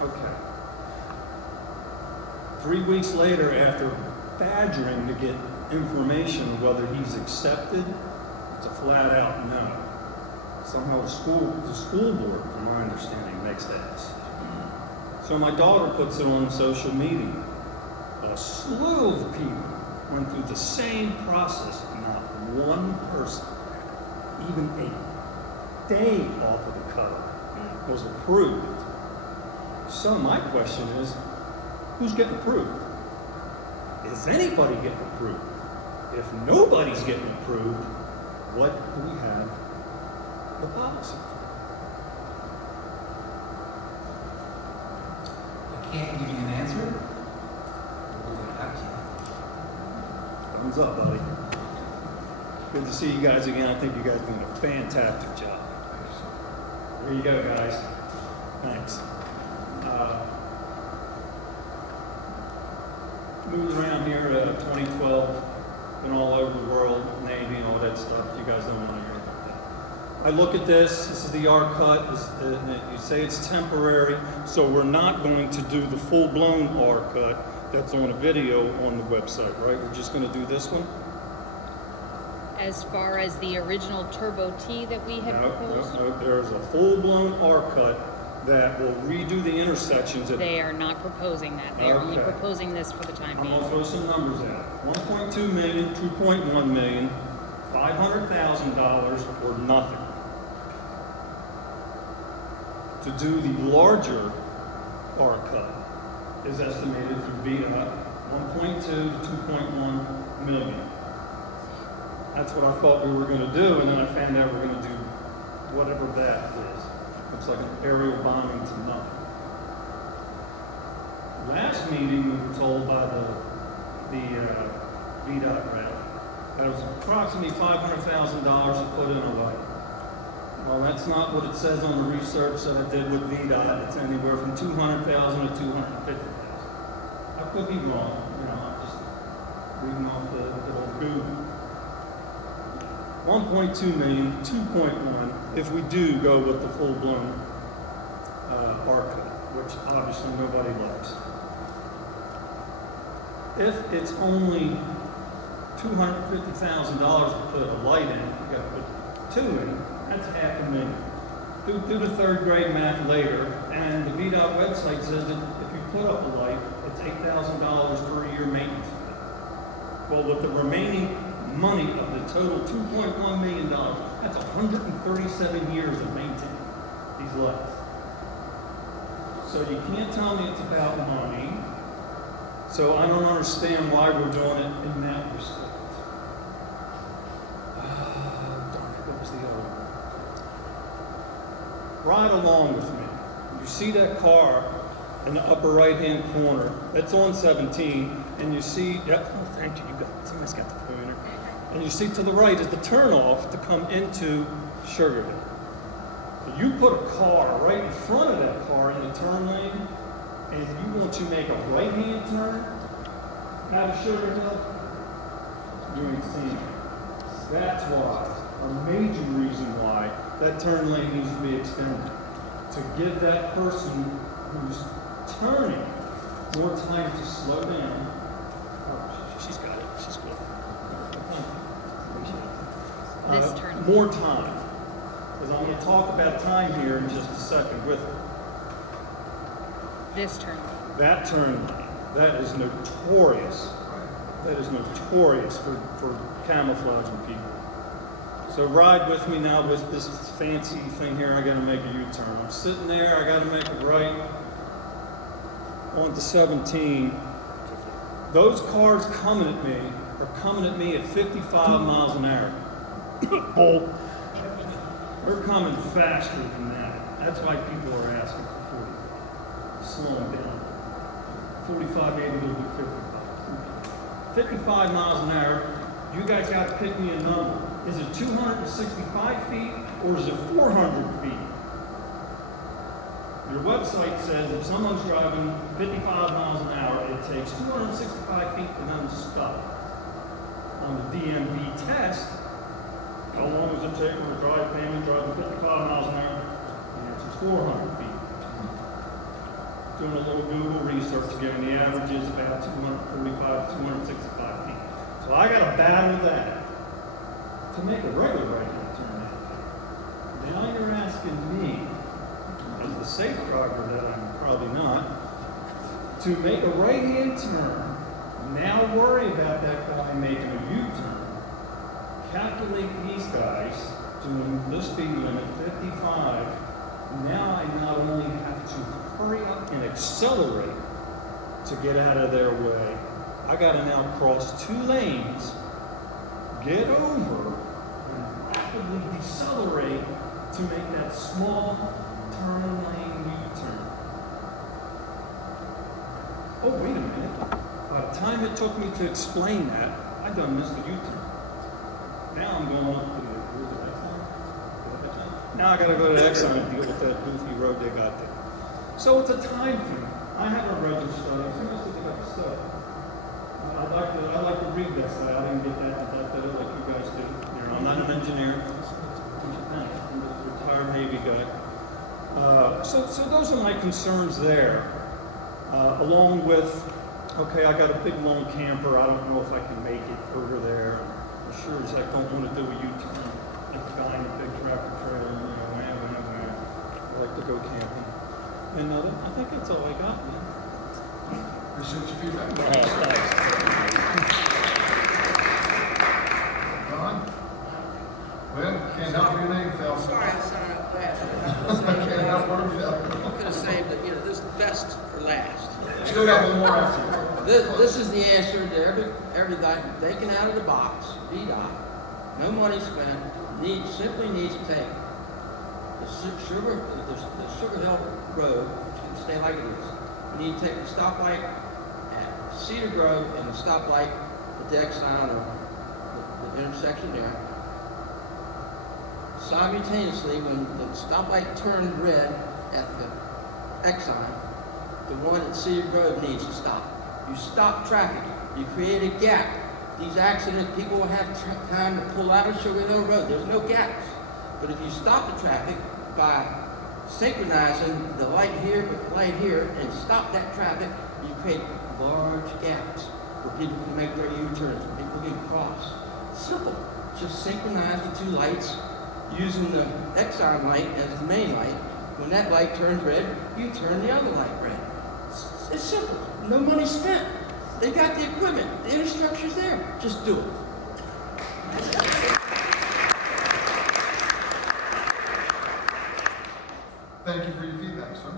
Okay. 3 weeks later, after badgering to get information whether he's accepted, it's a flat out no. Somehow the school board, from my understanding, makes that decision. So my daughter puts it on social media. A slew of people went through the same process. Not one person, even a day off of the cutoff, was approved. So my question is, who's getting approved? Is anybody getting approved? If nobody's getting approved, what do we have the policy for? I can't give you an answer. We'll get back to you. Thumbs up, buddy. Good to see you guys again. I think you guys are doing a fantastic job. There you go, guys. Thanks. Moving around here, 2012, been all over the world, Navy and all that stuff. You guys don't want to hear about that. I look at this is the R cut. You say it's temporary, so we're not going to do the full-blown R cut that's on a video on the website, right? We're just going to do this one? As far as the original Turbo T that we had proposed? No, there's a full-blown R cut that will redo the intersections. They are not proposing that. They are only Okay. proposing this for the time I'm being. gonna throw some numbers out. 1.2 million, 2.1 million, $500,000 or nothing. To do the larger R cut is estimated through VDOT 1.2 to 2.1 million. That's what I thought we were gonna do, and then I found out we're gonna do whatever that is. Looks like an aerial bombing to nothing. Last meeting, we were told by the VDOT rep that it was approximately $500,000 to put in a light. Well, that's not what it says on the research that I did with VDOT. It's anywhere from $200,000 to $250,000. I could be wrong, I'm just reading off the old Google. 1.2 million, 2.1, if we do go with the full-blown R cut, which obviously nobody likes. If it's only $250,000 to put a light in, you gotta put two in, that's $500,000. Do the third grade math later, and the VDOT website says that if you put up a light, it's $8,000 per year maintenance fee. Well, with the remaining money of the total $2.1 million, that's 137 years of maintaining these lights. So you can't tell me it's about money. So I don't understand why we're doing it in that respect. What was the other one? Ride along with me. You see that car in the upper right-hand corner, that's on 17, and you see, oh, thank you, somebody's got the pointer. And you see to the right is the turnoff to come into Sugar Hill. You put a car right in front of that car in the turn lane, and you want to make a right-hand turn out of Sugar Hill, you ain't seen it. That's why, a major reason why, that turn lane needs to be extended. To give that person who's turning more time to slow down. Oh, she's got it. She's good. This turn. More time. Because I'm going to talk about time here in just a second with her. This turn. That turn lane, that is notorious. That is notorious for camouflaging people. So ride with me now with this fancy thing here. I got to make a U-turn. I'm sitting there. I got to make a right onto 17. Those cars coming at me are coming at me at 55 miles an hour. Bull. They're coming faster than that. That's why people are asking for 45. Slowing down. 45, maybe a little bit 55. 55 miles an hour, you guys got to pick me a number. Is it 265 feet or is it 400 feet? Your website says if someone's driving 55 miles an hour, it takes 265 feet for them to stop. On the DMV test, how long does it take for a driving 55 miles an hour? The answer is 400 feet. Doing a little Google research, giving the averages about 245 to 265 feet. So I got to battle that to make a regular right-hand turn. Now to make a right-hand turn, now worry about that guy making a U-turn, calculate these guys doing the speed limit, 55. Now I not only have to hurry up and accelerate to get out of their way, I gotta now cross 2 lanes, get over, and rapidly decelerate to make that small turn lane U-turn. Oh, wait a minute. By the time it took me to explain that, I done missed the U-turn. Now I'm going up to the, where's the Exxon? Now I gotta go to the Exxon and deal with that goofy road they got there. So it's a time thing. I haven't read the study. Who else did they got the study? I like to read that study. I didn't get that like you guys do. You know, I'm not an engineer. I'm a retired Navy guy. So those are my concerns there. Along with, okay, I got a big long camper. I don't know if I can make it over there. I sure as heck don't want to do a U-turn like the guy in the big tractor trailer. You know, wham. I like to go camping. And I think that's all I got, man. Appreciate your feedback. Don? Well, can't help your name, Phil. Sorry, I signed up last. Can't help where it fell. I could have saved it, this is best for last. Still got one more after you. This is the answer to everything taken out of the box, VDOT, no money spent, simply needs to take the Sugar Hill Road, can stay like it is. We need to take the stoplight at Cedar Grove and the stoplight at the Exxon or the intersection there. Simultaneously, when the stoplight turns red at the Exxon, the one at Cedar Grove needs to stop. You stop traffic. You create a gap. These accidents, people will have time to pull out of Sugar Hill Road. There's no gaps. But if you stop the traffic by synchronizing the light here with the light here and stop that traffic, you create large gaps where people can make their U-turns, people can cross. Simple. Just synchronize the 2 lights using the Exxon light as the main light. When that light turns red, you turn the other light red. It's simple. No money spent. They got the equipment. The infrastructure's there. Just do it. Thank you for your feedback, sir.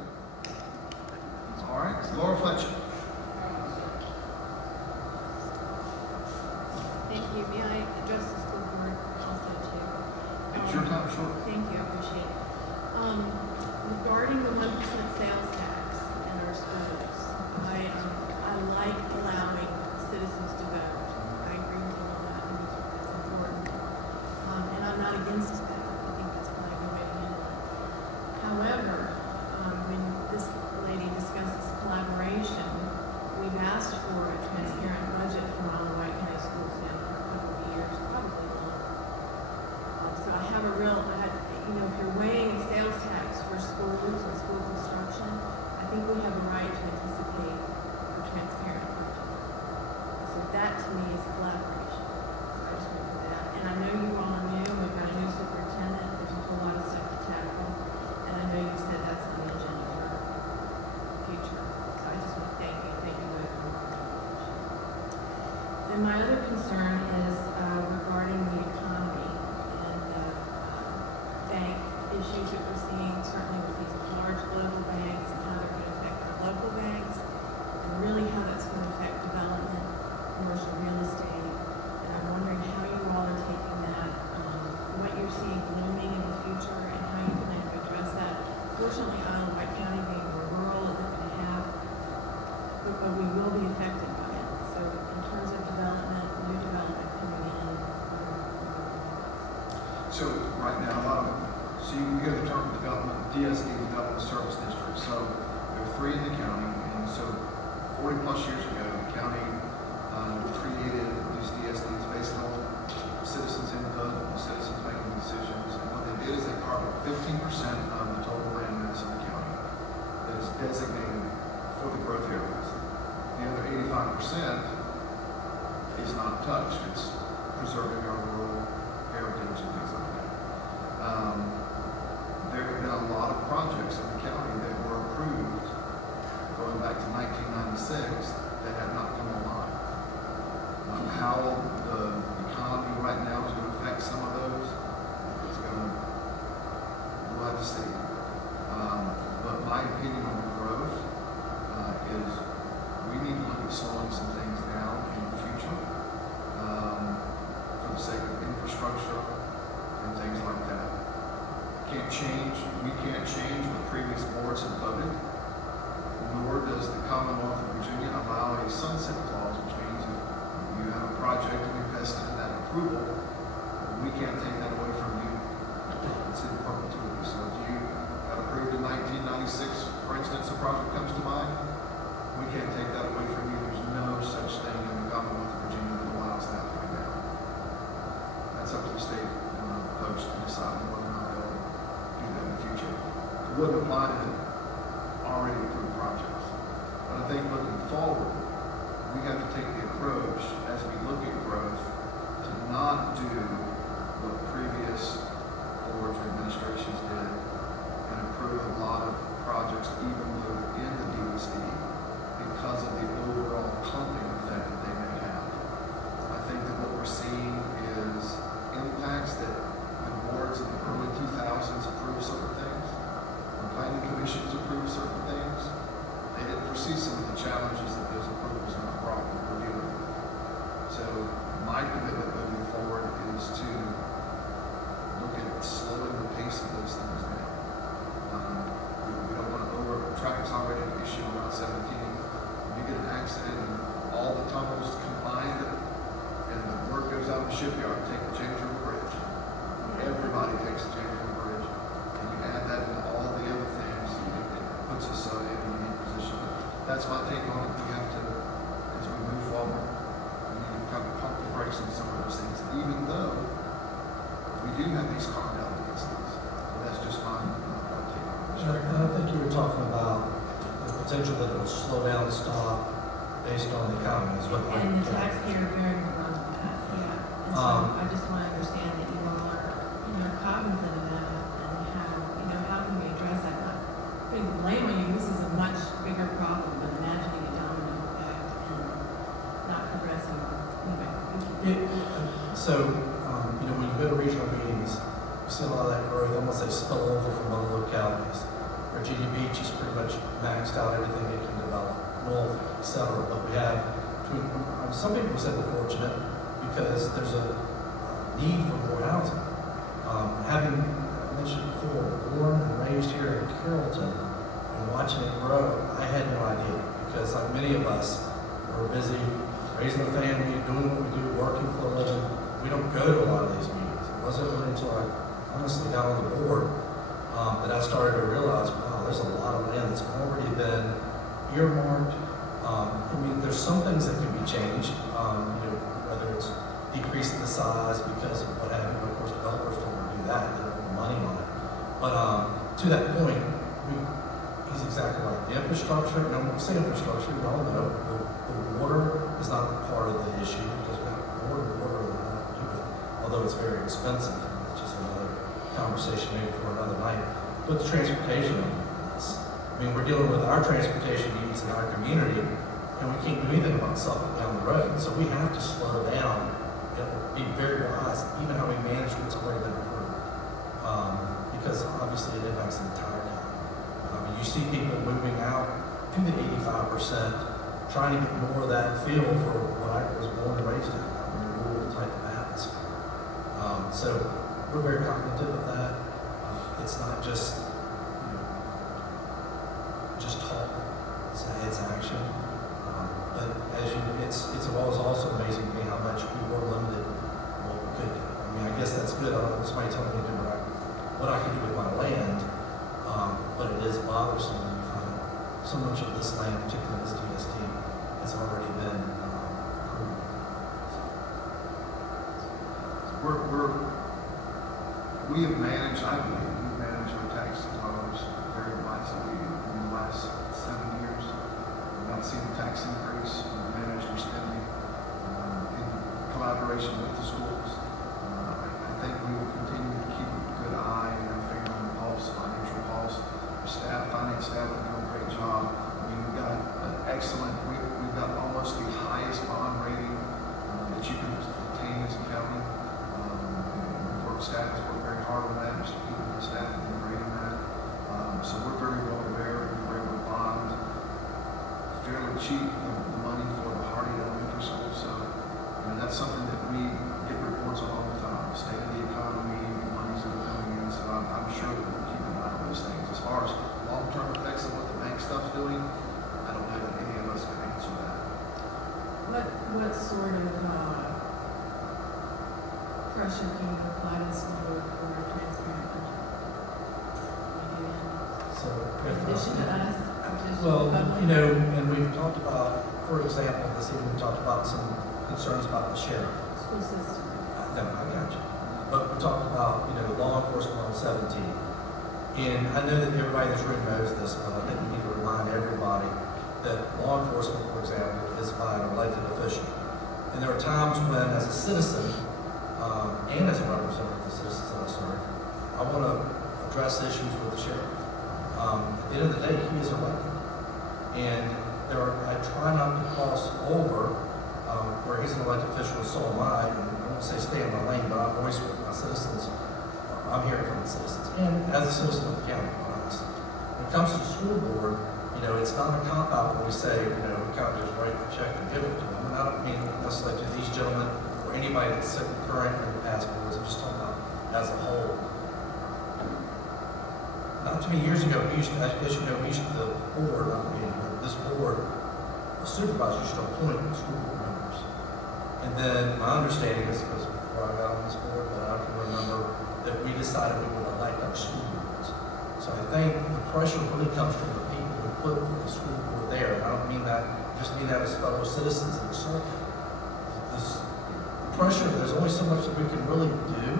All right, Laura Fletcher. Thank you. May I address the school board also too? It's your time, sure. Thank you, I appreciate it. Regarding the 1% sales tax in our schools, I like allowing citizens to vote. I agree with you on that, I think that's important. And I'm not against that. I think that's probably a good way to handle it. However, when this lady discusses collaboration, we've asked for a transparent budget from all the Wight County schools now for a couple of years, probably longer. So I have a real, if you're weighing a sales tax for schools and school construction, I think we have a right to anticipate a transparent budget. So that to me is collaboration. So I just want to put that. And I know you all are new, we've got a new superintendent, there's a whole lot of stuff to tackle. And I know you said that's on the agenda for the future. So I just want to thank you both for your contribution. Then my other concern is regarding the economy and bank issues that we're seeing, certainly with these large global banks and how they're going to affect our local banks, and really how that's going to affect development, commercial real estate. And I'm wondering how you all are taking that, what you're seeing blooming in the future, and how you plan to address that. Fortunately, Isle of Wight County being more rural isn't going to have, but we will be affected by it. So in terms of development, new development coming in, So right now, a lot of, so you hear the term development, DSD, Development Service District. So there are 3 in the county, and so 40 plus years ago, the county created these DSDs based on citizens' input, citizens making decisions. And what they did is they carved out 15% of the total land mass in the county that is designated for the growth areas. The other 85% is not touched. It's preserving our rural heritage and things like that. There have been a lot of projects in the county that were approved going back to 1996 can't change what previous boards have voted, nor does the Commonwealth of Virginia allow a sunset clause, which means if you have a project and invested in that approval, we can't take that away from you. It's in perpetuity. So if you got approved in 1996, for instance, a project comes to mind, we can't take that away from you. There's no such thing in the Commonwealth of Virginia that allows that right now. That's up to the state folks to decide whether or not they'll do that in the future. It wouldn't apply to already approved projects. But I think looking forward, we have to take the approach as we look at growth to not do what previous boards or administrations did and approve a lot of projects even though in the DSD because of the overall clumping effect that they may have. I think that what we're seeing is impacts that when boards in the early 2000s approved certain things, when planning commissions approved certain things, they didn't foresee some of the challenges that those approvals have brought that we're dealing with. So my commitment moving forward is to look at slowing the pace of those things down. We don't want to traffic's already an issue around 17. When you get an accident and all the tunnels combined and the word goes out of the shipyard, take the James River Bridge. Everybody takes the James River Bridge. And you add that into all the other things, it puts us in a unique position. That's my take on it. We have to, as we move forward, we need to kind of pump the brakes on some of those things, even though we do have these carved out against things. So that's just my take on it. And I think you were talking about the potential that it will slow down, stop, based on the economy is what. And the taxpayer bearing the brunt of that, yeah. And so I just want to understand that you all are, cognizant of that and how can we address that? Not putting the blame on you, this is a much bigger problem, but imagining a domino effect and not progressing. When you go to regional meetings, you see a lot of that growth, almost they spill over from other localities. Virginia Beach is pretty much maxed out everything it can develop, North, etc. But we have, some people said we're fortunate because there's a need for more housing. Having mentioned before, born and raised here in Carrollton and watching it grow, I had no idea because like many of us, we're busy raising a family, doing what we do, working for a living. We don't go to a lot of these meetings. It wasn't really until I honestly got on the board that I started to realize, wow, there's a lot of land that's already been earmarked. There's some things that can be changed, whether it's decreasing the size because of what happened. Of course, developers don't want to do that. They don't have money on it. But to that point, he's exactly right. The infrastructure, and when we say infrastructure, we all know the water is not part of the issue because we have water although it's very expensive, which is another conversation maybe for another night. But the transportation of this. We're dealing with our transportation needs in our community, and we can't do anything about Suffolk down the road. So we have to slow down and be very wise, even how we manage what's already been approved. Because obviously it impacts the entire town. You see people moving out to the 85%, trying to get more of that feel for what I was born and raised in, a rural type of atmosphere. So we're very cognitive of that. It's not just talk; it's action. But it was also amazing to me how much we were limited in what we could do. I guess that's good. I don't want somebody telling me to do what I can do with my land. But it is bothersome when you find so much of this land, particularly this DST, has already been approved. We have managed, I believe, we've managed our tax dollars very wisely in the last 7 years. We've not seen a tax increase. We've managed our spending in collaboration with the schools. I think we will continue to keep a good eye and our finger on the pulse, financial pulse. Our finance staff are doing a great job. We've got an excellent, we've got almost the highest bond rating that you can obtain as a county. Staff has worked very hard on that. Mr. Keaton and his staff have been great on that. So we're very well aware we were able to bond fairly cheap the money for the Hardy Elementary School. So that's something that we get reports on all the time. The state of the economy, the monies that are coming in. So I'm sure that we'll keep structure can you apply to the school board for a transparent budget? So, In addition to us, just well, public? you know, and we've talked about, for example, this evening, we talked about some concerns about the sheriff. School system. No, I got you. But we talked about, you know, law enforcement on 17. And I know that everybody in this room knows this, but I think we need to remind everybody that law enforcement, for example, is by an elected official. And there are times when, as a citizen, and as a representative of the citizens that I serve, I want to address issues with the sheriff. At the end of the day, he is elected. And I try not to cross over where he's an elected official, and so am I. And I won't say stay in my lane, but I voice what my citizens, I'm hearing from the citizens. And as a citizen of the county, honestly. When it comes to the school board, you know, it's not a cop-out when we say, you know, we kind of just write the check and give it to them. And I don't mean necessarily to these gentlemen or anybody that's sitting current in the past boards. I'm just talking about as a whole. Not too many years ago, we used to, I guess you know, the board, not me, but this board, the supervisors used to appoint school board members. And then my understanding is, because before I got on this board, but I can remember that we decided we would elect our school boards. So I think the pressure really comes from the people who put the school board there. And I don't mean that, just mean that as fellow citizens that are serving. This pressure, there's only so much that we can really do,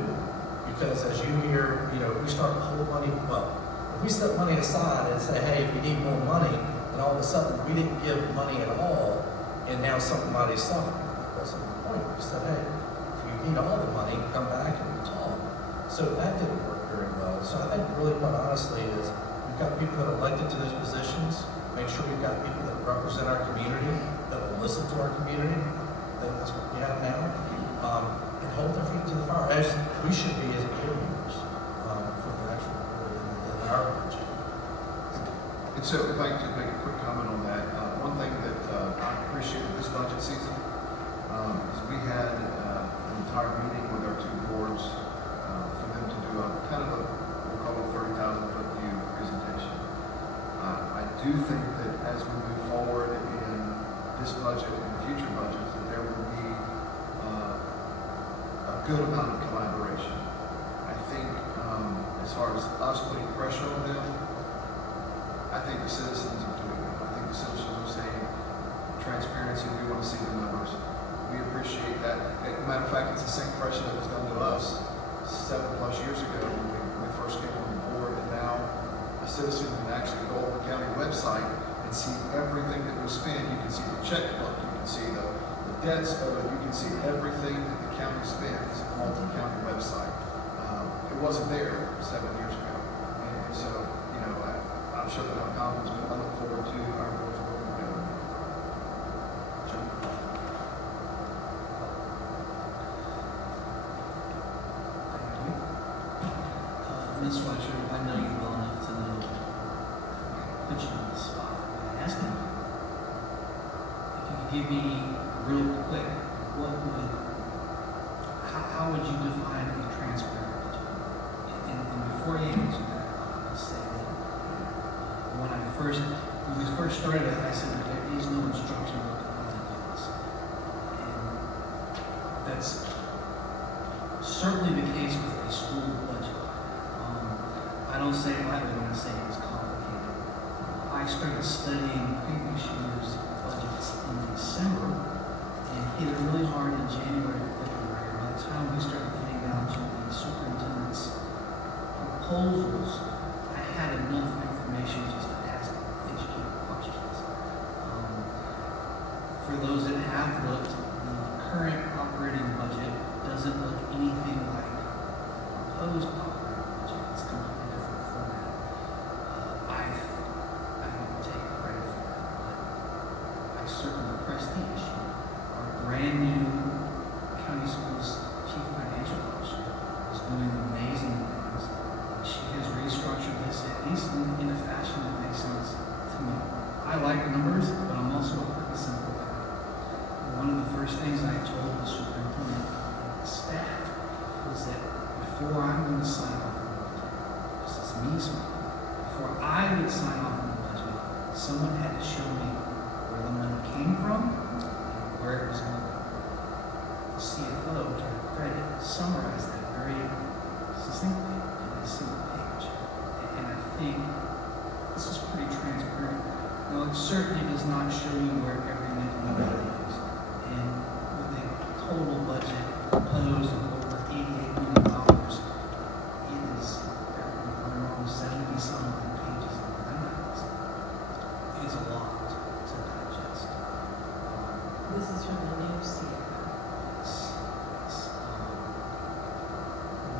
because as you hear, you know, if we start to hold money, well, if we set money aside and say, hey, if you need more money, then all of a sudden we didn't give money at all, and now somebody's suffering. That wasn't the point. We said, hey, if you need all the money, come back and we'll talk. So that didn't work very well. So I think really, quite honestly, is we've got people that are elected to those positions. Make sure we've got people that represent our community, that will listen to our community. That's what we have now. And hold their feet to the fire, as we should be as board members for the actual board in our budget. And so if I could make a quick comment on that, one thing that I appreciated this budget season is we had an entire meeting with our two boards for them to do a kind of a, we'll call it 30,000-foot view presentation. I do think that as we move forward in this budget and future budgets, that there will be a good amount of collaboration. I think as far as us putting pressure on them, I think the citizens are doing it. I think the citizens are saying transparency, we want to see the numbers. We appreciate that. As a matter of fact, it's the same pressure that was done to us 7+ years ago when we first came on the board, and now a citizen can actually go on the county website and see everything that we spend. You can see the checkbook, you can see the debts of it, you can see everything that the county spends on the county website. It wasn't there 7 years ago. And so, you know, I'm sure that our confidence, I look forward to our boards working together. Jim? Ms. Fletcher, I know you well enough to know, put you on the spot by asking you. If you could give me real quick, how would you define a transparent budget? And before you answer that, I'll say that when we first started it, I said that there is no instruction book on the deals. And that's certainly the case with a school budget. I don't say it lightly when I say it's complicated. I started studying previous year's budgets in December and hit it really hard in January and February. By the time we started getting down to the superintendent's proposals, I had enough information just to ask educated questions. For those that have looked, the current operating budget doesn't look anything like the proposed operating budget. It's completely different format. I don't take credit for that, but I certainly press the issue. Our brand new county schools chief financial officer is doing amazing things. She has restructured this at least in a fashion that makes sense to me. I like numbers, but I'm also a pretty simple guy. One of the first things I told the superintendent and the staff was that before I'm going to sign off on the budget, this is me speaking, before I would sign off on the budget, someone had to show me where the money came from and where it was going to go. The CFO tried to try to summarize that very succinctly in a single page. And I think this is pretty transparent. Now, it certainly does not show you where every nickel and dime is. And with a total budget proposed of over $88 million, it is, if I'm wrong, 70-some odd pages of line items. It's a lot to digest. This is from the news here.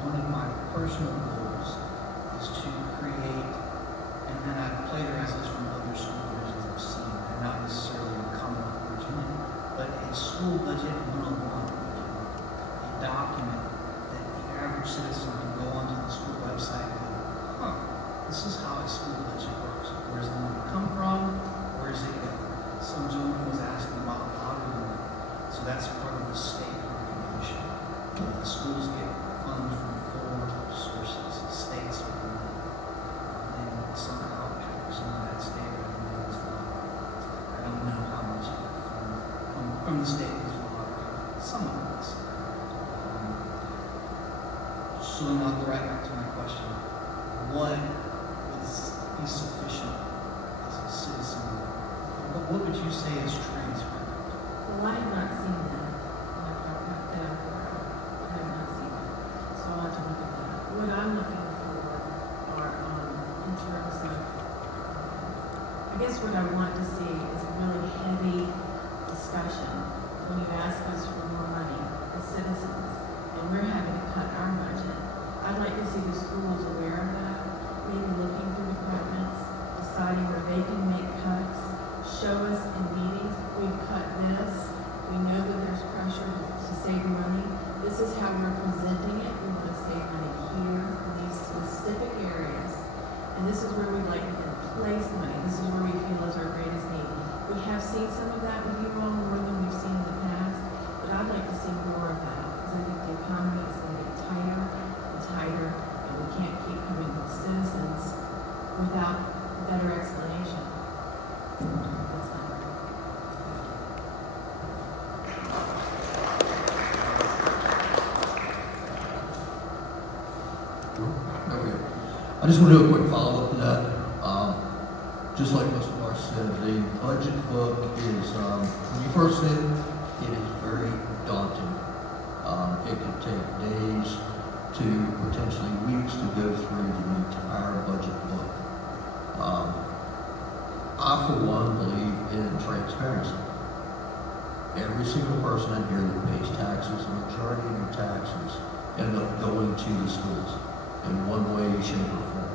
One of my personal goals is to create, and then I plagiarize this from other school boards that I've seen, and not necessarily in the Commonwealth of Virginia, but a school budget 101, a document that the average citizen can go onto the school website and go, this is how a school budget works. Where's the money come from? Where does it go? Some gentleman was asking about lottery money, so that's part of the state recognition. The schools get funds from 4 sources, states or money. And somehow some of that state revenue is lottery. I don't know how much of it from the state is lottery. Some of it is. So then I'll go right back to my question. What would be sufficient as a citizen? What would you say is transparent? Well, I have not seen that. I have not seen that. So I'll have to look at that. What I'm looking for are, in terms of, I guess what I want to see is a really heavy discussion when you ask us for more money as citizens, and we're having to cut our budget. I'd like to see the schools aware of that, maybe looking through departments, deciding where they can make cuts, show us in meetings, we've cut this, we know that there's pressure to save money, this is how we're presenting it, we want to save money here in these specific areas, and this is where we'd like to place money, this is where we feel is our greatest need. We have seen some of that with you all, more than we've seen in the past, but I'd like to see more of that, because I think the economy is going to get tighter and tighter, and we can't keep coming to citizens without better explanation. That's not right. There we go. I just want to do a quick follow-up to that. Just like Mr. Marsh said, the budget book is, when you first see it, it is very daunting. It can take days to potentially weeks to go through the entire budget book. I, for one, believe in transparency. Every single person in here that pays taxes, the majority of your taxes end up going to the schools in one way, shape, or form.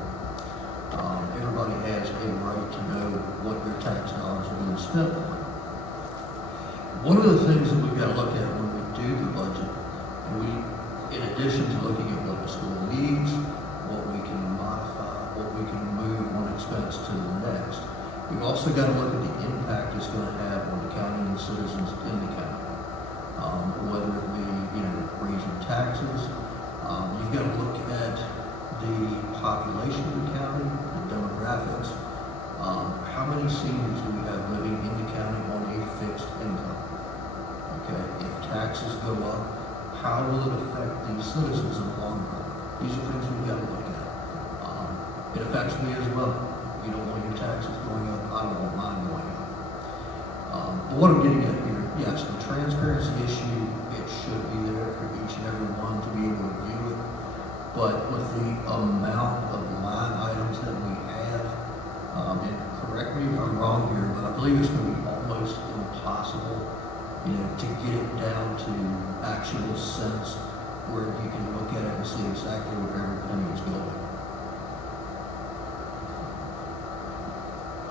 Everybody has a right to know what your tax dollars are being spent on. One of the things that we've got to look at when we do the budget, in addition to looking at what the school needs, what we can modify, what we can move one expense to the next, we've also got to look at the impact it's going to have on the county and the citizens in the county. Whether it be, raising taxes, you've got to look at the population of the county, the demographics. How many seniors do we have living in the county on a fixed income? Okay, if taxes go up, how will it affect these citizens in the long run? These are things we've got to look at. It affects me as well. You don't want your taxes going up, I don't want mine going up. But what I'm getting at here, yes, the transparency issue, it should be there for each and every one to be able to view it. But with the amount of line items that we have, and correct me if I'm wrong here, but I believe it's going to be almost impossible, to get it down to actual cents where you can look at it and see exactly where every penny is going.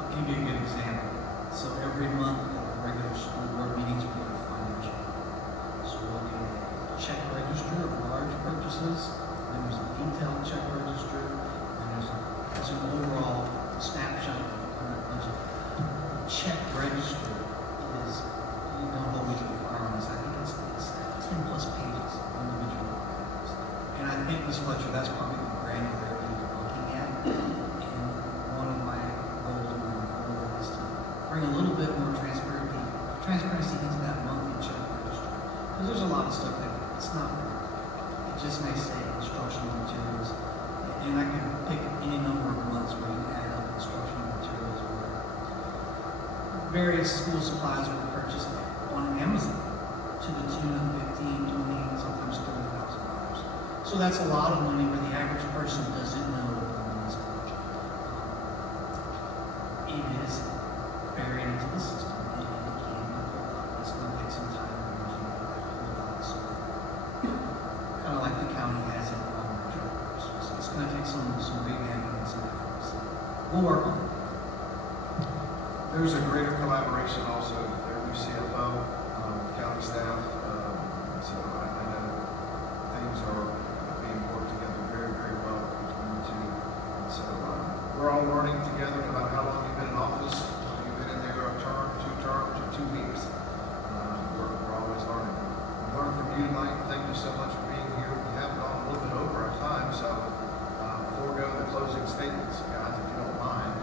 I'll give you a good example. So every month at our regular school board meetings, we have a financial. So we'll get a check register of large purchases, then there's a detailed check register, and there's an overall snapshot of the current budget. The check register is, don't hold me to the fire on this, I think it's 10 plus pages of individual items. And I think, Ms. Fletcher, that's probably the granularity you're looking at. And one of my goals moving forward is to bring a little bit more transparency into that monthly check register. Because there's a lot of stuff that it's not very it just may say instructional materials. And I can pick any number of months where you add up instructional materials where various school supplies were purchased on Amazon to the tune of $15, $20, sometimes $30,000. So that's a lot of money where the average person doesn't know what the money's for. It is buried into the system and it can be pulled out. It's going to take some time and energy to get that pulled out. So kind of like the county has it on their trailers. So it's going to take some big ambulance and efforts. We'll work on it. There's a greater collaboration also with their new CFO, county staff. So I know things are being worked together very, very well between the two. And so we're all learning together no matter how long you've been in office, whether you've been in there a term, 2 terms, or 2 weeks. We're always learning. We learned from you tonight. Thank you so much for being here. We have gone a little bit over our time, so forego the closing statements, guys, if you don't mind.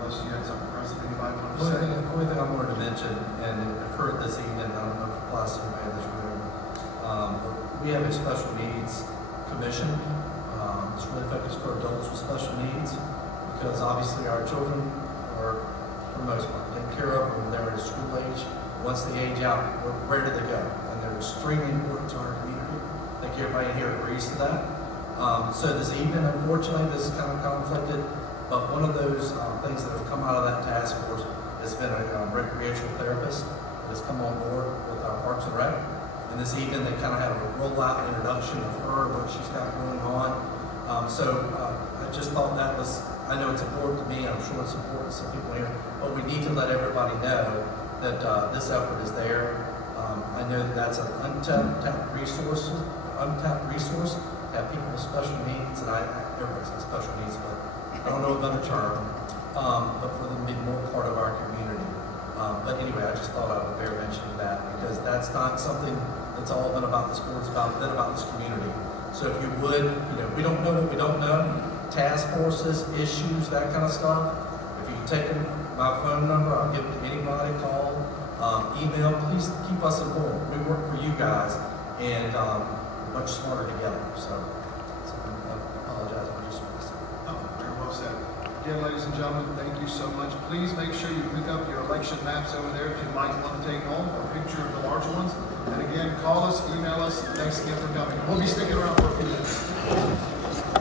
Unless you had something pressing anybody wanted to say. The only thing I wanted to mention, and it occurred this evening, I don't know if it applies to anybody in this room, but we have a special needs commission. It's really focused for adults with special needs because obviously our children are, for the most part, taken care of when they're at school age. Once they age out, we're ready to go, and they're extremely important to our community. I think everybody here agrees to that. So this evening, unfortunately, this is kind of conflicted. But one of those things that have come out of that task force has been a recreational therapist that has come on board with our Parks and Rec. And this evening they kind of had a rollout introduction of her, what she's got going on. I just thought that was, I know it's important to me, I'm sure it's important to some people here, but we need to let everybody know that this effort is there. I know that that's an untapped resource, to have people with special needs, and everybody's got special needs, but I don't know a better term, but for them to be more part of our community. But anyway, I just thought I would bear mentioning that because that's not something that's all been about the sports, been about this community. So if you would, we don't know what we don't know, task forces, issues, that kind of stuff. If you can take my phone number, I'll give it to anybody, call, email, please keep us informed. We work for you guys and we're much smarter together. So I apologize for just Very well said. Again, ladies and gentlemen, thank you so much. Please make sure you pick up your election maps over there if you might want to take home a picture of the larger ones. And again, call us, email us. Thanks again for coming. We'll be sticking around for a few minutes.